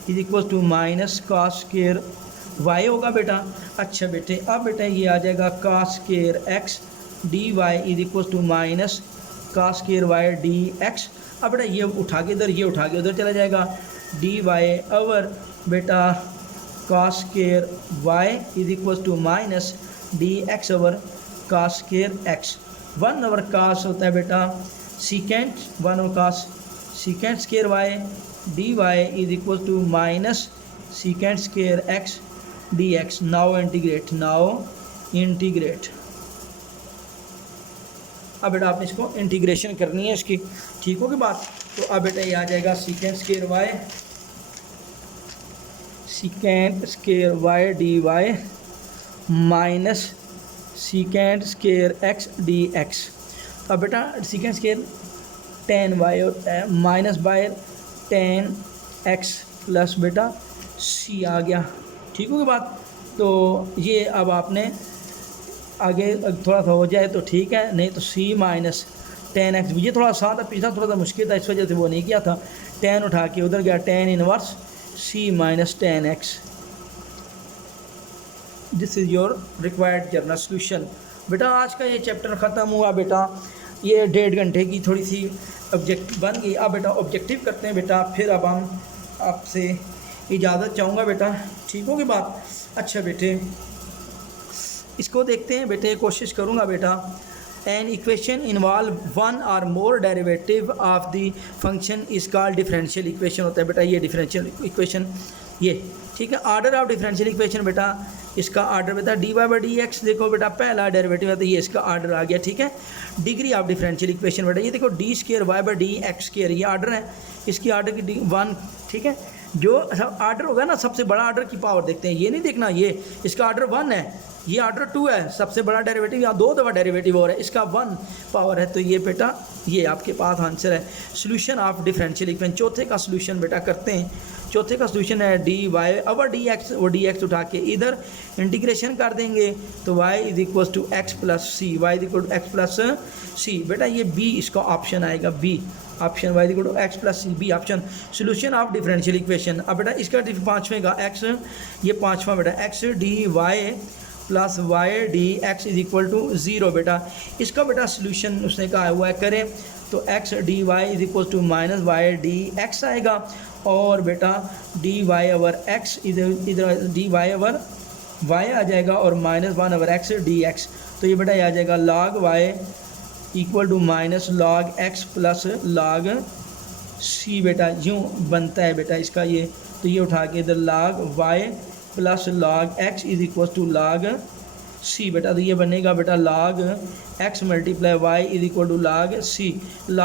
is equal to minus cos square y होगा बेटा। अच्छा बेटे अब बेटा ये आ जाएगा cos square x dy is equal to minus cos square y d x. अब बेटा ये उठा के इधर, ये उठा के उधर चला जाएगा, डी वाई ओवर बेटा cos square y is equal to minus d x over cos square x। 1 over cos होता है बेटा secant 1 over cos secant square y d Y is equal to minus secant square x d x. Now integrate. अब बेटा आपने इसको integration करनी है इसकी, ठीक होगी बात। तो अब बेटा ये आ जाएगा secant square y D y minus secant square x D x. अब बेटा सीकेंट स्क्वायर टेन वाई होता है minus by tan x plus बेटा सी आ गया, ठीक होगी बात। तो ये अब आपने आगे थोड़ा सा हो जाए तो ठीक है, नहीं तो सी माइनस टेन एक्स। ये थोड़ा आसान था, पिछला थोड़ा सा मुश्किल था, इस वजह से वो नहीं किया था। टेन उठा के उधर गया, tan inverse c minus tan x. This is your required general solution. बेटा आज का ये चैप्टर ख़त्म हुआ बेटा। ये 1.5 घंटे की थोड़ी सी ऑब्जेक्ट बन गई। अब बेटा ऑब्जेक्टिव करते हैं बेटा, फिर अब हम आपसे इजाज़त चाहूँगा बेटा, ठीक होगी बात। अच्छा बेटे इसको देखते हैं बेटे, कोशिश करूँगा बेटा। एन इक्वेशन इन्वॉल्व 1 और more derivative of the function is called differential equation होता है बेटा। ये डिफरेंशियल इक्वेशन ये, ठीक है। ऑर्डर ऑफ डिफरेंशियल इक्वेशन बेटा, इसका ऑर्डर बेटा d y by d x, देखो बेटा पहला डेरिवेटिव है तो ये इसका ऑर्डर आ गया, ठीक है। डिग्री ऑफ डिफरेंशियल इक्वेशन बेटा, ये देखो d square y by d x square, ये ऑर्डर है, इसकी ऑर्डर की 1, ठीक है। जो ऑर्डर होगा ना सबसे बड़ा ऑर्डर की पावर देखते हैं, ये नहीं देखना ये इसका ऑर्डर 1 है, ये ऑर्डर 2 है, सबसे बड़ा डेरिवेटिव यहाँ 2 दफ़ा डेरिवेटिव हो रहा है, इसका 1 पावर है। तो ये बेटा ये आपके पास आंसर है। सोल्यूशन ऑफ डिफरेंशियल इक्वेशन, चौथे का सोल्यूशन बेटा करते हैं। चौथे का सोल्यूशन है d y over d x, वो डी एक्स उठा के इधर इंटीग्रेशन कर देंगे तो y is equal to x plus c, y is equal to x plus c. बेटा ये बी इसका ऑप्शन आएगा, B option, y is equal to x plus c, B option solution of differential equation. अब बेटा इसका 5वें का x, ये 5वां बेटा x d y plus y d x is equal to 0 बेटा। इसका बेटा सोल्यूशन उसने कहा हुआ है करें तो x d Y is equal to minus y d x आएगा, और बेटा डी वाई ओवर एक्स इधर डी वाई ओवर वाई आ जाएगा, और -1 ओवर एक्स डी एक्स। तो ये बेटा ये आ जाएगा log y equal to minus log x plus log c बेटा, यूँ बनता है बेटा इसका ये। तो ये उठा के इधर log y plus log x is equal to log c बेटा। तो ये बनेगा बेटा log x multiply y is equal to log C.